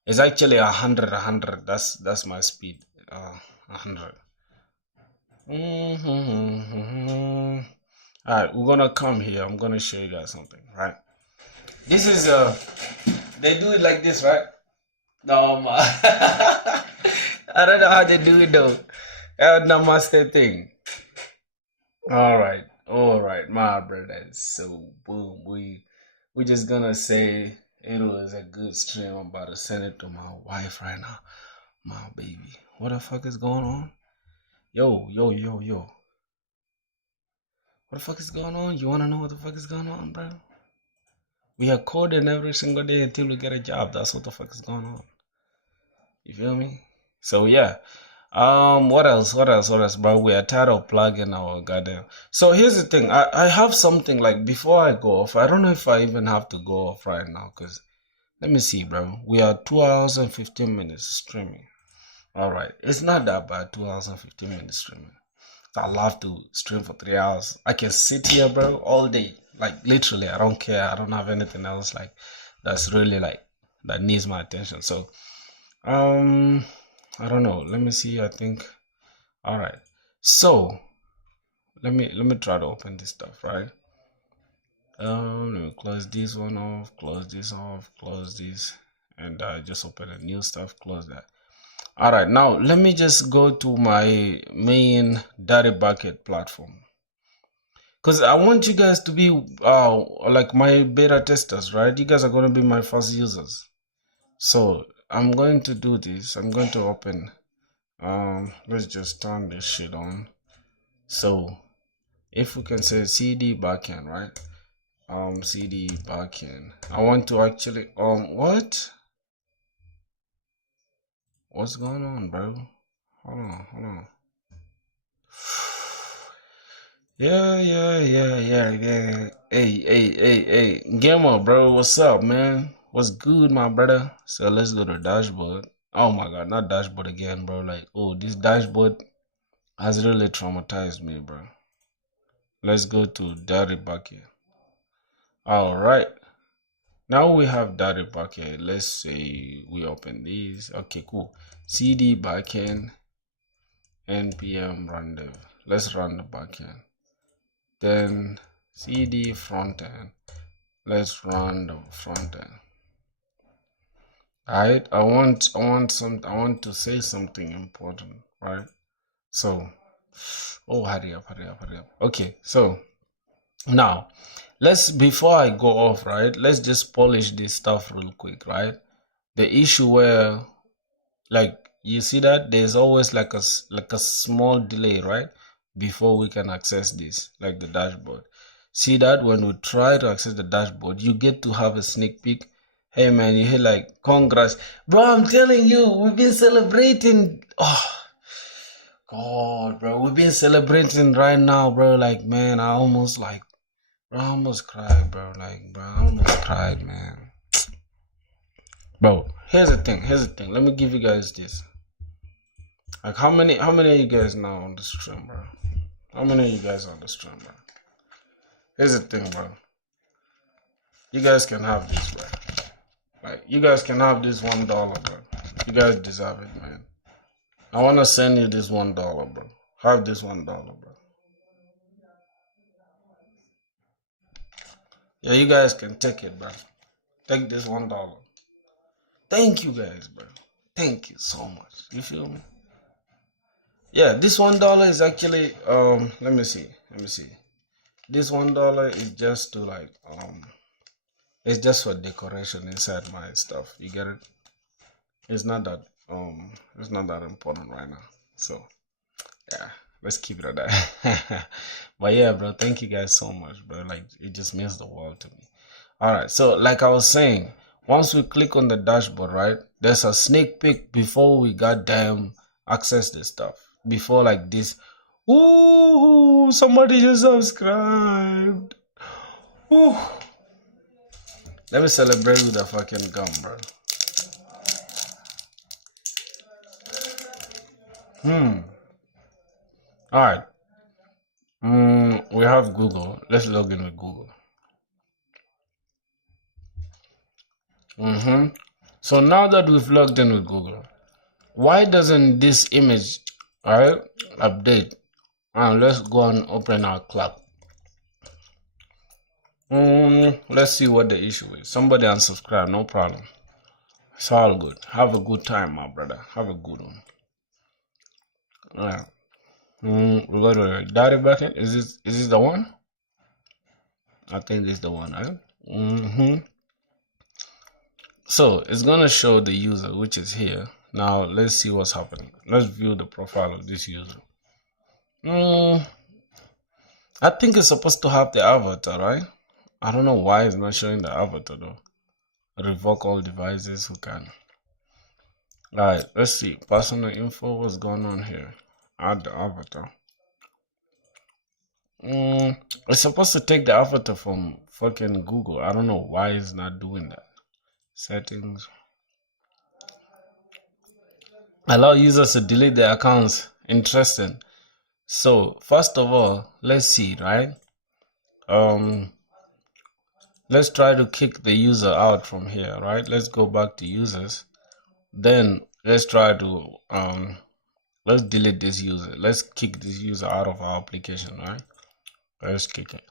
it's actually 100. That's my speed. 100. Alright, we're gonna come here. I'm gonna show you guys something, right? This is they do it like this, right? No, man. I don't know how they do it though. Namaste thing. All right, my brothers. So boom, we just gonna say it was a good stream. I'm about to send it to my wife right now. My baby. What the fuck is going on? Yo, yo, yo, yo. What the fuck is going on? You wanna know what the fuck is going on, bro? We are coding every single day until we get a job. That's what the fuck is going on. You feel me? So yeah. What else? What else? What else, bro? We are tired of plugging our goddamn. So here's the thing. I have something like before I go off. I don't know if I even have to go off right now, because let me see, bro. We are 2 hours and 15 minutes streaming. All right. It's not that bad, 2 hours and 15 minutes streaming. I love to stream for 3 hours. I can sit here, bro, all day. Like literally, I don't care. I don't have anything else like that's really like that needs my attention. So I don't know. Let me see. I think. All right. So let me try to open this stuff, right? Let me close this one off, close this off, close this, and just open a new stuff, close that. All right, now let me just go to my main data bucket platform, because I want you guys to be like my beta testers, right? You guys are going to be my first users. So I'm going to do this. I'm going to open, let's just turn this shit on. So if we can say cd backend, right? Cd backend. I want to actually, what's going on, bro? Hold on. Yeah. Hey. Gamer, bro, what's up, man? What's good, my brother? So let's go to dashboard. Oh my god, not dashboard again, bro. Like, oh, this dashboard has really traumatized me, bro. Let's go to data bucket. All right. Now we have data bucket. Let's say we open these. Okay, cool. CD backend, npm run dev. Let's run the backend. Then cd frontend. Let's run the frontend. Alright, I want to say something important, right? So, oh, hurry up. Okay, so now before I go off, right, let's just polish this stuff real quick, right? The issue where, like, you see that there's always like a small delay, right, before we can access this, like the dashboard. See that when we try to access the dashboard, you get to have a sneak peek. Hey man, you hear like, congrats, bro, I'm telling you, we've been celebrating. Oh god, bro, we've been celebrating right now, bro. Like, man, I almost cried, bro. Like, bro, I almost cried, man. Bro, here's the thing. Let me give you guys this. Like, how many of you guys now on the stream, bro? How many of you guys on the stream, bro? Here's the thing, bro. You guys can have this, bro. Like, you guys can have this $1, bro. You guys deserve it, man. I wanna send you this $1, bro. Have this $1, bro. Yeah, you guys can take it, bro. Take this $1. Thank you guys, bro. Thank you so much. You feel me? Yeah, this $1 is actually let me see. This $1 is just to like it's just for decoration inside my stuff. You get it? It's not that important right now. So yeah, let's keep it at that. But yeah, bro, thank you guys so much, bro. Like, it just means the world to me. All right, so like I was saying, once we click on the dashboard, right, there's a sneak peek before we goddamn access this stuff. Before, like, this, ooh, somebody just subscribed. Ooh. Let me celebrate with a fucking gum, bro. All right. We have Google. Let's log in with Google. So now that we've logged in with Google, why doesn't this image, alright, update? And let's go and open our clock. Let's see what the issue is. Somebody unsubscribe, no problem. It's all good. Have a good time, my brother. Have a good one. All right. We go to data bucket. Is this the one? I think this is the one, right? So it's gonna show the user, which is here. Now let's see what's happening. Let's view the profile of this user. I think it's supposed to have the avatar, right? I don't know why it's not showing the avatar though. Revoke all devices who can. Alright, let's see. Personal info, what's going on here? Add the avatar. It's supposed to take the avatar from fucking Google. I don't know why it's not doing that. Settings. Allow users to delete their accounts. Interesting. So first of all, let's see, right? Let's try to kick the user out from here, right? Let's go back to users. Then let's try to let's delete this user. Let's kick this user out of our application, right? Let's kick it.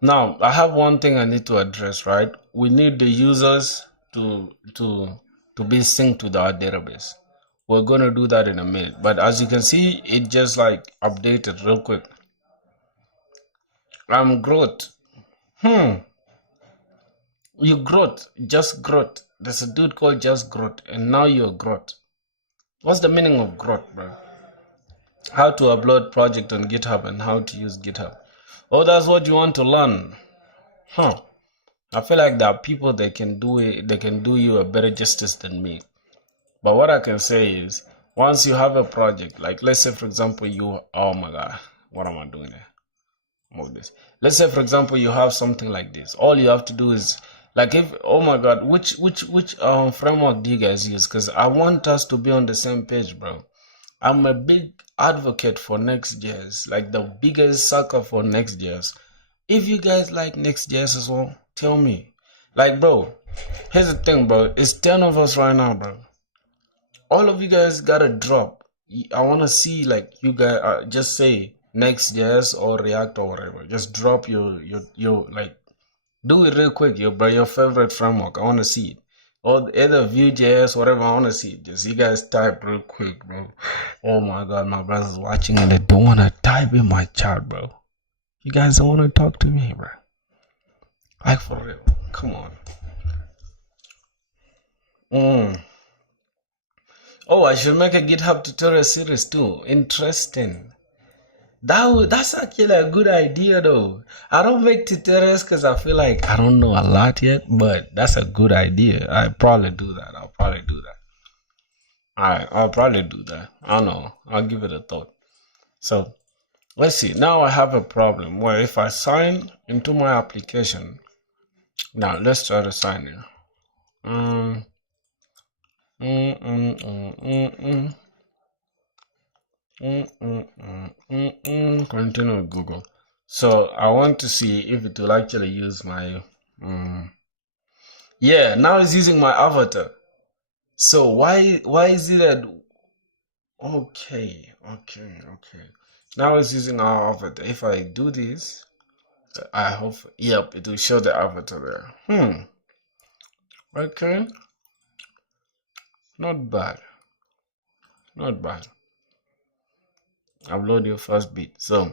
Now I have one thing I need to address, right? We need the users to be synced with our database. We're gonna do that in a minute, but as you can see, it just like updated real quick. Growth. You growth, just growth. There's a dude called just growth, and now you're growth. What's the meaning of growth, bro? How to upload project on GitHub and how to use GitHub. Oh, that's what you want to learn. I feel like there are people that can do it, they can do you a better justice than me. But what I can say is, once you have a project, like let's say for example oh my god, what am I doing there? Move this. Let's say for example you have something like this. All you have to do is like if oh my god, which framework do you guys use? Because I want us to be on the same page, bro. I'm a big advocate for Next.js, like the biggest sucker for Next.js. If you guys like Next.js as well, tell me. Like, bro, here's the thing, bro. It's 10 of us right now, bro. All of you guys gotta drop. I want to see, like, you guys just say Next.js or React or whatever. Just drop your like, do it real quick, your favorite framework. I want to see it. Or either Vue.js, whatever, I want to see. Just you guys type real quick, bro. Oh my god, my brother's watching and they don't want to type in my chat, bro. You guys don't want to talk to me, bro. Like for real. Come on. Oh, I should make a GitHub tutorial series too. Interesting. That's actually a good idea though. I don't make tutorials because I feel like I don't know a lot yet, but that's a good idea. I'll probably do that. I'll probably do that. I don't know. I'll give it a thought. So let's see. Now I have a problem where if I sign into my application, now let's try to sign in. Continue with Google. So I want to see if it will actually use my yeah, now it's using my avatar. So why is it that okay. Now it's using our avatar. If I do this, I hope yep, it will show the avatar there. Okay. Not bad. Upload your first bit. So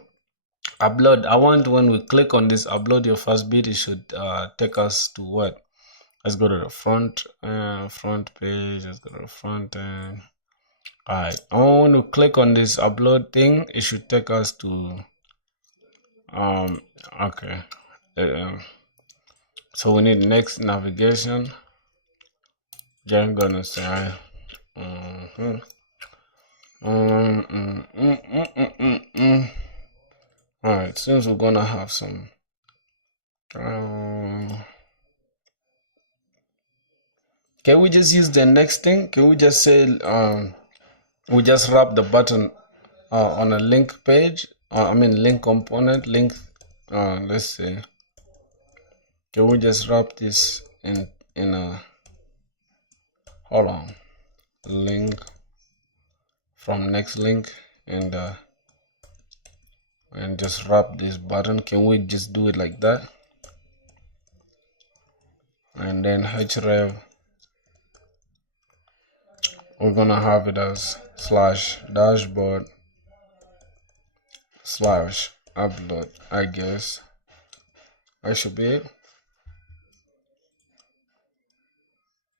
upload. I want when we click on this upload your first bit, it should take us to what? Let's go to the front page. Let's go to the front end. Alright, I want to click on this upload thing. It should take us to okay. So we need next navigation. Just gonna say Alright, since we're gonna have some can we just use the next thing? Can we just say we just wrap the button on a link page? Link component, link let's see. Can we just wrap this in a hold on link from next link and just wrap this button? Can we just do it like that? and then href, we're gonna have it as slash dashboard slash upload. I guess that should be it.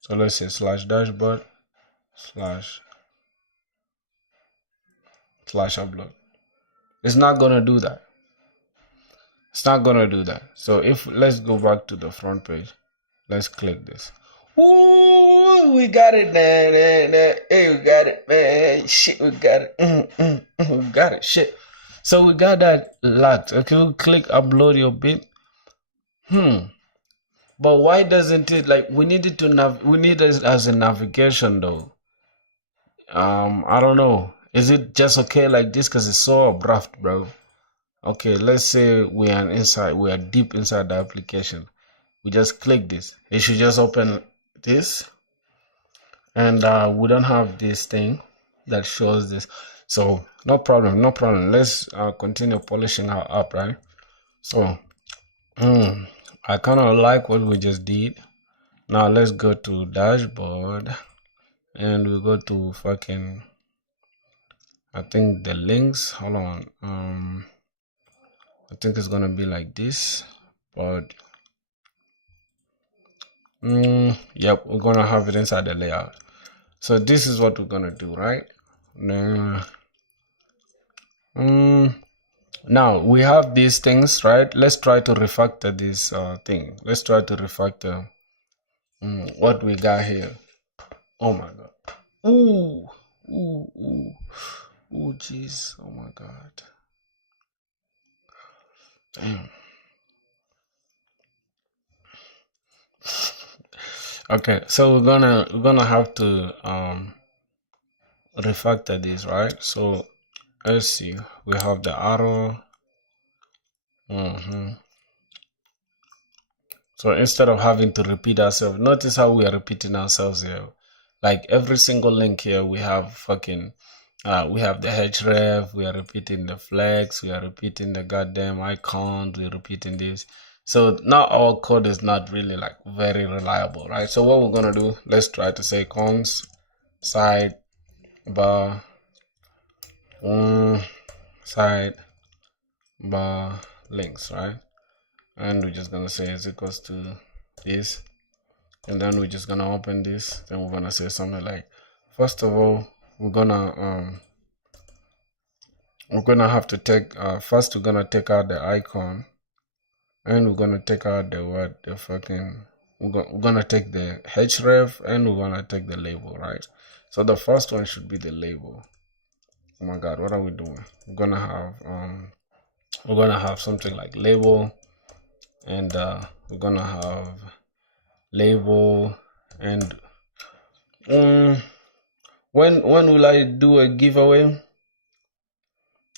So let's say slash dashboard slash upload. It's not gonna do that. It's not gonna do that. So if let's go back to the front page, let's click this. Ooh, we got it, man. Hey, we got it, man. Shit, we got it. We got it. Shit. So we got that locked. Okay, we'll click upload your bit. But why doesn't it, like, we need it to we need it as a navigation though. I don't know. Is it just okay like this? Because it's so abrupt, bro. Okay, let's say we are deep inside the application. We just click this. It should just open this, and we don't have this thing that shows this. So no problem. Let's continue polishing our app, right? So I kind of like what we just did. Now let's go to dashboard, and we go to fucking, I think the links, hold on, I think it's gonna be like this, but yep, we're gonna have it inside the layout. So this is what we're gonna do, right? Now we have these things, right? Let's try to refactor this thing. Let's try to refactor what we got here. Oh my god. Ooh, jeez. Oh my god. Damn. Okay, so we're gonna have to refactor this, right? So let's see. We have the arrow. So instead of having to repeat ourselves, notice how we are repeating ourselves here. Like every single link here, we have fucking, we have the href, we are repeating the flex, we are repeating the goddamn icons, we're repeating this. So now our code is not really like very reliable, right? So what we're gonna do, let's try to say cons side bar side bar links, right? And we're just gonna say is equals to this, and then we're just gonna open this. Then we're gonna say something like, first of all, we're gonna have to take first we're gonna take out the icon, and we're gonna take out the what, the fucking, we're gonna take the href, and we're gonna take the label, right? So the first one should be the label. Oh my god, what are we doing? We're gonna have something like label, and we're gonna have label, and when will I do a giveaway?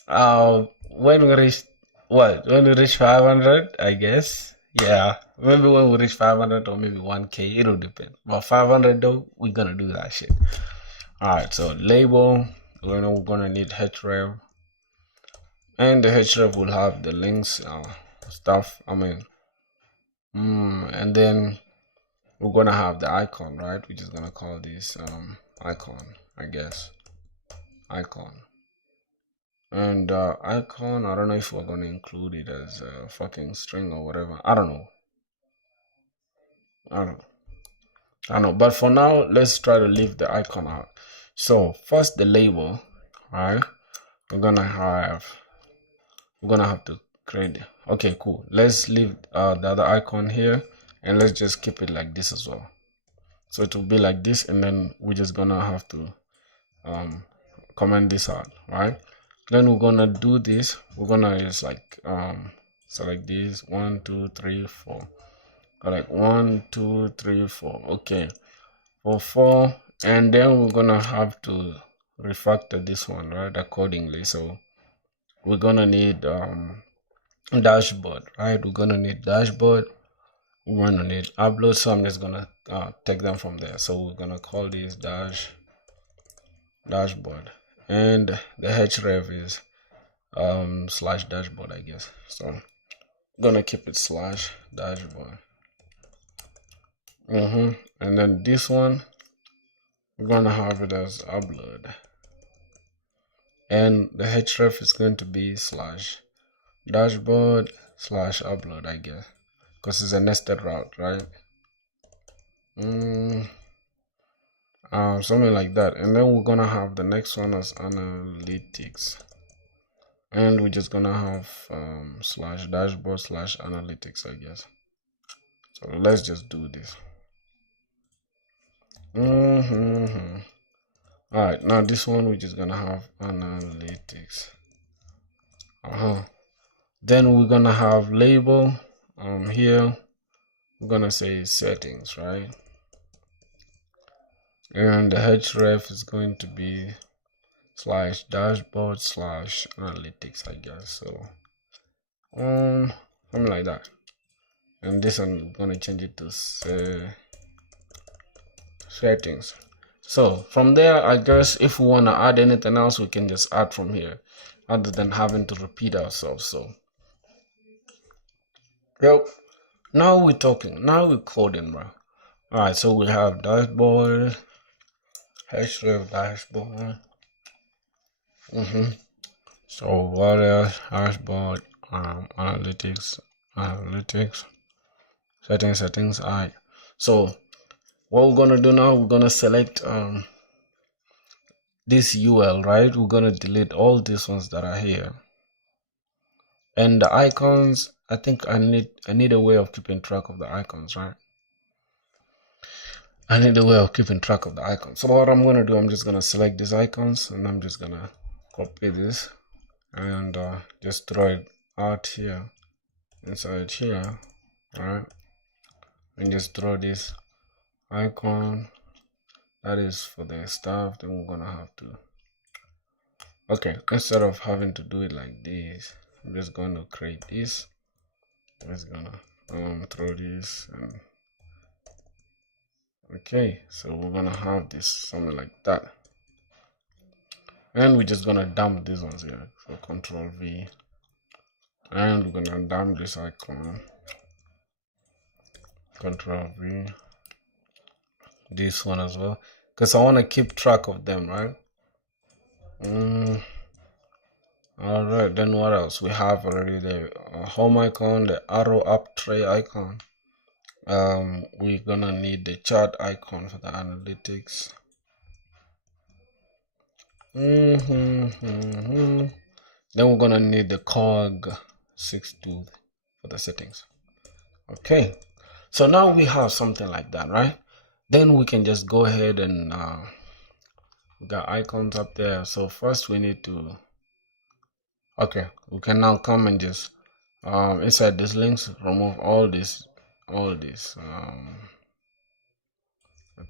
When we reach what? When we reach 500, I guess. Yeah, maybe when we reach 500 or maybe 1K, it'll depend. But 500 though, we're gonna do that shit. All right, so label. We're gonna need href, and the href will have the links, stuff. I mean, and then we're gonna have the icon, right? We're just gonna call this icon, I guess. Icon. And icon, I don't know if we're gonna include it as a fucking string or whatever. I don't know. But for now, let's try to leave the icon out. So first the label, right? We're gonna have to create. Okay, cool. Let's leave the other icon here, and let's just keep it like this as well. So it will be like this, and then we're just gonna have to comment this out, right? Then we're gonna do this. We're gonna just like select this 1 2 3 4, like 1 2 3 4. Okay, for 4, and then we're gonna have to refactor this one, right, accordingly. So we're gonna need dashboard, right? We're gonna need dashboard. We're gonna need upload. So I'm just gonna take them from there. So we're gonna call this dashboard, and the href is slash dashboard, I guess. So I'm gonna keep it slash dashboard. And then this one, we're gonna have it as upload, and the href is going to be / dashboard / upload, I guess, because it's a nested route, right? Something like that. And then we're gonna have the next one as analytics, and we're just gonna have / dashboard / analytics, I guess. So let's just do this. All right, now this one we're just gonna have analytics. Then we're gonna have label. Here we're gonna say settings, right? And the href is going to be / dashboard / analytics, I guess. So something like that. And this one, I'm gonna change it to settings. So from there, I guess if we want to add anything else, we can just add from here, other than having to repeat ourselves. So yep, now we're talking, now we're coding, bro. All right, so we have dashboard, href dashboard. So what else? Dashboard, analytics, settings. All right, so what we're gonna do now, we're gonna select this UL, right? We're gonna delete all these ones that are here, and the icons, I think I need a way of keeping track of the icons, right? I need a way of keeping track of the icons. So what I'm gonna do, I'm just gonna select these icons, and I'm just gonna copy this and just throw it out here, inside here, right? And just throw this icon that is for the stuff. Then we're gonna have to, okay, instead of having to do it like this, I'm just going to create this. I'm just gonna throw this, and okay, so we're gonna have this something like that, and we're just gonna dump these ones here. So Control V, and we're gonna dump this icon, Control V, this one as well, because I want to keep track of them, right? All right, then what else? We have already the home icon, the arrow up tray icon. We're gonna need the chart icon for the analytics. Then we're gonna need the cog 6 tooth for the settings. Okay, so now we have something like that, right? Then we can just go ahead and we got icons up there. So first we need to, okay, we can now come and just inside these links, remove all this I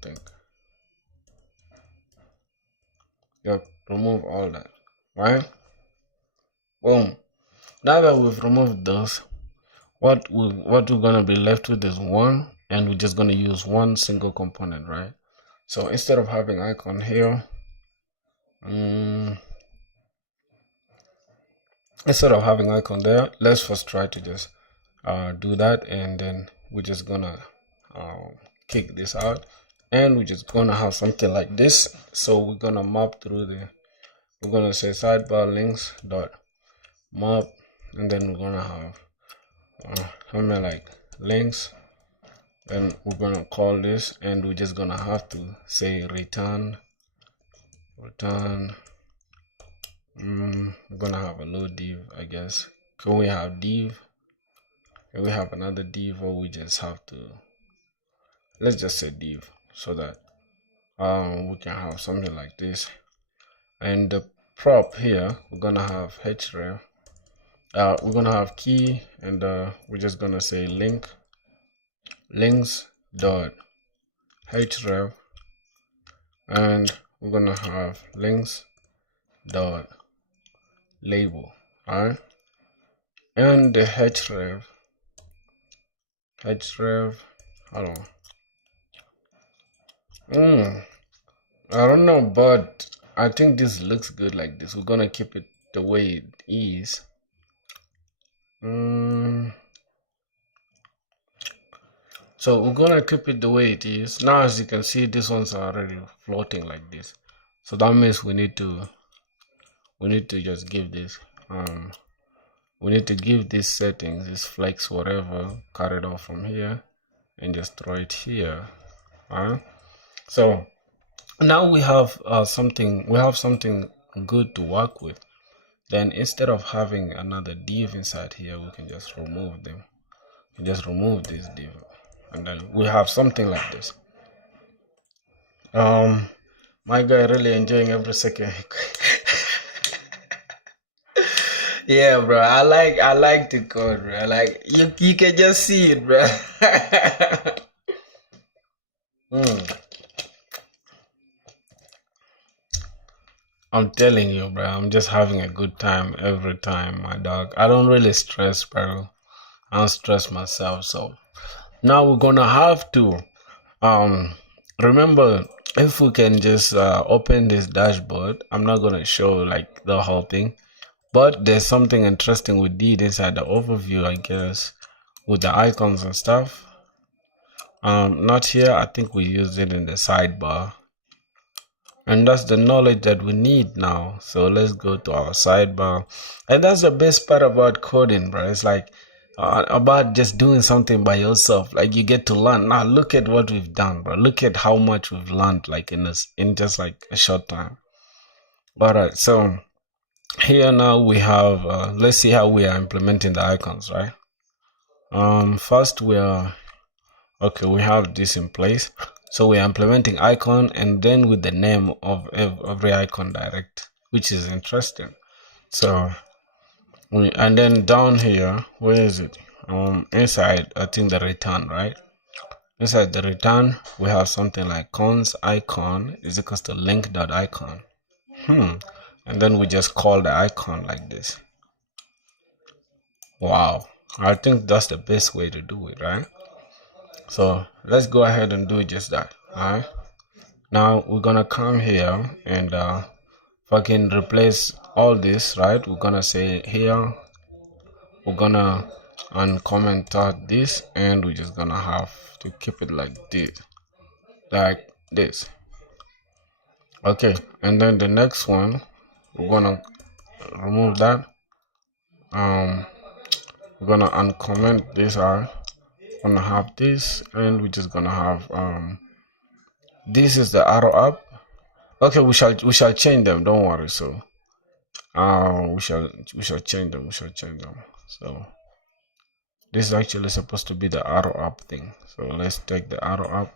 think, yep, remove all that, right? Boom. Now that we've removed those, what we're gonna be left with is one, and we're just gonna use one single component, right? So instead of having icon here, instead of having icon there, let's first try to just do that, and then we're just gonna kick this out, and we're just gonna have something like this. So we're gonna map through we're gonna say sidebar links dot map, and then we're gonna have something like links, and we're gonna call this, and we're just gonna have to say return. We're gonna have a load div, I guess. Can we have div? Can we have another div, or we just have to, let's just say div, so that we can have something like this. And the prop here, we're gonna have href, we're gonna have key, and we're just gonna say links dot href, and we're gonna have links dot label. All right, and the href, hold on, I don't know, but I think this looks good like this. We're gonna keep it the way it is. So we're gonna keep it the way it is. Now as you can see, these ones are already floating like this. So that means we need to just give this we need to give these settings, this flex whatever, cut it off from here and just throw it here. Alright. So now we have something good to work with. Then instead of having another div inside here, we can just remove them. We just remove this div, and then we have something like this. My guy really enjoying every second. Yeah, bro. I like the code, bro. Like you can just see it, bro. I'm telling you, bro. I'm just having a good time every time, my dog. I don't really stress, bro. I don't stress myself. So now we're gonna have to remember, if we can just open this dashboard. I'm not gonna show like the whole thing, but there's something interesting we did inside the overview, I guess, with the icons and stuff. Not here. I think we used it in the sidebar, and that's the knowledge that we need now. So let's go to our sidebar, and that's the best part about coding, bro. It's like about just doing something by yourself. Like you get to learn. Now look at what we've done, bro. Look at how much we've learned, like in just like a short time. All right, so here now we have let's see how we are implementing the icons, right? First we are okay, we have this in place. So we are implementing icon and then with the name of every icon direct, which is interesting. So and then down here, where is it? Inside, I think the return, right? Inside the return, we have something like cons icon is equals to link.icon. And then we just call the icon like this. Wow, I think that's the best way to do it, right? So let's go ahead and do just that. All right. Now we're gonna come here and fucking replace all this, right? We're gonna say here, we're gonna uncomment out this, and we're just gonna have to keep it like this. Okay, and then the next one, we're gonna remove that. We're gonna uncomment this out. We're gonna have this, and we're just gonna have this is the arrow up. Okay, we shall change them. Don't worry. So we shall change them. So this is actually supposed to be the arrow up thing. So let's take the arrow up.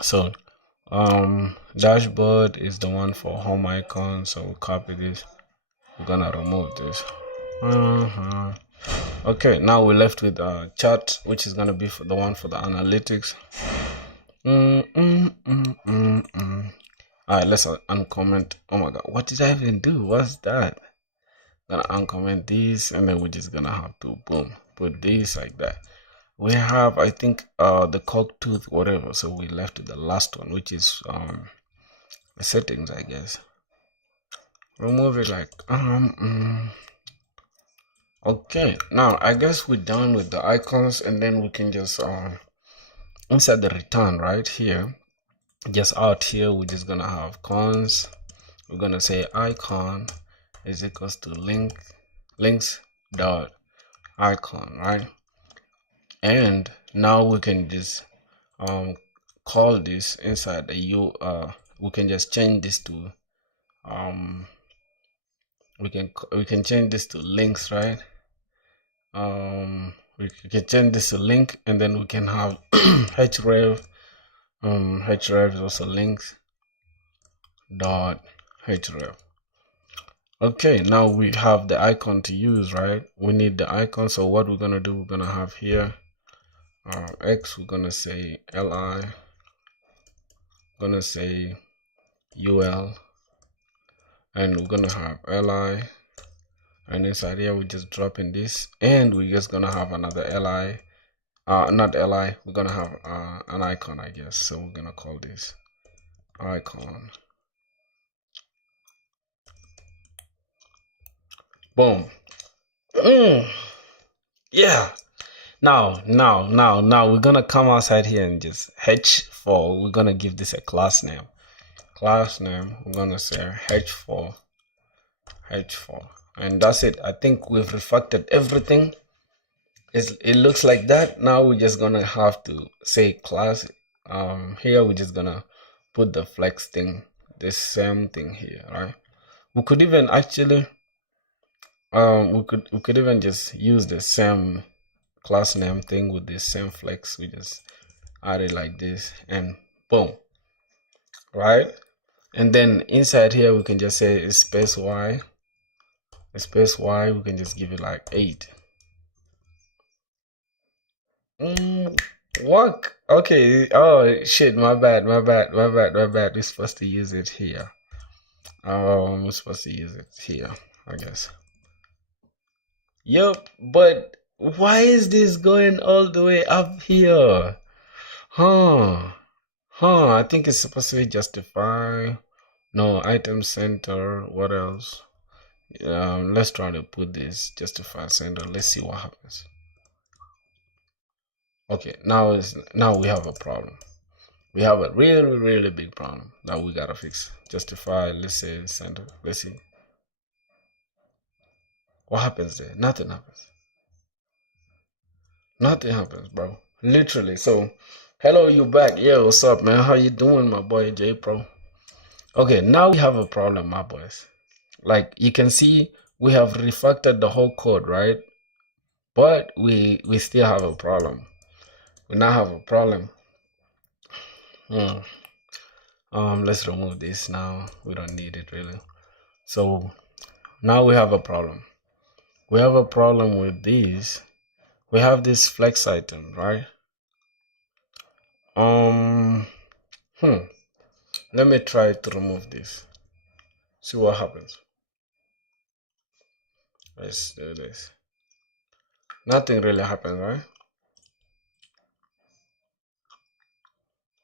So dashboard is the one for home icon. So we'll copy this. We're gonna remove this. Okay, now we're left with chart, which is gonna be for the one for the analytics. Alright, let's uncomment. Oh my god, what did I even do? What's that? Gonna uncomment these, and then we're just gonna have to boom put these like that. We have, I think, the cock tooth whatever, so we left with the last one, which is the settings, I guess. Remove it like okay, now I guess we're done with the icons, and then we can just inside the return right here, just out here, we're just gonna have cons. We're gonna say icon is equals to links dot icon, right? And now we can just call this inside the we can just change this to we can change this to links, right? We can change this to link, and then we can have href. Href is also links dot href. Okay, now we have the icon to use, right? We need the icon. So what we're gonna do, we're gonna have here x, we're gonna say li, gonna say ul, and we're gonna have li, and inside here we're just dropping this, and we're just gonna have another li, not li, we're gonna have an icon, I guess. So we're gonna call this icon. Boom. Yeah. Now we're gonna come outside here and just h4. We're gonna give this a class name. We're gonna say h4, and that's it. I think we've refactored everything. It looks like that. Now we're just gonna have to say class. Here we're just gonna put the flex thing, the same thing here, right? We could even actually we could even just use the same class name thing with the same flex. We just add it like this and boom, right? And then inside here we can just say space y, we can just give it like 8. What? Okay. Oh shit, my bad. We're supposed to use it here. We're supposed to use it here, I guess. Yup, but why is this going all the way up here? I think it's supposed to be justify. No, item center. What else? Let's try to put this justify center. Let's see what happens. Okay, now we have a problem. We have a really big problem that we gotta fix. Justify. Let's say center. Let's see what happens there. Nothing happens. Nothing happens, bro. Literally. So, hello, you back? Yeah, what's up, man? How you doing, my boy J Pro? Okay, now we have a problem, my boys. Like you can see, we have refactored the whole code, right? But we still have a problem. We now have a problem. Let's remove this now. We don't need it really. So now we have a problem. We have a problem with these. We have this flex item, right? Let me try to remove this. See what happens. Let's do this. Nothing really happened, right?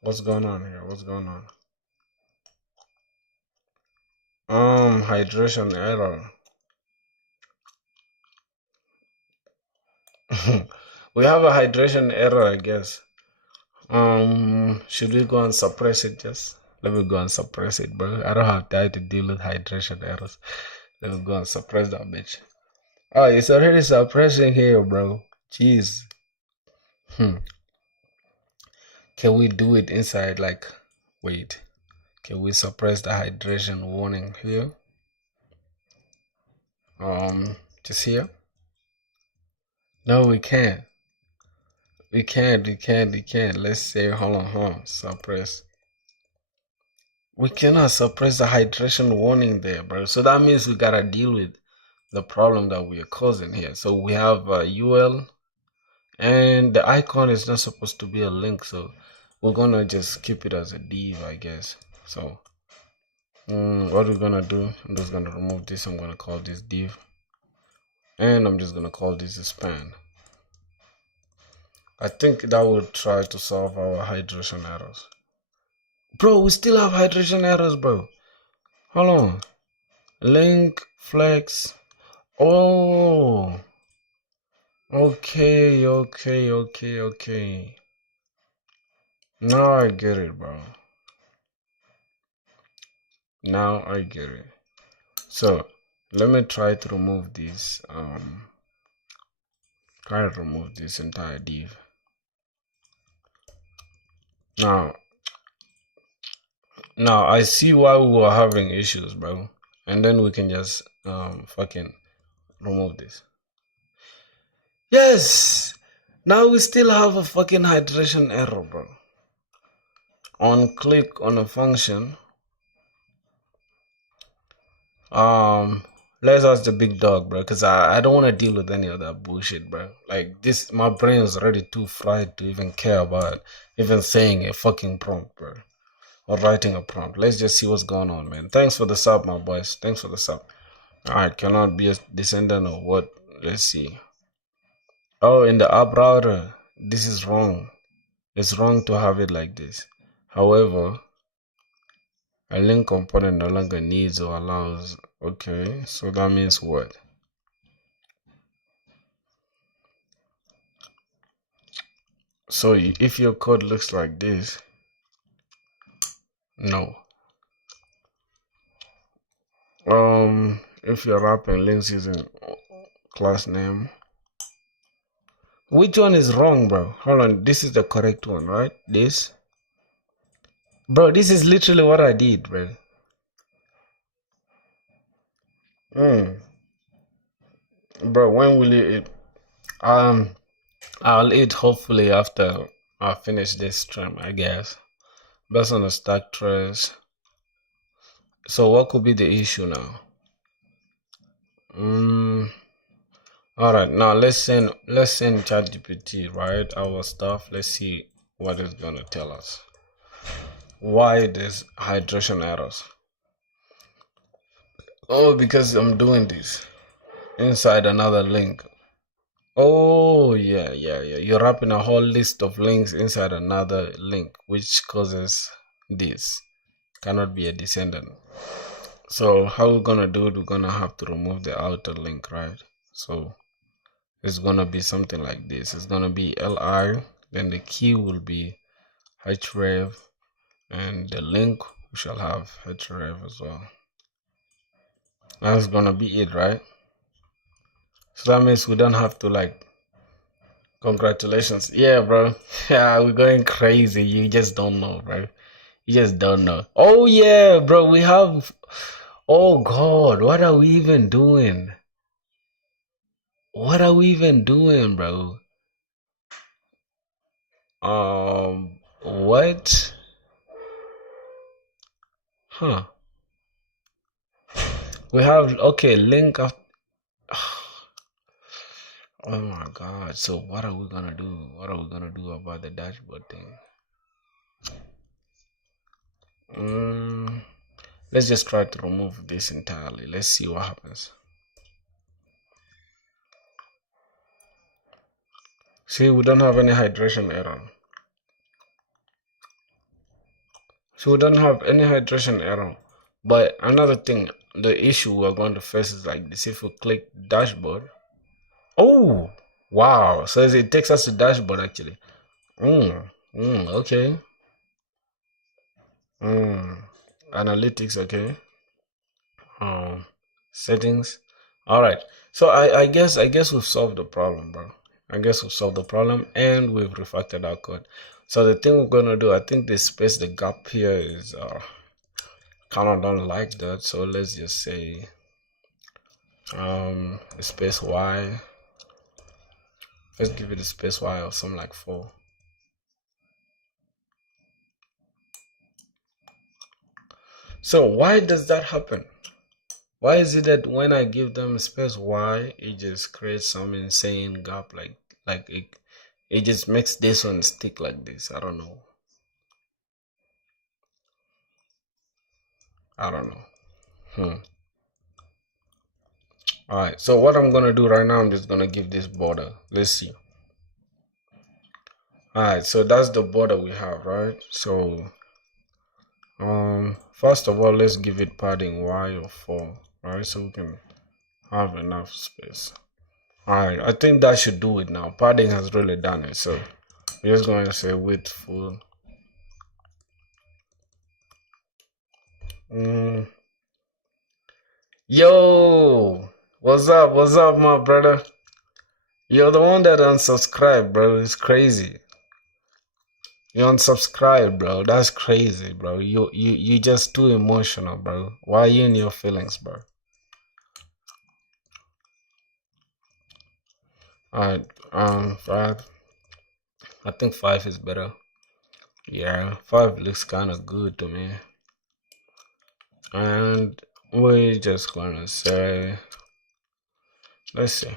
What's going on here? What's going on? Hydration error. We have a hydration error, I guess. Should we go and suppress it? Just let me go and suppress it, bro. I don't have time to deal with hydration errors. Let me go and suppress that bitch. Oh, it's already suppressing here, bro. Jeez. Can we do it inside? Like, wait. Can we suppress the hydration warning here? Just here? No, we can't. We can't. Let's say, hold on. Suppress. We cannot suppress the hydration warning there, bro. So that means we gotta deal with the problem that we are causing here. So we have UL, and the icon is not supposed to be a link. So we're gonna just keep it as a div, I guess. So what we're gonna do, I'm just gonna remove this. I'm gonna call this div, and I'm just gonna call this a span. I think that will try to solve our hydration errors. Bro, we still have hydration errors, bro. Hold on. Link, flex. Oh. Okay. Now I get it, bro. Now I get it. So, let me try to remove this. Try to remove this entire div. Now I see why we were having issues, bro. And then we can just fucking remove this. Yes. Now we still have a fucking hydration error, bro. On click on a function. Let's ask the big dog, bro, because I don't want to deal with any of that bullshit, bro. Like this, my brain is already too fried to even care about even saying a fucking prompt, bro, or writing a prompt. Let's just see what's going on, man. Thanks for the sub, my boys. Thanks for the sub. Alright, cannot be a descendant of what? Let's see. Oh, in the app router, this is wrong. It's wrong to have it like this. However, a link component no longer needs or allows. Okay, so that means what? So if your code looks like this, no. If you're wrapping links using class name, which one is wrong, bro? Hold on, this is the correct one, right? This, bro, this is literally what I did, bro. Bro, when will you eat? I'll eat hopefully after I finish this stream, I guess. Based on the stack trace. So what could be the issue now? Alright, now let's send ChatGPT, right? Our stuff. Let's see what it's gonna tell us. Why there's hydration errors? Oh, because I'm doing this inside another link. Oh, yeah. You're wrapping a whole list of links inside another link, which causes this. Cannot be a descendant. So how we're gonna do it, we're gonna have to remove the outer link, right? So it's gonna be something like this. It's gonna be li, then the key will be href, and the link we shall have href as well. That's gonna be it, right? So that means we don't have to like, congratulations. Yeah, bro. Yeah, we're going crazy. You just don't know, bro. You just don't know. Oh yeah, bro, we have, oh god, what are we even doing? What are we even doing, bro? What? Huh. We have, okay, link of, oh my god. So what are we gonna do? What are we gonna do about the dashboard thing? Let's just try to remove this entirely. Let's see what happens. See, we don't have any hydration error. So we don't have any hydration error. But another thing, the issue we're going to face is like this. If we click dashboard, oh wow, so it takes us to dashboard actually. Okay. Analytics, okay. Settings. All right. So I guess we've solved the problem, bro. I guess we've solved the problem and we've refactored our code. So the thing we're gonna do, I think the space, the gap here is kind of don't like that. So let's just say space y. Let's give it a space y of something like 4. So why does that happen? Why is it that when I give them space y, it just creates some insane gap, like it just makes this one stick like this? I don't know. Alright, so what I'm gonna do right now, I'm just gonna give this border. Let's see. Alright, so that's the border we have, right? So first of all, let's give it padding y of 4, right? So we can have enough space. Alright, I think that should do it now. Padding has really done it. So we're just going to say width full. Yo, what's up, my brother? You're the one that unsubscribed, bro. It's crazy. You unsubscribe, bro. That's crazy, bro. You just too emotional, bro. Why are you in your feelings, bro? Alright, 5. I think 5 is better. Yeah, 5 looks kind of good to me. And we're just gonna say, let's see,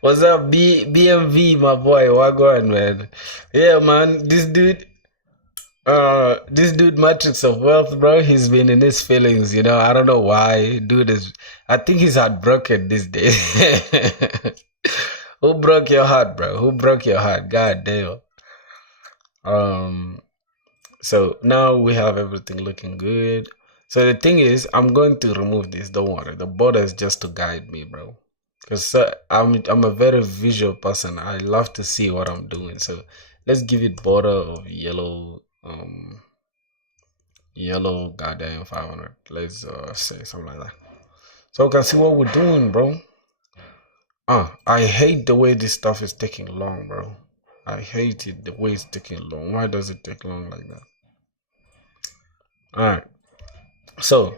what's up, BMV, my boy? What going, man? Yeah, man, this dude Matrix of Wealth, bro, he's been in his feelings, you know. I don't know why. Dude is, I think he's heartbroken these days. Who broke your heart, bro? Who broke your heart? God damn. So now we have everything looking good. So the thing is, I'm going to remove this. Don't worry. The border is just to guide me, bro. Because I'm a very visual person. I love to see what I'm doing. So let's give it border of yellow. Yellow goddamn 500. Let's say something like that. So we can see what we're doing, bro. I hate the way this stuff is taking long, bro. I hate it the way it's taking long. Why does it take long like that? Alright. So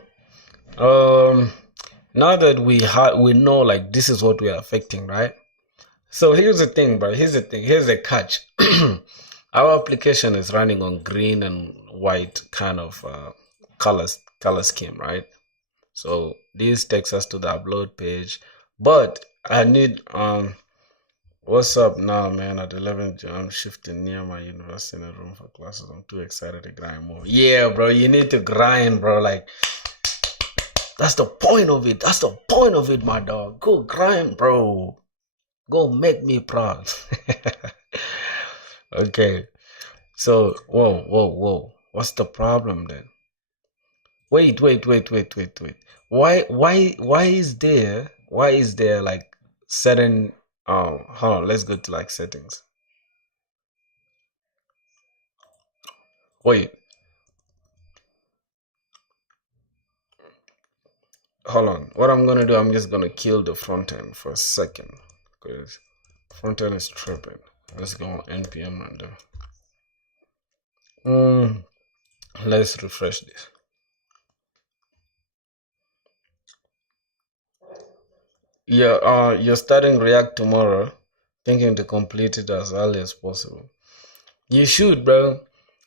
now that we know like this is what we are affecting, right? So here's the thing, bro. Here's the catch. Our application is running on green and white kind of color scheme, right? So this takes us to the upload page, but I need what's up now, man? At 11, I'm shifting near my university in a room for classes. I'm too excited to grind more. Yeah, bro, you need to grind, bro. Like that's the point of it. That's the point of it, my dog. Go grind, bro. Go make me proud. Okay. So, whoa. What's the problem then? Wait. Why is there like certain hold on, let's go to like settings. Wait. Hold on. What I'm gonna do, I'm just gonna kill the front end for a second. Because front end is tripping. Let's go on npm render. Let's refresh this. Yeah, you're starting React tomorrow, thinking to complete it as early as possible. You should, bro.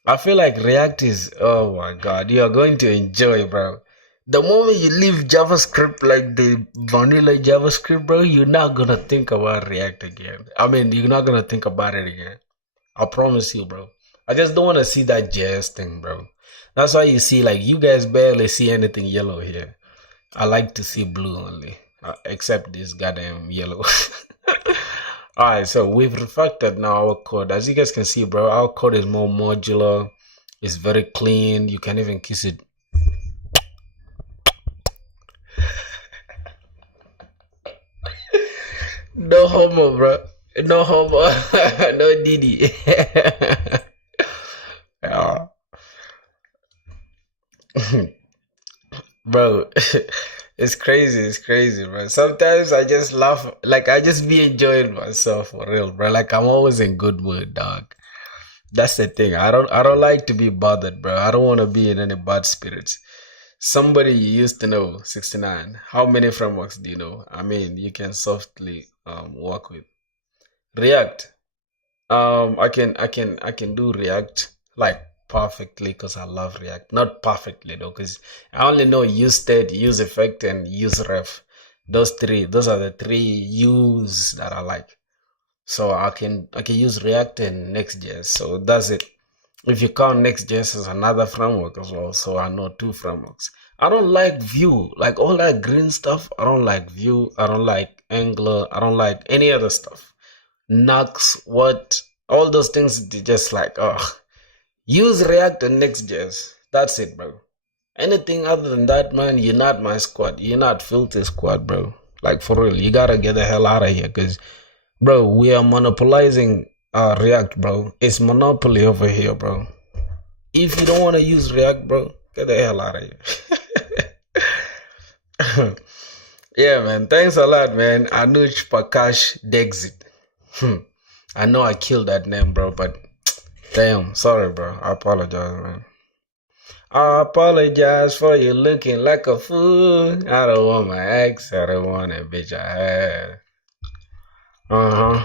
I feel like React is, oh my god, you are going to enjoy, bro. The moment you leave JavaScript, like the vanilla JavaScript, bro, you're not gonna think about React again. I mean, you're not gonna think about it again. I promise you, bro. I just don't want to see that JS thing, bro. That's why you see, like, you guys barely see anything yellow here. I like to see blue only, except this goddamn yellow. Alright, so we've refactored now our code. As you guys can see, bro, our code is more modular. It's very clean. You can even kiss it. No homo, bro. No homo. No Didi. Yeah. Bro, it's crazy, bro. Sometimes I just laugh, like I just be enjoying myself for real, bro. Like I'm always in good mood, dog. That's the thing. I don't like to be bothered, bro. I don't want to be in any bad spirits. Somebody you used to know, 69. How many frameworks do you know? I mean, you can softly work with React. I can do React like perfectly because I love React. Not perfectly though, because I only know use state, use effect, and use ref. Those are the three use that I like. So I can use React and Next.js. So that's it. If you count Next.js as another framework as well, so I know two frameworks. I don't like Vue, like all that green stuff. I don't like Vue. I don't like Angular. I don't like any other stuff. Nux, what, all those things, just like, use React and Next.js. That's it, bro. Anything other than that, man, you're not my squad. You're not Filter squad, bro. Like, for real, you gotta get the hell out of here, because, bro, we are monopolizing React, bro. It's monopoly over here, bro. If you don't want to use React, bro, get the hell out of here. Yeah, man. Thanks a lot, man. Anuj Prakash Dexit. I know I killed that name, bro, but damn, sorry, bro. I apologize, man. I apologize for you looking like a fool. I don't want my ex. I don't want a bitch I had.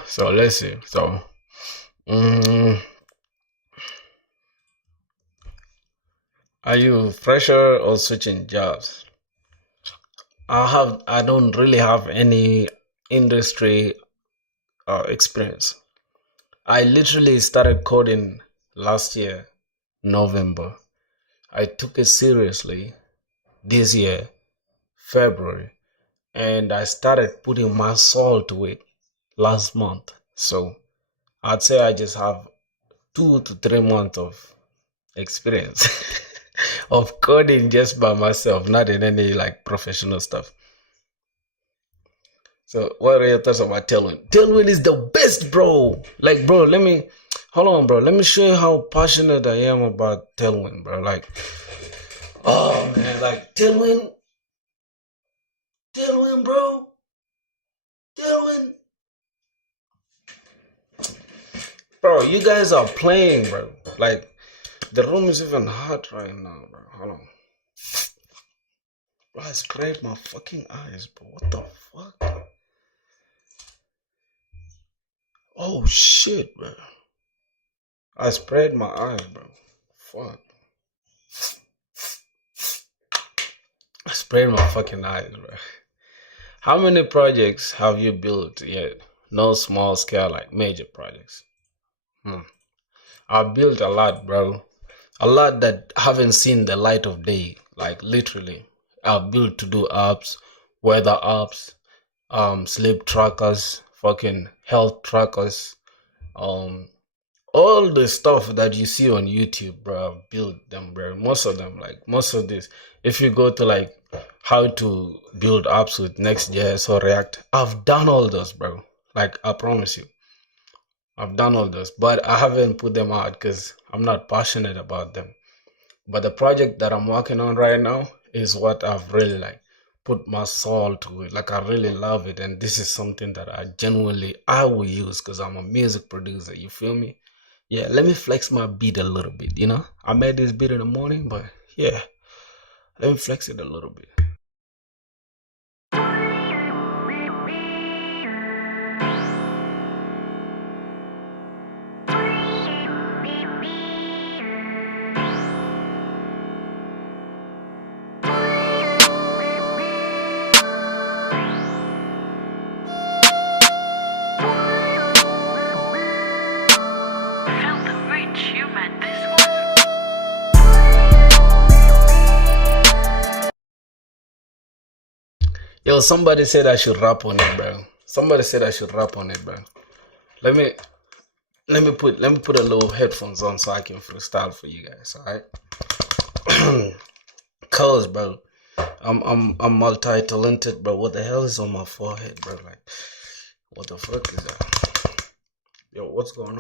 So let's see. So, are you fresher or switching jobs? I don't really have any industry experience. I literally started coding last year, November. I took it seriously this year, February, and I started putting my soul to it last month. So I'd say I just have 2 to 3 months of experience. of coding just by myself, not in any like professional stuff. So what are your thoughts about Tailwind? Tailwind is the best, bro. Like, bro, hold on, bro. Let me show you how passionate I am about Tailwind, bro. Like, oh man, like Tailwind, bro. Tailwind. Bro, you guys are playing, bro. Like, the room is even hot right now, bro. Hold on. Bro, I sprayed my fucking eyes, bro. What the fuck? Oh shit, bro. I sprayed my eyes, bro. Fuck. I sprayed my fucking eyes, bro. How many projects have you built yet? No small scale, like major projects. I've built a lot, bro. A lot that haven't seen the light of day. Like literally. I've built to do apps, weather apps, sleep trackers, fucking health trackers, all the stuff that you see on YouTube, bro. I've built them, bro. Most of them, like most of this. If you go to like how to build apps with Next.js or React, I've done all those, bro. Like I promise you. I've done all those, but I haven't put them out because I'm not passionate about them. But the project that I'm working on right now is what I've really like put my soul to it. Like I really love it, and this is something that I will use because I'm a music producer. You feel me? Yeah, let me flex my beat a little bit. You know, I made this beat in the morning, but yeah, let me flex it a little bit. Yo, somebody said I should rap on it, bro. Somebody said I should rap on it, bro. Let me put a little headphones on so I can freestyle for you guys, alright? Cause, bro, I'm multi-talented, bro. What the hell is on my forehead, bro? Like, what the fuck is that? Yo, what's going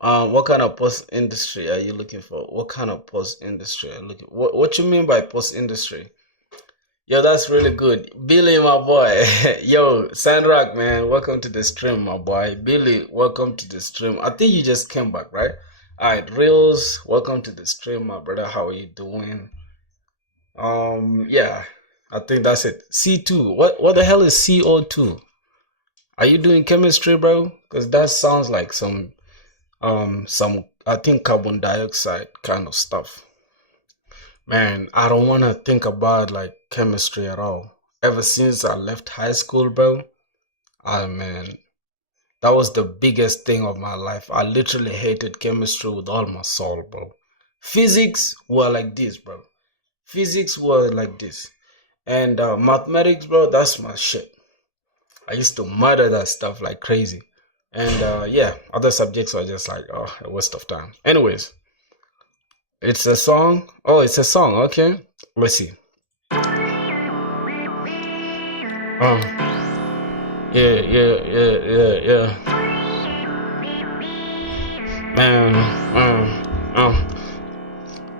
on? What kind of post industry are you looking for? What kind of post industry are you looking? What you mean by post industry? Yo, that's really good. Billy, my boy. Yo, Sandrock, man, welcome to the stream, my boy. Billy, welcome to the stream. I think you just came back, right? All right, Reels, welcome to the stream, my brother. How are you doing? Yeah, I think that's it. C2. What the hell is CO2? Are you doing chemistry, bro? Because that sounds like some I think carbon dioxide kind of stuff. Man, I don't want to think about like chemistry at all. Ever since I left high school, bro, man, that was the biggest thing of my life. I literally hated chemistry with all my soul, bro. Physics were like this, bro. Physics were like this. And mathematics, bro, that's my shit. I used to murder that stuff like crazy. And yeah, other subjects are just like, oh, a waste of time. Anyways, it's a song. Oh, it's a song. Okay. Let's see. Yeah. Yeah.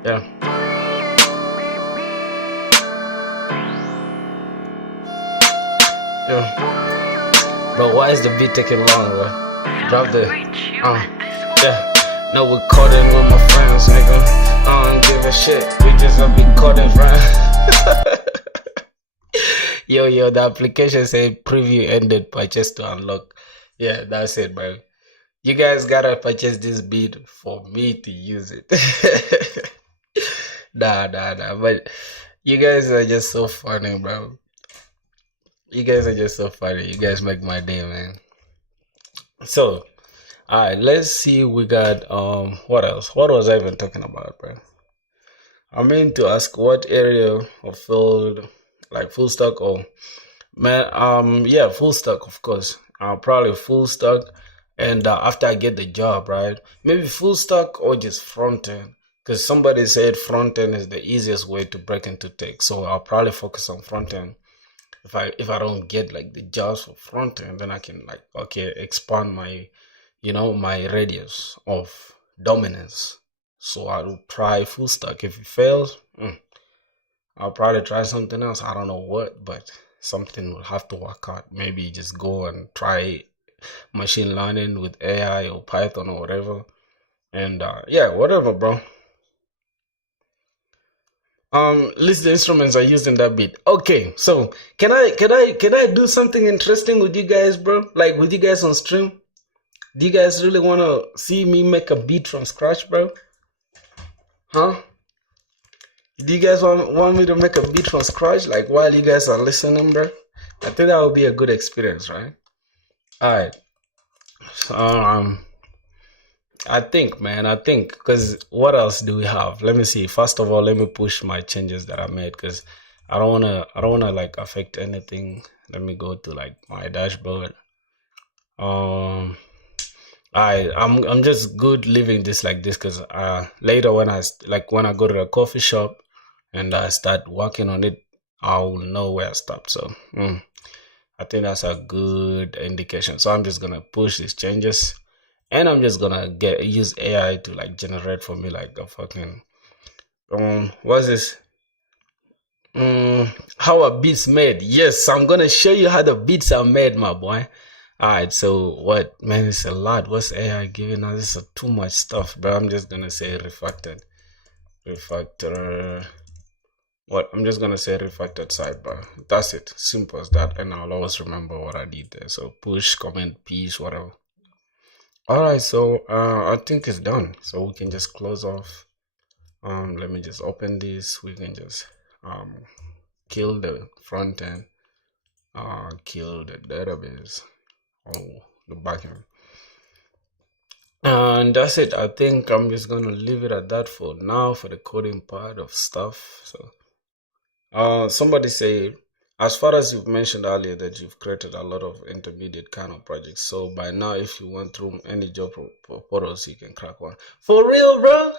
Yeah. But why is the beat taking long, bro? Drop the, yeah. No, we're coding with my friends, nigga. I don't give a shit. We just gonna be coding, friend. Yo, the application said preview ended, purchase to unlock. Yeah, that's it, bro. You guys gotta purchase this beat for me to use it. Nah. But you guys are just so funny, bro. You guys are just so funny. You guys make my day, man. So, alright, let's see. We got what else? What was I even talking about, bro? I mean to ask what area of field, like full stack or man, yeah, full stack, of course. Probably full stack And after I get the job, right, maybe full stack or just front end, because somebody said front end is the easiest way to break into tech. So I'll probably focus on front end. If I don't get like the jobs for front end, then I can like, okay, expand my, my radius of dominance. So I'll try full stack. If it fails, I'll probably try something else. I don't know what, but something will have to work out. Maybe just go and try machine learning with AI or Python or whatever. And yeah, whatever, bro. List the instruments I used in that beat. Okay, so can I do something interesting with you guys, bro? Like with you guys on stream? Do you guys really wanna see me make a beat from scratch, bro? Huh? Do you guys want me to make a beat from scratch, like while you guys are listening, bro? I think that would be a good experience, right? All right. So, I think, man, because what else do we have? Let me see. First of all, let me push my changes that I made because I don't wanna like affect anything. Let me go to like my dashboard. Um, I'm just good leaving this like this because later when when I go to the coffee shop and I start working on it, I will know where I stopped. So I think that's a good indication. So I'm just gonna push these changes. And I'm just gonna use AI to like generate for me like a fucking what's this? How a beats made. Yes, I'm gonna show you how the beats are made, my boy. Alright, so what, man, it's a lot. What's AI giving us? This is too much stuff, but I'm just gonna say refactor. What? I'm just gonna say refactored sidebar. That's it. Simple as that, and I'll always remember what I did there. So push, comment, piece, whatever. Alright, so I think it's done. So we can just close off. Let me just open this. We can just kill the front end, kill the database, or the backend. And that's it. I think I'm just gonna leave it at that for now for the coding part of stuff. So somebody say, as far as you've mentioned earlier that you've created a lot of intermediate kind of projects, so by now if you went through any job portals you can crack one. For real, bro?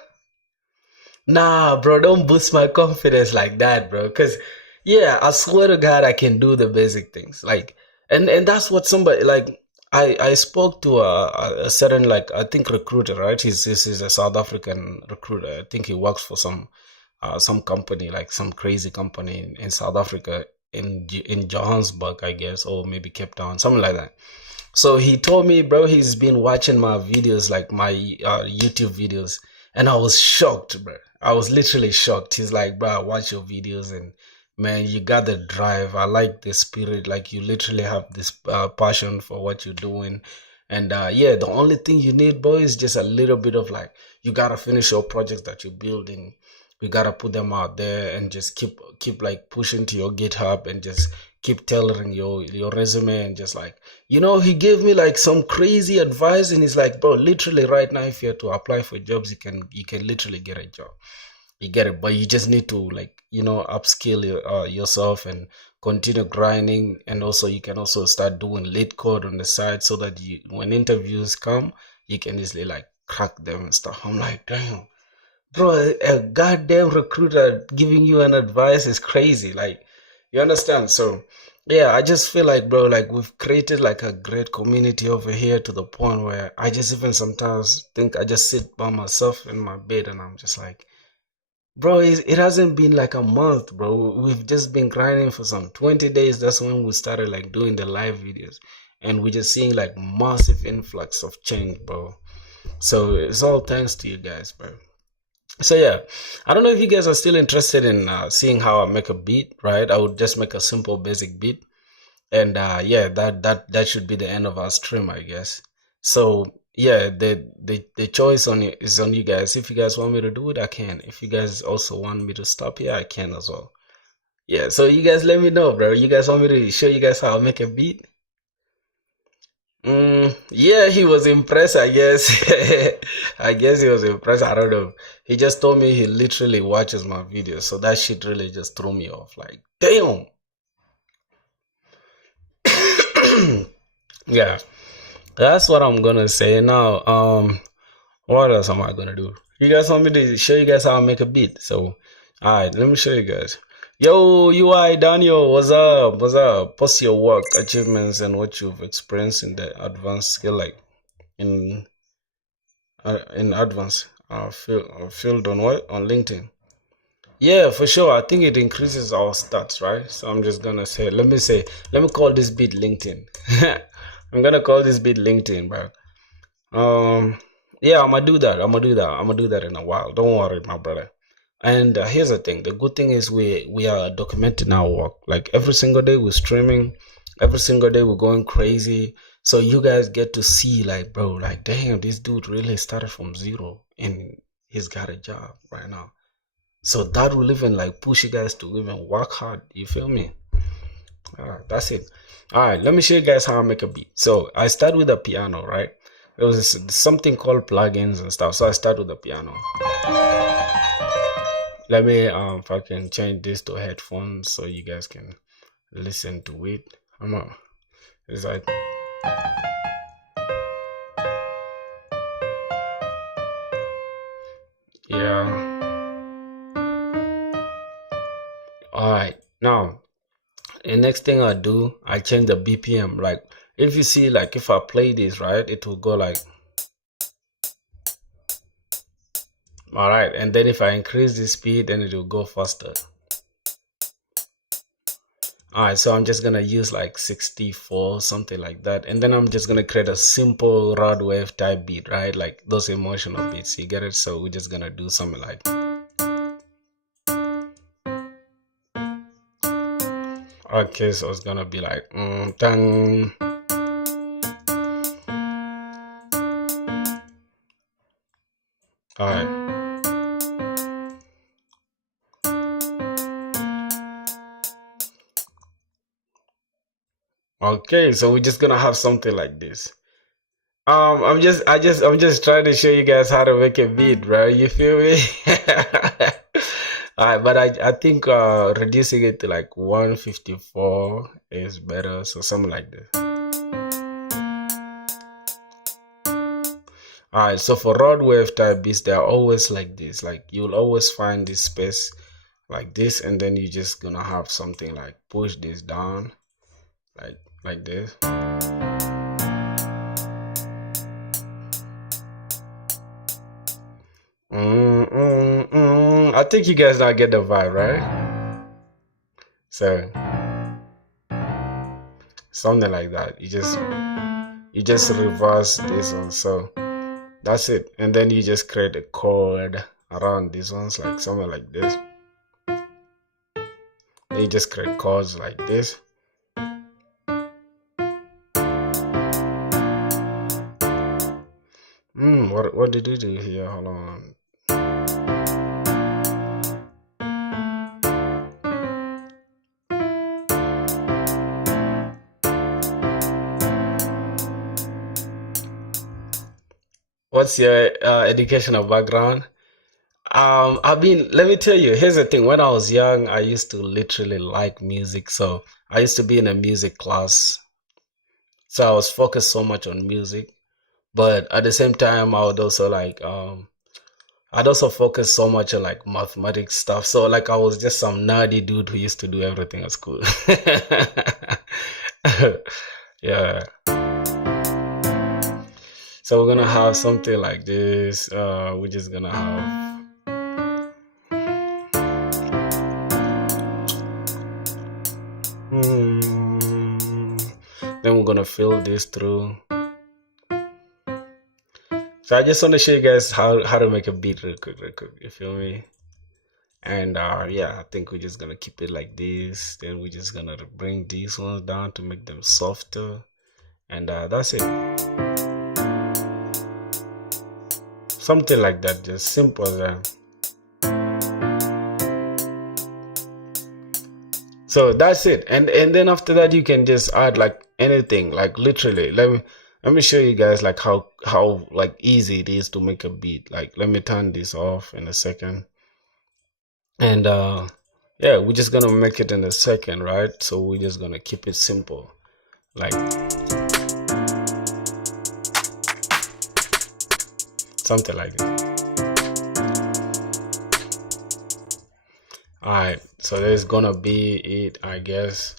Nah, bro, don't boost my confidence like that, bro. Cause yeah, I swear to God, I can do the basic things. Like, and that's what somebody like. I spoke to a certain like I think recruiter, right? He's a South African recruiter. I think he works for some company, like some crazy company in South Africa, in Johannesburg, I guess, or maybe Cape Town, something like that. So he told me, bro, he's been watching my videos, like my YouTube videos, and I was shocked, bro. I was literally shocked. He's like, bro, I watch your videos, and man, you got the drive. I like the spirit. Like you literally have this passion for what you're doing. And yeah, the only thing you need, bro, is just a little bit of like you gotta finish your projects that you're building. You gotta put them out there and just keep like pushing to your GitHub and just keep tailoring your resume and just like he gave me like some crazy advice and he's like, bro, literally right now if you're to apply for jobs, you can literally get a job. You get it, but you just need to like upskill yourself and continue grinding, and also you can also start doing lead code on the side so that when interviews come, you can easily like crack them and stuff. I'm like, damn, bro, a goddamn recruiter giving you an advice is crazy. Like, you understand? So yeah, I just feel like, bro, like we've created like a great community over here to the point where I just even sometimes think I just sit by myself in my bed and I'm just like, bro, it hasn't been like a month, bro. We've just been grinding for some 20 days. That's when we started like doing the live videos. And we're just seeing like massive influx of change, bro. So it's all thanks to you guys, bro. So yeah, I don't know if you guys are still interested in seeing how I make a beat, right? I would just make a simple basic beat. And yeah, that should be the end of our stream, I guess. So yeah, the choice is on you guys. If you guys want me to do it, I can. If you guys also want me to stop here, I can as well. Yeah, so you guys let me know, bro. You guys want me to show you guys how I make a beat? Yeah, he was impressed, I guess. I guess he was impressed. I don't know. He just told me he literally watches my videos, so that shit really just threw me off. Like, damn. Yeah. That's what I'm gonna say now. What else am I gonna do? You guys want me to show you guys how I make a beat? So, alright, let me show you guys. Yo, UI Daniel, what's up? What's up? Post your work, achievements, and what you've experienced in the advanced skill, like in advanced field on what on LinkedIn. Yeah, for sure. I think it increases our stats, right? So I'm just gonna say, let me call this beat LinkedIn. I'm gonna call this beat LinkedIn, bro. Yeah, I'm gonna do that. I'm gonna do that in a while. Don't worry, my brother. And here's the thing. The good thing is we are documenting our work. Like every single day we're streaming. Every single day we're going crazy. So you guys get to see, like, bro, like, damn, this dude really started from zero and he's got a job right now. So that will even like push you guys to even work hard. You feel me? That's it. All right, let me show you guys how I make a beat. So I start with a piano, right? There was something called plugins and stuff. So I start with the piano. Let me if I can change this to headphones so you guys can listen to it. It's like yeah. All right, now the next thing I do, I change the BPM. Like if you see, like if I play this, right, it will go like, all right, and then if I increase the speed, then it will go faster. All right, so I'm just gonna use like 64, something like that, and then I'm just gonna create a simple rod wave type beat, right? Like those emotional beats, you get it? So we're just gonna do something like, okay, so it's gonna be like dang. All right. Okay, so we're just gonna have something like this. I'm just trying to show you guys how to make a beat, right? You feel me? All right, but I think reducing it to like 154 is better, so something like this. All right, so for rod wave type beats, they're always like this. Like you'll always find this space like this, and then you're just gonna have something like push this down, like this. I think you guys now get the vibe, right? So something like that. You just reverse this one. So that's it. And then you just create a chord around these ones, like something like this. Then you just create chords like this. What did you do here? Hold on. What's your educational background? Let me tell you, here's the thing. When I was young, I used to literally like music. So I used to be in a music class. So I was focused so much on music. But at the same time, I would also like, I'd also focus so much on like mathematics stuff. So like I was just some nerdy dude who used to do everything at school. Yeah. So we're gonna have something like this. We're just gonna have then we're gonna fill this through. So I just want to show you guys how to make a beat real quick. You feel me? And yeah, I think we're just gonna keep it like this. Then we're just gonna bring these ones down to make them softer. And that's it. Something like that, just simple as that. So that's it. And then after that you can just add like anything, like literally. Let me show you guys like how like easy it is to make a beat. Like let me turn this off in a second. And yeah, we're just gonna make it in a second, right? So we're just gonna keep it simple. Like something like that. Alright, so there's gonna be it, I guess.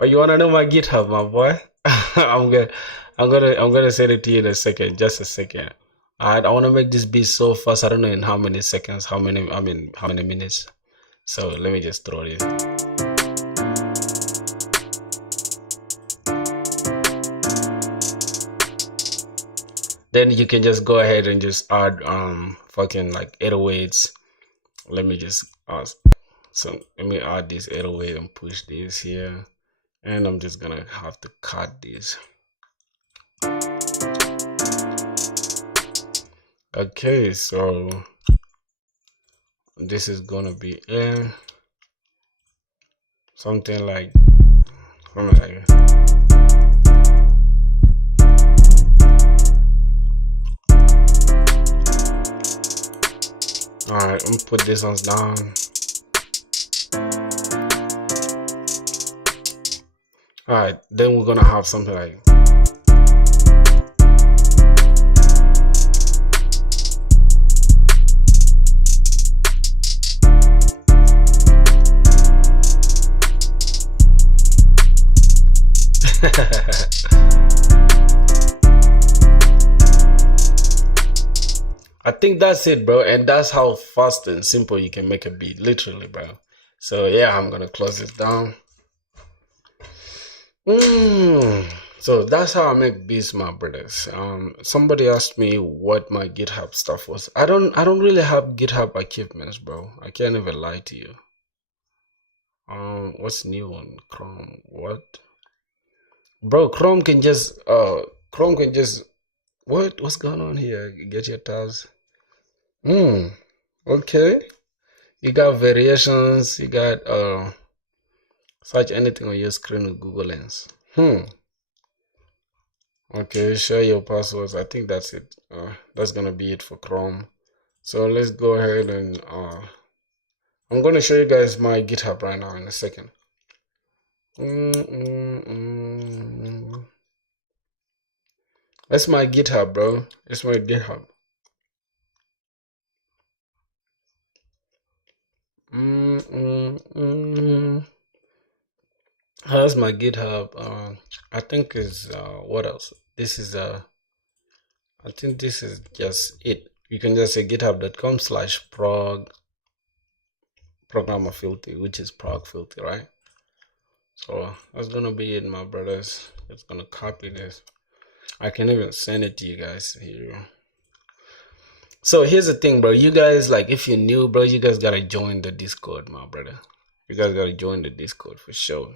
Oh, you wanna know my GitHub, my boy? I'm gonna send it to you in a second, just a second. Alright, I wanna make this beat so fast. I don't know in how many seconds, how many minutes. So let me just throw this. Then you can just go ahead and just add fucking like 808s. Let me just so let me add this 808 and push this here, and I'm just gonna have to cut this. Okay, so this is gonna be something like alright, I'm gonna put this ones down. Alright, then we're gonna have something like I think that's it, bro, and that's how fast and simple you can make a beat, literally, bro. So yeah, I'm gonna close this down. So that's how I make beats, my brothers. Somebody asked me what my GitHub stuff was. I don't really have GitHub achievements, bro. I can't even lie to you. What's new on Chrome? What? Bro, Chrome can just what's going on here? Get your tabs. Okay. You got variations, you got search anything on your screen with Google Lens. Okay, share your passwords. I think that's it. That's gonna be it for Chrome. So let's go ahead and I'm gonna show you guys my GitHub right now in a second. That's my GitHub, bro. It's my GitHub. How's my GitHub? I think is what else? This is I think this is just it. You can just say github.com/programmerfilthy, which is progfilthy, right? So that's gonna be it, my brothers. It's gonna copy this. I can even send it to you guys here. So here's the thing, bro. You guys, like, if you're new, bro, you guys gotta join the Discord, my brother. You guys gotta join the Discord for sure.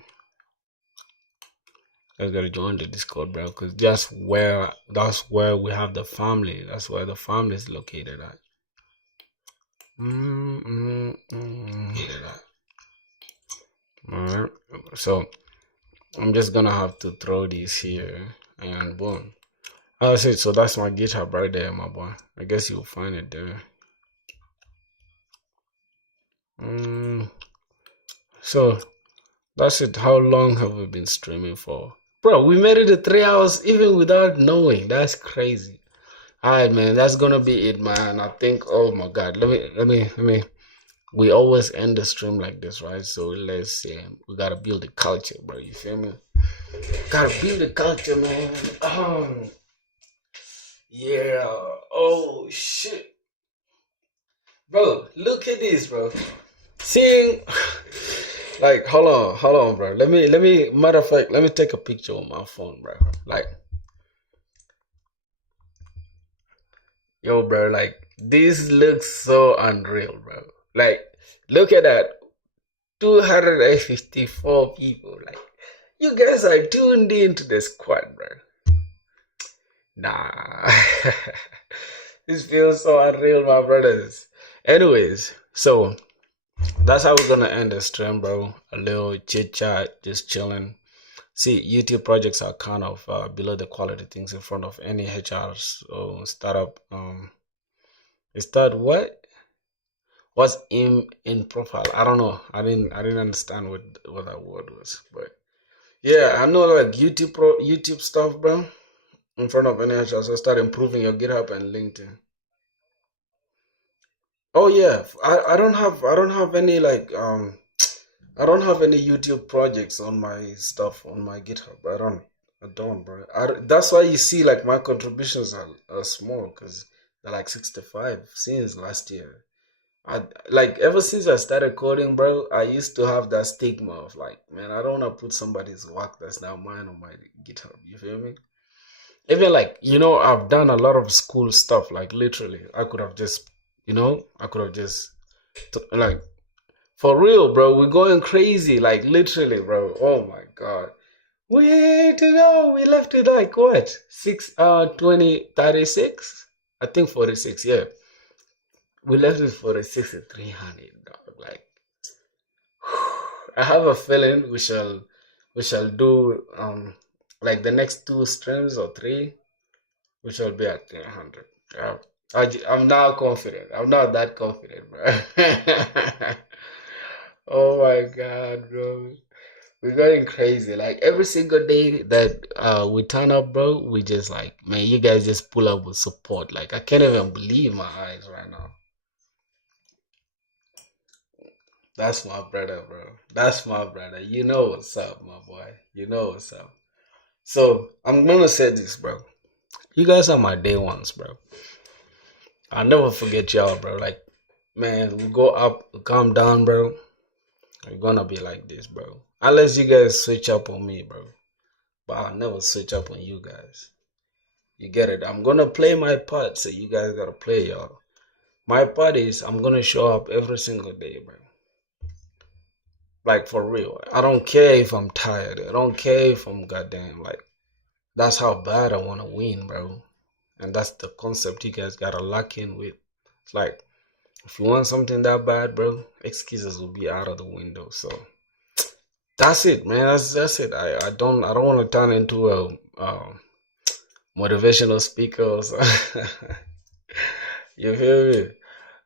You guys gotta join the Discord, bro, because that's where we have the family. That's where the family is located at. Alright, so I'm just gonna have to throw these here, and boom. That's it. So that's my GitHub right there, my boy. I guess you'll find it there. So that's it. How long have we been streaming for? Bro, we made it to 3 hours even without knowing. That's crazy. Alright, man, that's gonna be it, man. I think, oh my god, let me we always end the stream like this, right? So let's see. We gotta build the culture, bro. You feel me? Gotta build the culture, man. Yeah. Oh shit. Bro, look at this, bro. Seeing like hold on, bro. Let me matter of fact, let me take a picture on my phone, bro. Like, yo, bro, like this looks so unreal, bro. Like, look at that. 254 people. Like, you guys are tuned into the squad, bro. Nah. This feels so unreal, my brothers. Anyways, so that's how we're gonna end the stream, bro. A little chit chat, just chilling. See, YouTube projects are kind of below the quality things in front of any HR startup. Start what? What's in profile? I don't know. I didn't understand what that word was. But yeah, I know like YouTube stuff, bro. In front of NHS, so start improving your GitHub and LinkedIn. Oh yeah, I don't have any like I don't have any YouTube projects on my stuff on my GitHub. I don't, bro. That's why you see like my contributions are small because they're like 65 since last year. I like ever since I started coding, bro. I used to have that stigma of like, man, I don't want to put somebody's work that's not mine on my GitHub. You feel me? Even like, I've done a lot of school stuff. Like literally, I could have just, I could have just like for real, bro. We're going crazy. Like literally, bro. Oh my god. We left it like what? 36? I think 46, yeah. We left it 46 at 300, dog. Like I have a feeling we shall do like the next two streams or three, we shall be at 300. Yeah. I'm now confident. I'm not that confident, bro. Oh my god, bro. We're going crazy. Like every single day that we turn up, bro, we just like, man, you guys just pull up with support. Like I can't even believe my eyes right now. That's my brother, bro. That's my brother. You know what's up, my boy. You know what's up. So I'm gonna say this, bro. You guys are my day ones, bro. I'll never forget y'all, bro. Like, man, we go up, we come down, bro. We're gonna be like this, bro. Unless you guys switch up on me, bro. But I'll never switch up on you guys. You get it? I'm gonna play my part, so you guys gotta play y'all. My part is I'm gonna show up every single day, bro. Like for real. I don't care if I'm tired. I don't care if I'm goddamn like that's how bad I wanna win, bro. And that's the concept you guys gotta lock in with. It's like if you want something that bad, bro, excuses will be out of the window. So that's it, man. That's it. I don't want to turn into a motivational speaker. Or so. You feel me?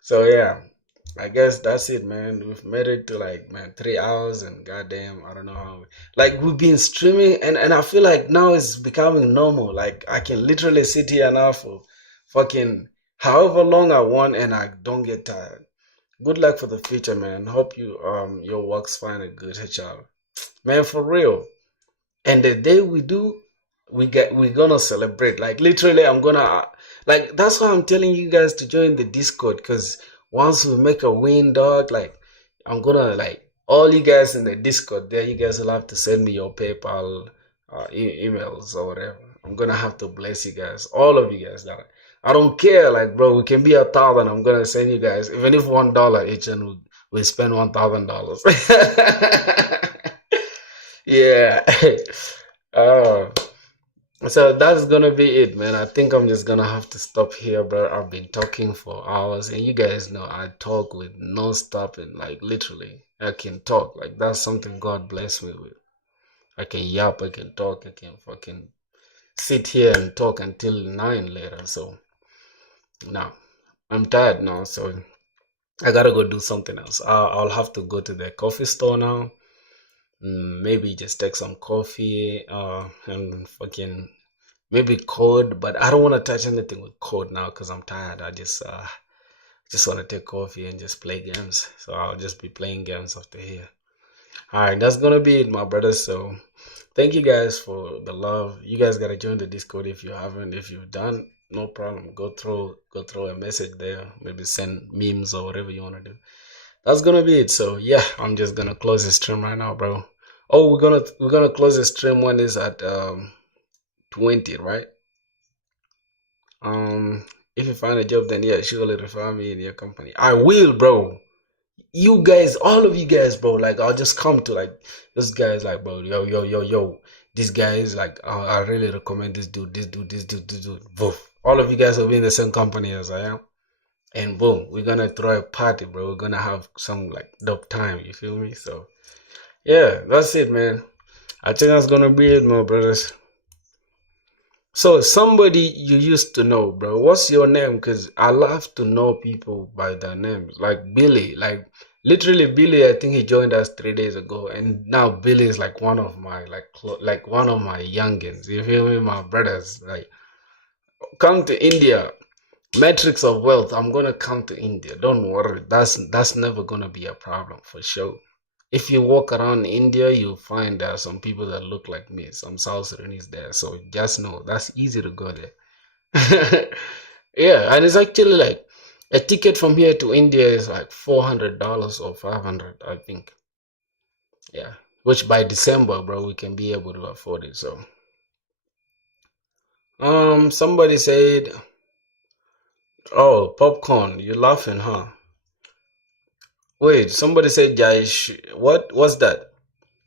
So yeah, I guess that's it, man. We've made it to like, man, 3 hours and goddamn, I don't know how. Like we've been streaming and I feel like now it's becoming normal. Like I can literally sit here now for fucking however long I want and I don't get tired. Good luck for the future, man. Hope your work's fine and good, HR. Man, for real. And the day we do, we're gonna celebrate. Like literally, I'm gonna like that's why I'm telling you guys to join the Discord because once we make a win, dog, like I'm gonna like all you guys in the Discord there, you guys will have to send me your PayPal emails or whatever. I'm gonna have to bless you guys, all of you guys. That I don't care, like bro, we can be 1,000. I'm gonna send you guys, even if $1 each, and we spend $1,000. Yeah. uh, so that's gonna be it, man. I think I'm just gonna have to stop here, bro. I've been talking for hours, and you guys know I talk with no stopping. Like literally, I can talk. Like that's something God bless me with. I can yap, I can talk, I can fucking sit here and talk until 9 later. So now I'm tired now, so I gotta go do something else. I'll have to go to the coffee store now. Maybe just take some coffee and fucking maybe code, but I don't want to touch anything with code now because I'm tired. I just want to take coffee and just play games. So I'll just be playing games after here. All right, that's gonna be it, my brothers. So thank you guys for the love. You guys gotta join the Discord if you haven't. If you've done, no problem. Go throw a message there. Maybe send memes or whatever you wanna do. That's gonna be it. So yeah, I'm just gonna close the stream right now, bro. Oh, we're gonna close the stream when it's at 20, right? If you find a job, then yeah, surely refer me in your company. I will, bro. You guys, all of you guys, bro. Like, I'll just come to like this guy's like, bro, yo, yo, yo, yo. This guy is like, I really recommend this dude, this dude, this dude, this dude. Boom. All of you guys will be in the same company as I am, and boom, we're gonna throw a party, bro. We're gonna have some like dope time. You feel me? So yeah, that's it, man. I think that's gonna be it, my brothers. So somebody you used to know, bro. What's your name? Cause I love to know people by their names. Like Billy, like literally Billy. I think he joined us 3 days ago, and now Billy is like one of my like one of my youngins. You feel me, my brothers? Like come to India. Metrics of wealth. I'm gonna come to India. Don't worry. That's never gonna be a problem for sure. If you walk around India, you'll find there are some people that look like me, some South Sudanese there. So just know that's easy to go there. Yeah, and it's actually like a ticket from here to India is like $400 or 500, I think. Yeah, which by December, bro, we can be able to afford it. So, somebody said, "Oh, popcorn, you laughing, huh?" Wait, somebody said Jai. What's that?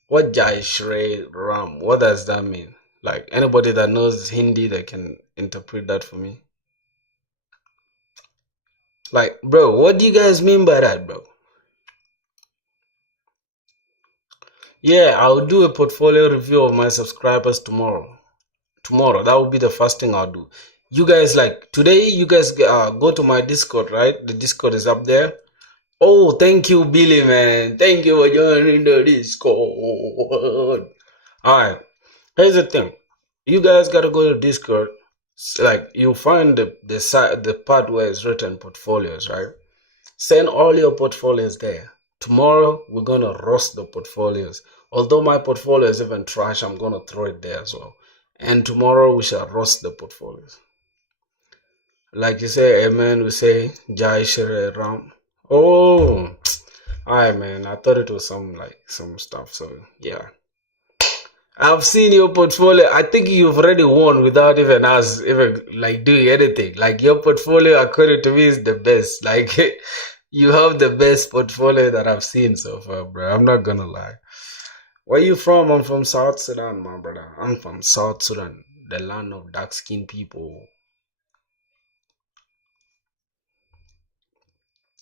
What Jai Shri Ram? What does that mean? Like anybody that knows Hindi that can interpret that for me? Like, bro, what do you guys mean by that, bro? Yeah, I'll do a portfolio review of my subscribers tomorrow. Tomorrow, that will be the first thing I'll do. You guys, like today, you guys go to my Discord, right? The Discord is up there. Oh, thank you, Billy, man. Thank you for joining the Discord. All right. Here's the thing. You guys gotta go to Discord. Like you find the side, the part where it's written portfolios, right? Send all your portfolios there. Tomorrow we're gonna roast the portfolios. Although my portfolio is even trash, I'm gonna throw it there as well. And tomorrow we shall roast the portfolios. Like you say, amen. We say Jai Shri Ram. Oh, alright, man. I thought it was some stuff. So yeah. I've seen your portfolio. I think you've already won without even us even like doing anything. Like your portfolio, according to me, is the best. Like you have the best portfolio that I've seen so far, bro. I'm not gonna lie. Where you from? I'm from South Sudan, my brother. I'm from South Sudan, the land of dark-skinned people.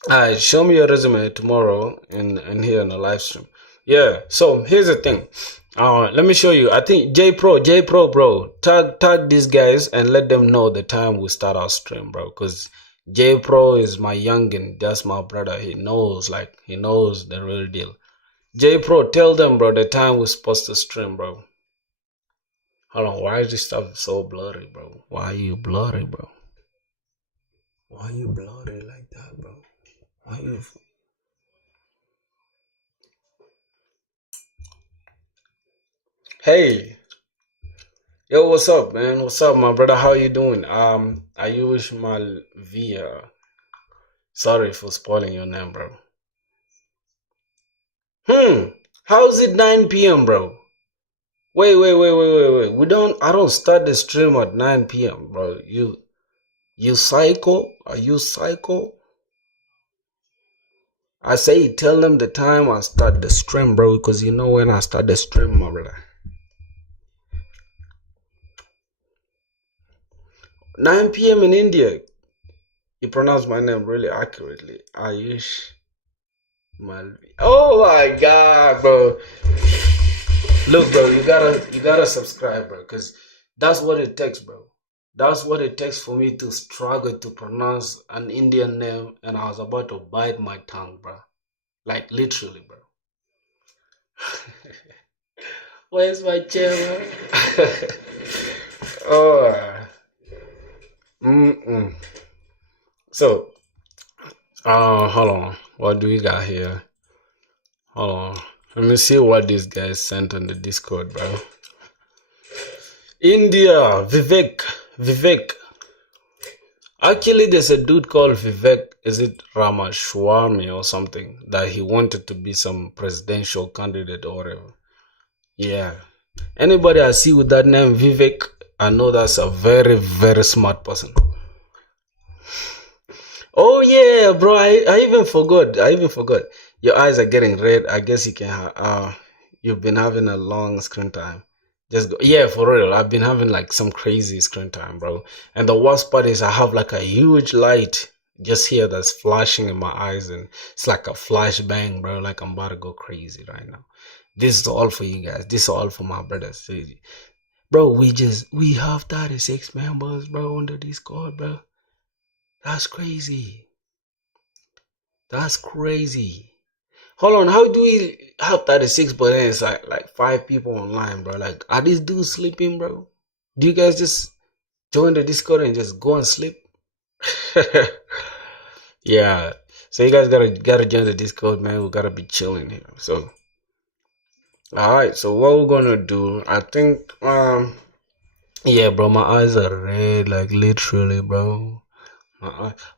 Alright, show me your resume tomorrow in here in the live stream. Yeah. So here's the thing. Let me show you. I think J Pro, bro. Tag these guys and let them know the time we start our stream, bro. Cause J Pro is my youngin. That's my brother. He knows the real deal. J Pro, tell them, bro, the time we're supposed to stream, bro. Hold on. Why is this stuff so blurry, bro? Why are you blurry, bro? Why are you blurry like that, bro? Why are you? Hey. Yo, what's up, man? What's up, my brother? How you doing? Ayush Malvia. Sorry for spoiling your name, bro. How's it 9 p.m., bro? Wait. I don't start the stream at 9 p.m., bro. You psycho? Are you psycho? I say tell them the time I start the stream, bro, because you know when I start the stream, my brother. 9 p.m. in India. You pronounce my name really accurately. Ayush Malvi. Oh my god, bro. Look, bro, you gotta subscribe, bro, because that's what it takes, bro. That's what it takes for me to struggle to pronounce an Indian name, and I was about to bite my tongue, bro. Like literally, bro. Where's my chair, bro? Oh. So, hold on. What do we got here? Hold on. Let me see what these guys sent on the Discord, bro. India, Vivek. Actually, there's a dude called Vivek. Is it Ramaswamy or something? That he wanted to be some presidential candidate or whatever. Yeah. Anybody I see with that name, Vivek, I know that's a very, very smart person. Oh yeah, bro. I even forgot. Your eyes are getting red. I guess you can. You've been having a long screen time. Just go. Yeah, for real. I've been having like some crazy screen time, bro. And the worst part is I have like a huge light just here that's flashing in my eyes, and it's like a flashbang, bro. Like I'm about to go crazy right now. This is all for you guys. This is all for my brothers. Bro, we have 36 members, bro, on the Discord, bro. That's crazy. That's crazy. Hold on, how do we have 36 but then it's like 5 people online, bro? Like, are these dudes sleeping, bro? Do you guys just join the Discord and just go and sleep? Yeah. So you guys gotta join the Discord, man. We gotta be chilling here. So alright, so what we're gonna do, I think yeah, bro, my eyes are red, like literally, bro.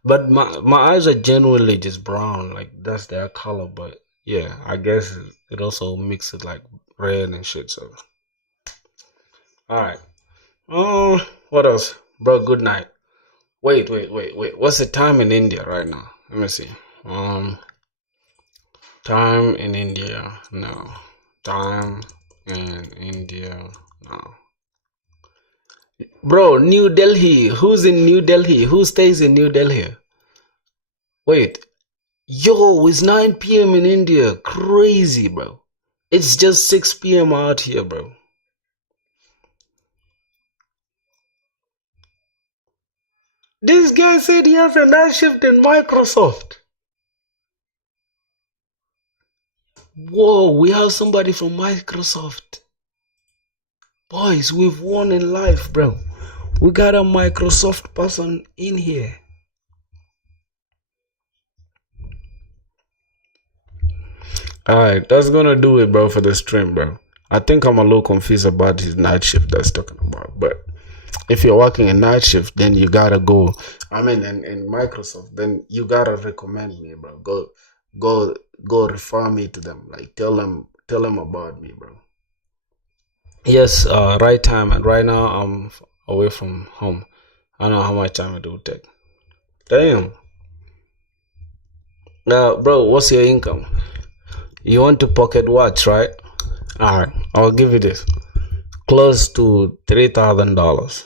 But my eyes are generally just brown, like that's their color. But yeah, I guess it also mixes like red and shit. So all right. What else, bro? Good night. Wait. What's the time in India right now? Let me see. Time in India. No. Time in India. No. Bro, New Delhi. Who's in New Delhi? Who stays in New Delhi? Wait. Yo, it's 9 p.m. in India. Crazy, bro. It's just 6 p.m. out here, bro. This guy said he has a night shift in Microsoft. Whoa, we have somebody from Microsoft. Boys, we've won in life, bro. We got a Microsoft person in here. Alright, that's gonna do it, bro, for the stream, bro. I think I'm a little confused about his night shift that's talking about, but if you're working a night shift, then you gotta go. I mean, in Microsoft, then you gotta recommend me, bro. Go refer me to them. Like tell them about me, bro. Yes, right time, and right now I'm away from home. I don't know how much time it will take. Damn. Now, bro, what's your income? You want to pocket watch, right? All right, I'll give you this. Close to $3,000.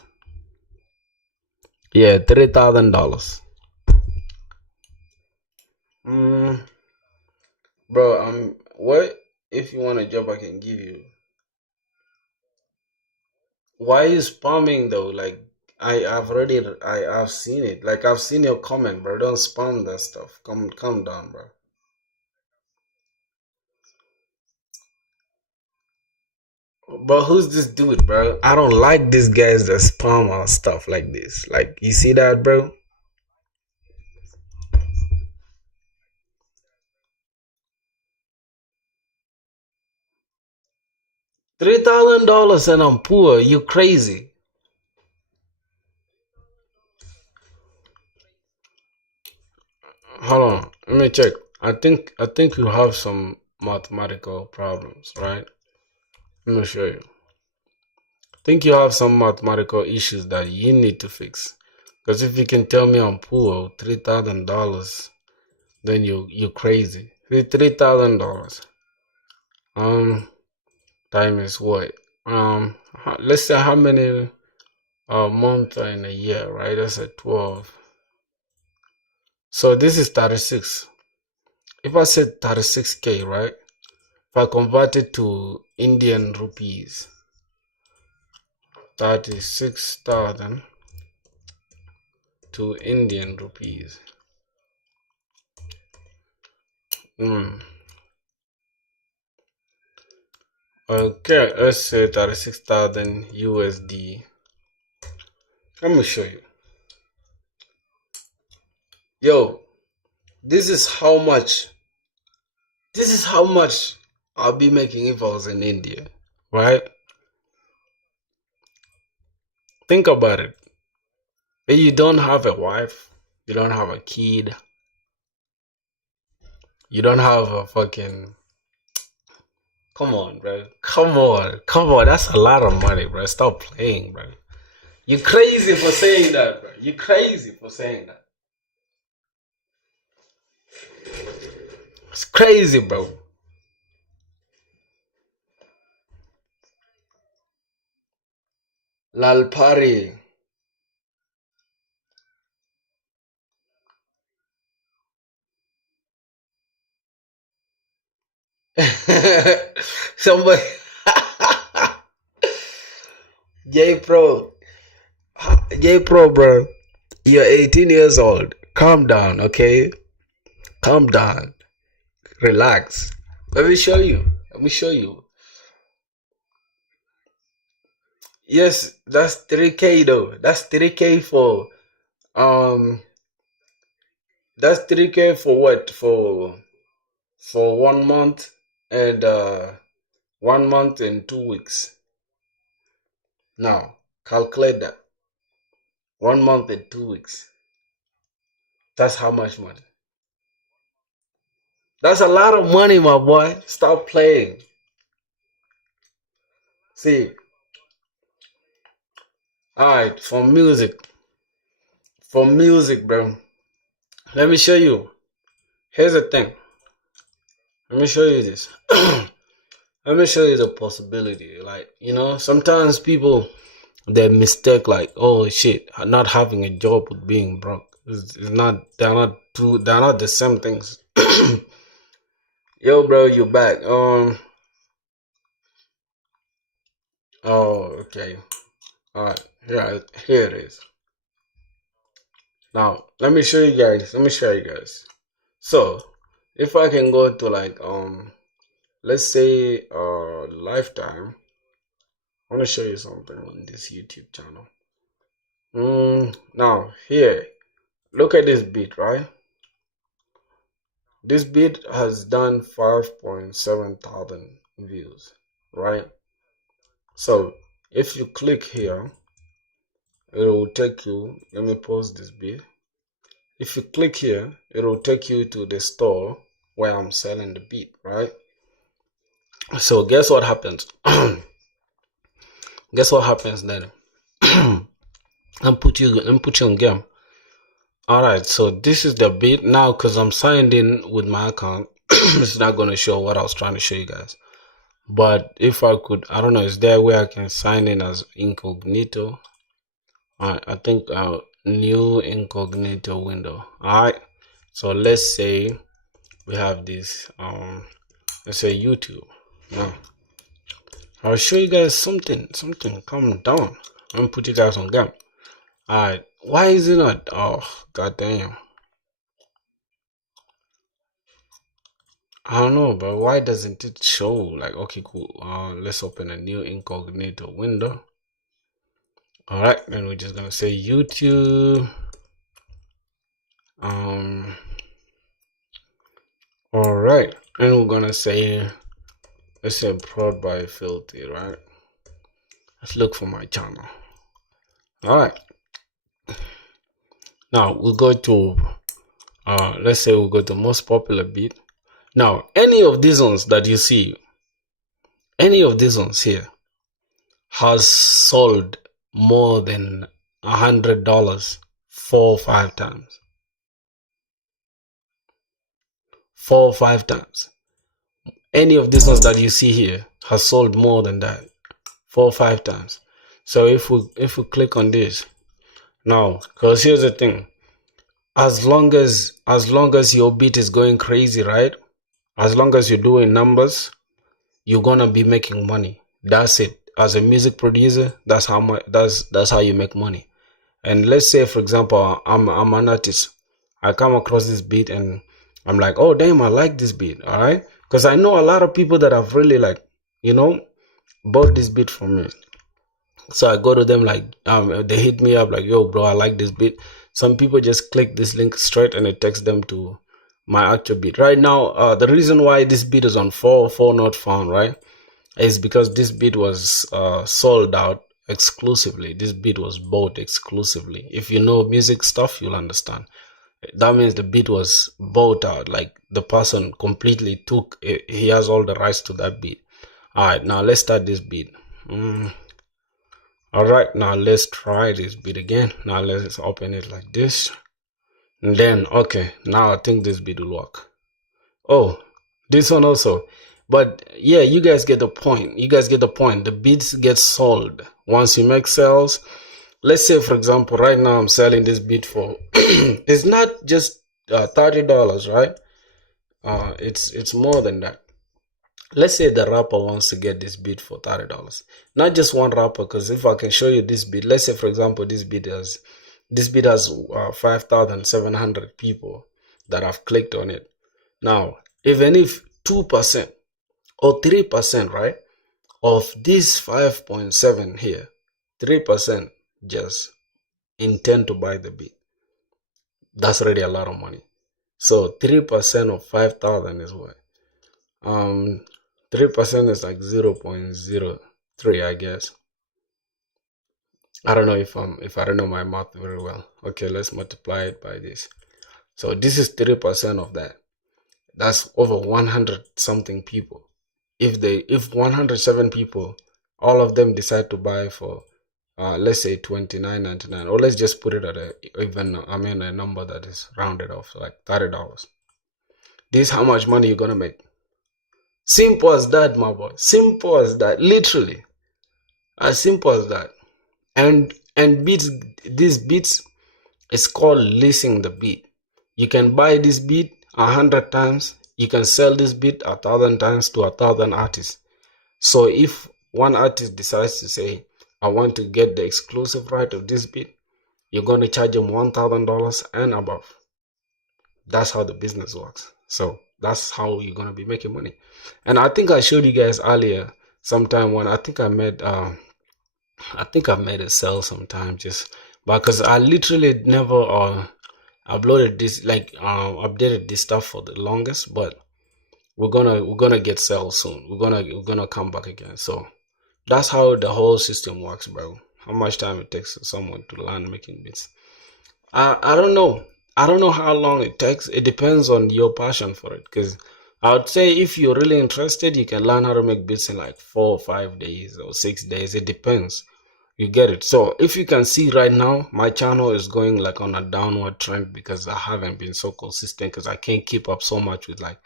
Yeah, $3,000. Mm, bro, what if you want a job I can give you? Why is spamming though? Like I've seen it. Like I've seen your comment, bro. Don't spam that stuff. Come down, bro. But who's this dude, bro? I don't like these guys that spam our stuff like this. Like you see that, bro? $3,000 and I'm poor. You crazy? Hold on, let me check. I think you have some mathematical problems, right? Let me show you. I think you have some mathematical issues that you need to fix. Because if you can tell me I'm poor, $3,000, then you crazy. $3,000. Um, time is what? Let's say how many months are in a year, right? That's a 12. So this is 36. If I said 36K, right? If I convert it to Indian rupees, 36,000 to Indian rupees. Okay, let's say 36,000 USD. Let me show you. Yo, this is how much. This is how much I'll be making if I was in India, right? Think about it. If you don't have a wife, you don't have a kid, you don't have a fucking. Come on, bro. Come on. That's a lot of money, bro. Stop playing, bro. You crazy for saying that, bro. You crazy for saying that. It's crazy, bro. Lalpari. Somebody. J Pro. J Pro, bro. You're 18 years old. Calm down, okay? Calm down. Relax. Let me show you. Let me show you. Yes, that's 3K though. That's 3K for um that's 3K for what? For 1 month and 1 month and 2 weeks. Now calculate that. 1 month and 2 weeks. That's how much money. That's a lot of money, my boy. Stop playing. See, alright, for music, bro. Let me show you. Here's the thing. Let me show you this. Let me show you the possibility. Like, sometimes people they mistake like, oh shit, not having a job with being broke. It's not. They're not two. They're not the same things. Yo, bro, you back? Oh, okay. All right. Here it is. Now, let me show you guys. So, if I can go to like let's say lifetime. I want to show you something on this YouTube channel. Now here, look at this beat, right? This beat has done 5.7 thousand views, right? So if you click here, it will take you. Let me pause this beat. If you click here, it will take you to the store where I'm selling the beat, right? So guess what happens? Guess what happens then? I'm put you on game. Alright, so this is the beat now because I'm signed in with my account. It's not gonna show what I was trying to show you guys. But if I could, I don't know, is there a way I can sign in as incognito? I think new incognito window. Alright, so let's say we have this let's say YouTube. Now I'll show you guys something. Calm down. I'm gonna put you guys on game. Alright, why is it not? Oh, god damn. I don't know, but why doesn't it show? Like, okay, cool. Let's open a new incognito window. Alright, then we're just gonna say YouTube. Alright, and we're gonna say, let's say prod by filthy, right? Let's look for my channel. Alright. Now we'll go to let's say we'll go to most popular beat. Now any of these ones that you see, any of these ones here has sold more than $100 4 or 5 times. 4 or 5 times. Any of these ones that you see here has sold more than that 4 or 5 times. So if we click on this now, because here's the thing, as long as your beat is going crazy, right? As long as you're doing numbers, you're gonna be making money. That's it. As a music producer, that's how you make money. And let's say, for example, I'm an artist. I come across this beat and I'm like, oh damn, I like this beat. All right, because I know a lot of people that have really bought this beat from me. So I go to them like they hit me up like, yo bro, I like this beat. Some people just click this link straight and it takes them to my actual beat. Right now, the reason why this beat is on 4 not found, right, is because this beat was sold out exclusively. This beat was bought exclusively. If you know music stuff, you'll understand. That means the beat was bought out, like the person completely took it, he has all the rights to that beat. All right, now let's start this beat. All right, now let's try this beat again. Now let's open it like this, and then okay, now I think this beat will work. Oh, this one also. But yeah, you guys get the point. The beats get sold once you make sales. Let's say, for example, right now I'm selling this beat for it's not just $30, right? It's more than that. let's say the rapper wants to get this beat for $30. Not just one rapper, because if I can show you this beat, let's say for example this beat has 5,700 people that have clicked on it. Now, even if 2% or 3%, right, of this 5.7 here, 3% just intend to buy the beat, that's already a lot of money. So 3% of 5,000 is what? 3% is like 0.03, I guess. I don't know if I don't know my math very well. Okay, let's multiply it by this. So this is 3% of that. That's over 100 something people. If 107 people, all of them decide to buy for let's say $29.99, or let's just put it at a number that is rounded off, so like $30. This is how much money you're gonna make. Simple as that, my boy. Simple as that. Literally. As simple as that. And beats, these beats is called leasing the beat. You can buy this beat 100 times. You can sell this beat 1,000 times to 1,000 artists. So if one artist decides to say, I want to get the exclusive right of this beat, you're going to charge him $1,000 and above. That's how the business works. So that's how you're going to be making money. And I think I showed you guys earlier sometime when I think I made a sell sometime, just because I literally never uploaded this, like updated this stuff for the longest, but we're gonna get sell soon. We're gonna come back again. So that's how the whole system works, bro. How much time it takes someone to learn making beats. I don't know. I don't know how long it takes. It depends on your passion for it. Because I would say if you're really interested, you can learn how to make beats in like 4 or 5 days or 6 days. It depends. You get it. So if you can see right now, my channel is going like on a downward trend because I haven't been so consistent, because I can't keep up so much with like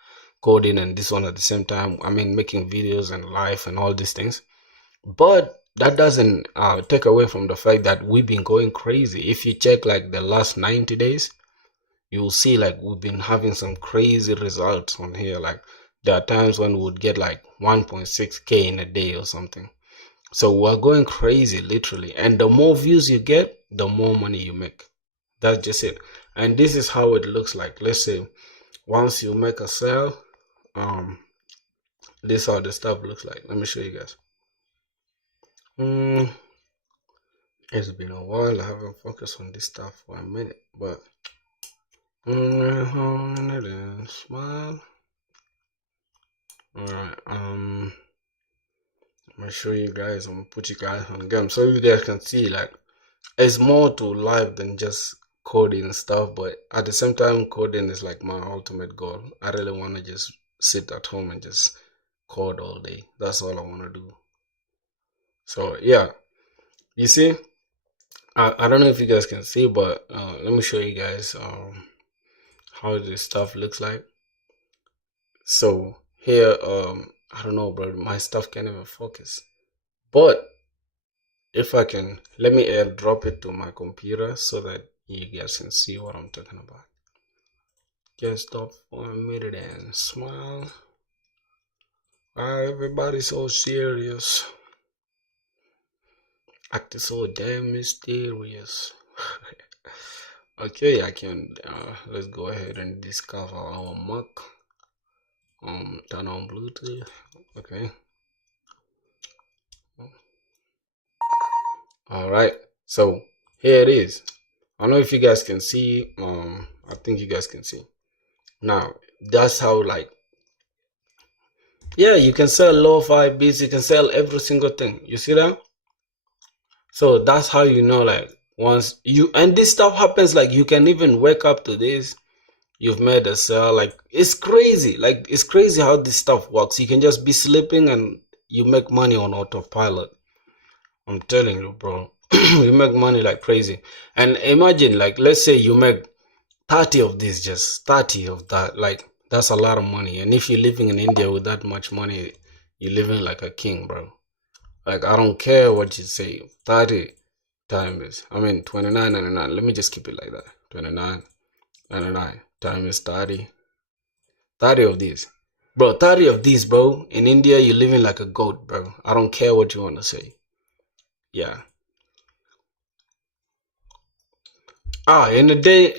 coding and this one at the same time. I mean, making videos and live and all these things. But that doesn't take away from the fact that we've been going crazy. If you check like the last 90 days, you'll see like we've been having some crazy results on here. Like there are times when we would get like 1.6K in a day or something. So we're going crazy, literally. And the more views you get, the more money you make. That's just it. And this is how it looks like. Let's say once you make a sale, this is how the stuff looks like. Let me show you guys. It's been a while. I haven't focused on this stuff for a minute, but smile. Alright, I'm gonna show you guys. I'm gonna put you guys on game so you guys can see like it's more to life than just coding and stuff, but at the same time coding is like my ultimate goal. I really want to just sit at home and just code all day. That's all I want to do. So yeah, you see, I don't know if you guys can see, but let me show you guys how this stuff looks like. So here, I don't know, bro, my stuff can't even focus. But if I can, let me airdrop it to my computer so that you guys can see what I'm talking about. Just stop for a minute and smile. Why everybody so serious? Acting so damn mysterious. Okay, I can let's go ahead and discover our Mac. Turn on Bluetooth. Okay. All right. So here it is. I don't know if you guys can see. I think you guys can see. Now that's how, like, yeah, you can sell lo-fi beats. You can sell every single thing. You see that? So that's how you know, like, once you, and this stuff happens, like you can even wake up to this. You've made a sale. Like it's crazy. Like it's crazy how this stuff works. You can just be sleeping and you make money on autopilot. I'm telling you, bro. You make money like crazy. And imagine, like, let's say you make 30 of this, just 30 of that. Like, that's a lot of money. And if you're living in India with that much money, you're living like a king, bro. Like, I don't care what you say. 30 times, I mean, 29.99. Let me just keep it like that. 29.99 times 30. 30 of these. Bro, 30 of these, bro. In India, you're living like a goat, bro. I don't care what you want to say. Yeah. In a day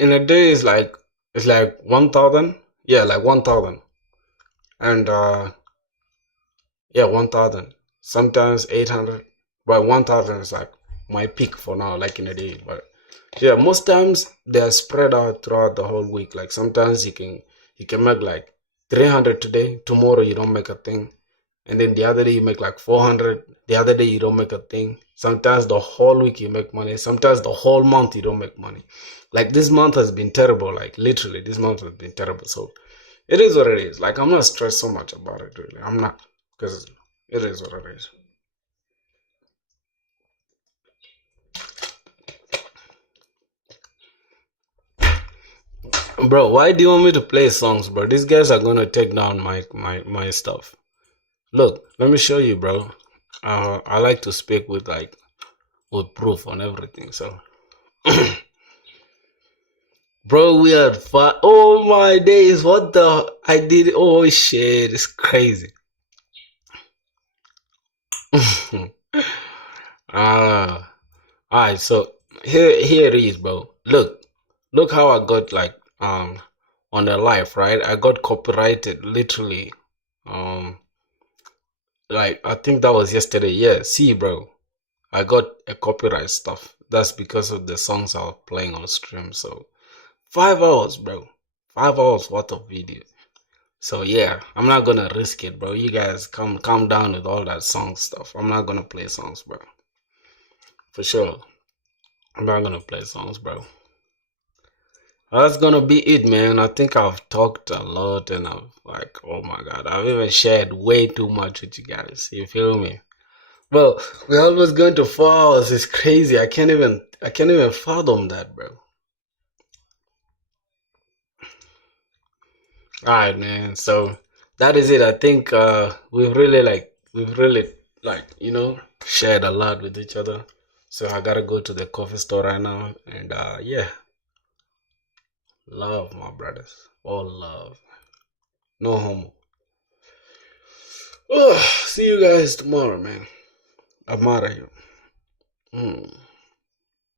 is like, it's like 1,000. Yeah, like 1,000. And yeah, 1,000. Sometimes 800. But 1,000 is like my peak for now, like in a day. But yeah, most times they're spread out throughout the whole week. Like sometimes you can make like 300 today, tomorrow you don't make a thing. And then the other day you make like 400, the other day you don't make a thing. Sometimes the whole week you make money, sometimes the whole month you don't make money. Like this month has been terrible, like literally this month has been terrible. So it is what it is. Like I'm not stressed so much about it really. I'm not, because it is what it is. Bro, why do you want me to play songs, bro? These guys are gonna take down my stuff. Look, let me show you, bro. I like to speak with with proof on everything. So bro, we are far. Oh my days, what the? I did. Oh shit, it's crazy. Ah, alright. So here it is, bro. Look how I got like on the live, right? I got copyrighted literally. Um, like I think that was yesterday. Yeah, see, bro, I got a copyright stuff. That's because of the songs I was playing on stream. So 5 hours, bro. 5 hours worth of video. So yeah, I'm not gonna risk it, bro. You guys calm down with all that song stuff. I'm not gonna play songs, bro. For sure. I'm not gonna play songs, bro. That's gonna be it, man. I think I've talked a lot and I've like, oh my god, I've even shared way too much with you guys. You feel me? Bro, we're almost going to 4 hours. It's crazy. I can't even fathom that, bro. Alright, man. So that is it. I think we've really shared a lot with each other. So I gotta go to the coffee store right now. And yeah, love my brothers. All love. No homo. Oh, see you guys tomorrow, man. I'm out of here.